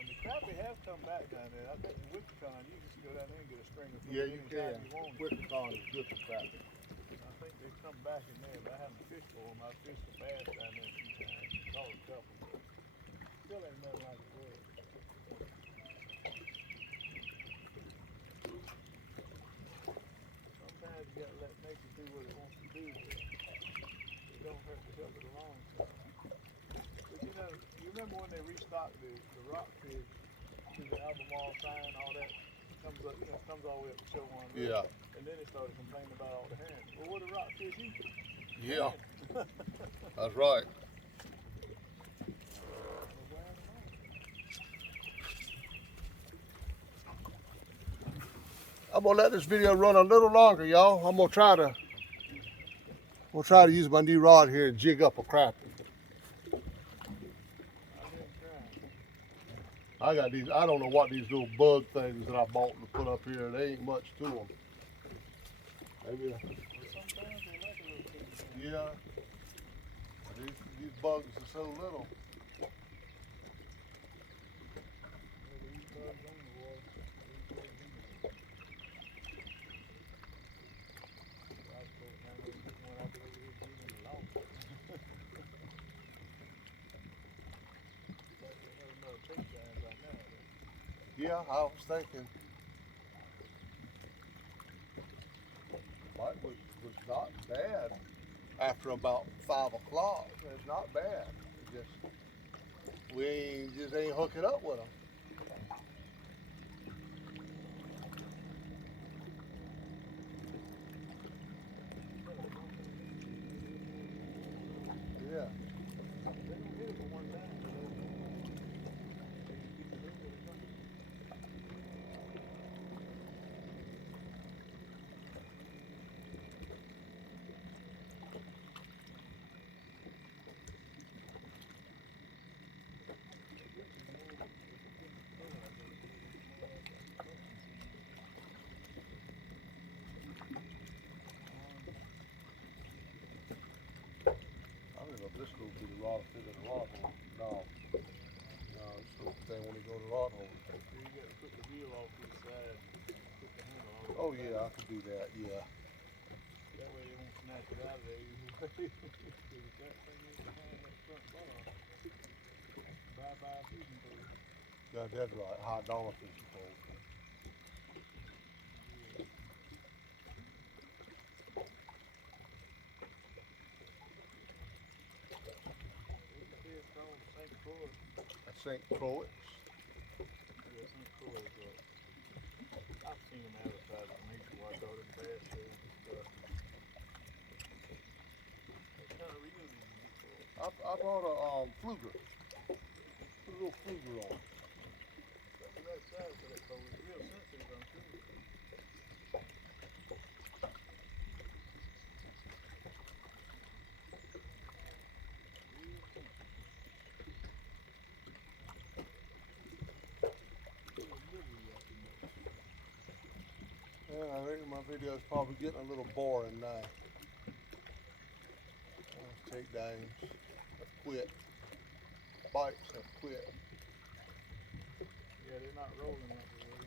And the crappie have come back down there. I think the Wichicon, you can just go down there and get a string of fish Yeah, you anytime can. you want. Wichicon is good for crappie. I think they come back in there, but I haven't fished for them. I fished for bass down there a few times. Caught a couple, but still ain't nothing like it was. Sometimes you gotta let nature do what it wants to do, but it don't hurt to help it along. But you know, you remember when they restocked the rockfish to the Albemarle sign, all that comes up, you know, comes all the way up to Chilliwack River. Yeah. And then they started complaining about all the herons. Well, what do rockfish eat? Yeah, that's right. I'm gonna let this video run a little longer, y'all. I'm gonna try to use my new rod here and jig up a crappie. I got these. I don't know what these little bug things that I bought to put up here. They ain't much to them. Maybe. Yeah. These bugs are so little. Yeah, I was thinking. Mine was not bad after about 5 o'clock. It's not bad. It just we just ain't hooking up with them. Yeah. I don't know if this will be the rod fit in the rod hole. No. No, it's the thing when you go to the rod hole. You got to put the wheel off to the side. Put the handle off. Oh yeah, I could do that, yeah. That way they won't snatch it out of there either way. If that thing is behind that front bar, bye-bye fishing pole. Yeah, that's right. High dollar fishing pole. It's called St. Croix. I St. Croix. Yeah, St. Croix. I've seen them advertised on these before. I thought it bass shows and stuff. What kind of reels did you get for it? I bought a fluger. Put a little fluger on. That's the right size for that pole. It's real sensitive, I'm sure. Yeah, I think my video is probably getting a little boring now. Takedowns have quit. Bites have quit. Yeah, they're not rolling like they were.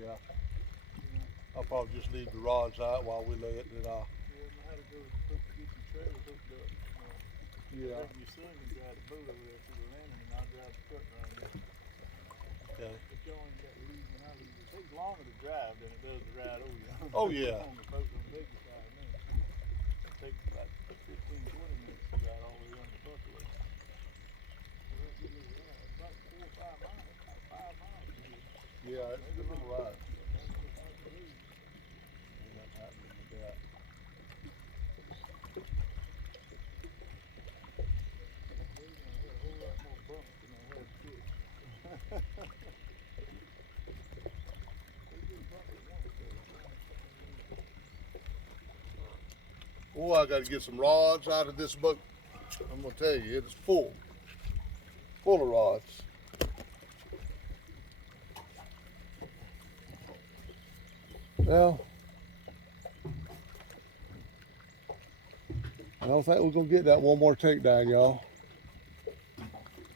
Yeah. I'll probably just leave the rods out while we lay it in Yeah, I had to go get your trailer hooked up. Yeah. Your son can drive the boat over there to the landing, and I'll drive the truck around there. Okay. But y'all ain't got to leave when I leave. It takes longer to drive than it does to ride over you. Oh yeah. On the boat, on the side, man. It takes about 15, 20 minutes to ride all the way around the Buffalo. It's about 4 or 5 miles. About 5 miles from here. Yeah, it's a good little ride. Ain't Ain't nothing happening with that. a whole lot more bumps than I had fish. Oh, I got to get some rods out of this boat. I'm gonna tell you, it's full of rods. Well, I don't think we're gonna get that one more takedown, y'all.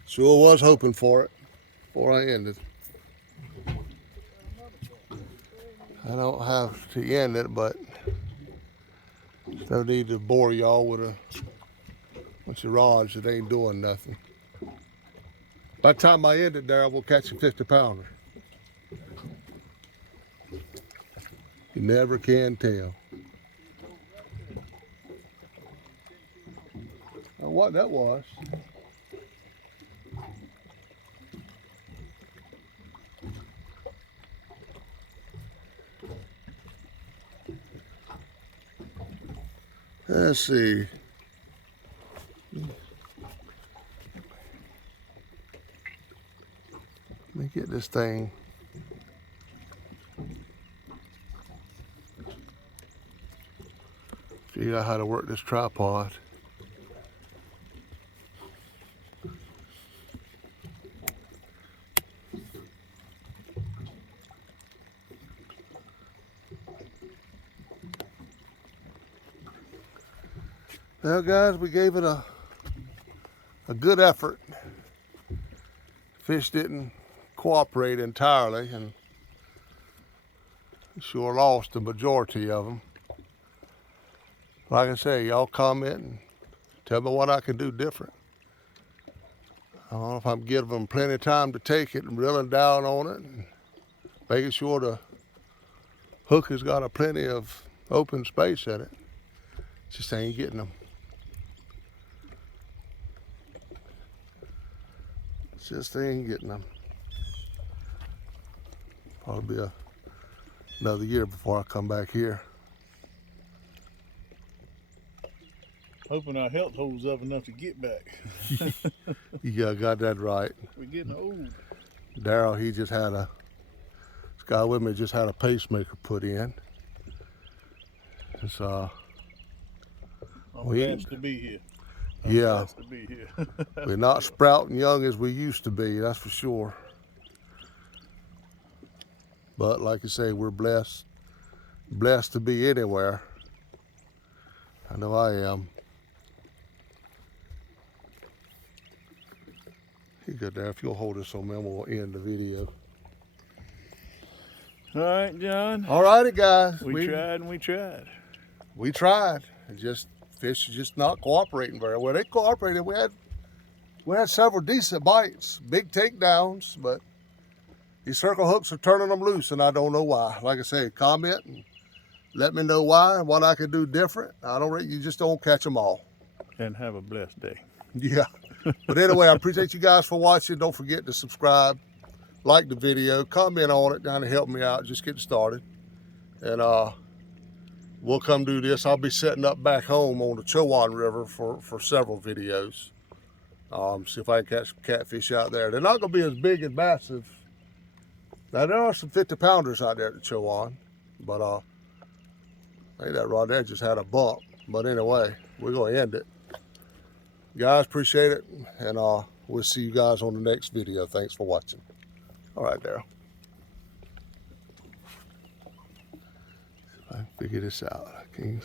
Sure was hoping for it before I ended. I don't have to end it, but no need to bore y'all with a bunch of rods that ain't doing nothing. By the time I end it there, I will catch a 50-pounder. You never can tell. What that was. Let's see. Let me get this thing. Figure out how to work this tripod. Well, guys, we gave it a good effort. Fish didn't cooperate entirely, and sure lost the majority of them. Like I say, y'all comment and tell me what I can do different. I don't know if I'm giving them plenty of time to take it and reeling down on it and making sure the hook has got a plenty of open space in it. Just ain't getting them. Just ain't getting them. Probably be another year before I come back here. Hoping our health holds up enough to get back. Yeah, got that right. We're getting old. Daryl, he just had this guy with me just had a pacemaker put in. It's I'm we- blessed to be here. yeah, Blessed to be here. we're not sprouting young as we used to be, that's for sure. But like you say, we're blessed to be anywhere. I know I am. You good there? If you'll hold this on, man, we'll end the video. All right, John. All righty, guys. We tried and we tried. We tried. It just fish is just not cooperating very well. They cooperated. We had several decent bites, big takedowns, but these circle hooks are turning them loose, and I don't know why. Like I said, comment and let me know why and what I could do different. You just don't catch them all. And have a blessed day. Yeah. But anyway, I appreciate you guys for watching. Don't forget to subscribe, like the video, comment on it, down to help me out, just getting started. And we'll come do this. I'll be setting up back home on the Chowan River for several videos. See if I can catch some catfish out there. They're not going to be as big and massive. Now, there are some 50-pounders out there at the Chowan, but I think that rod there just had a bump. But anyway, we're going to end it. Guys, appreciate it, and we'll see you guys on the next video. Thanks for watching. All right, Daryl. I figure this out, Kings.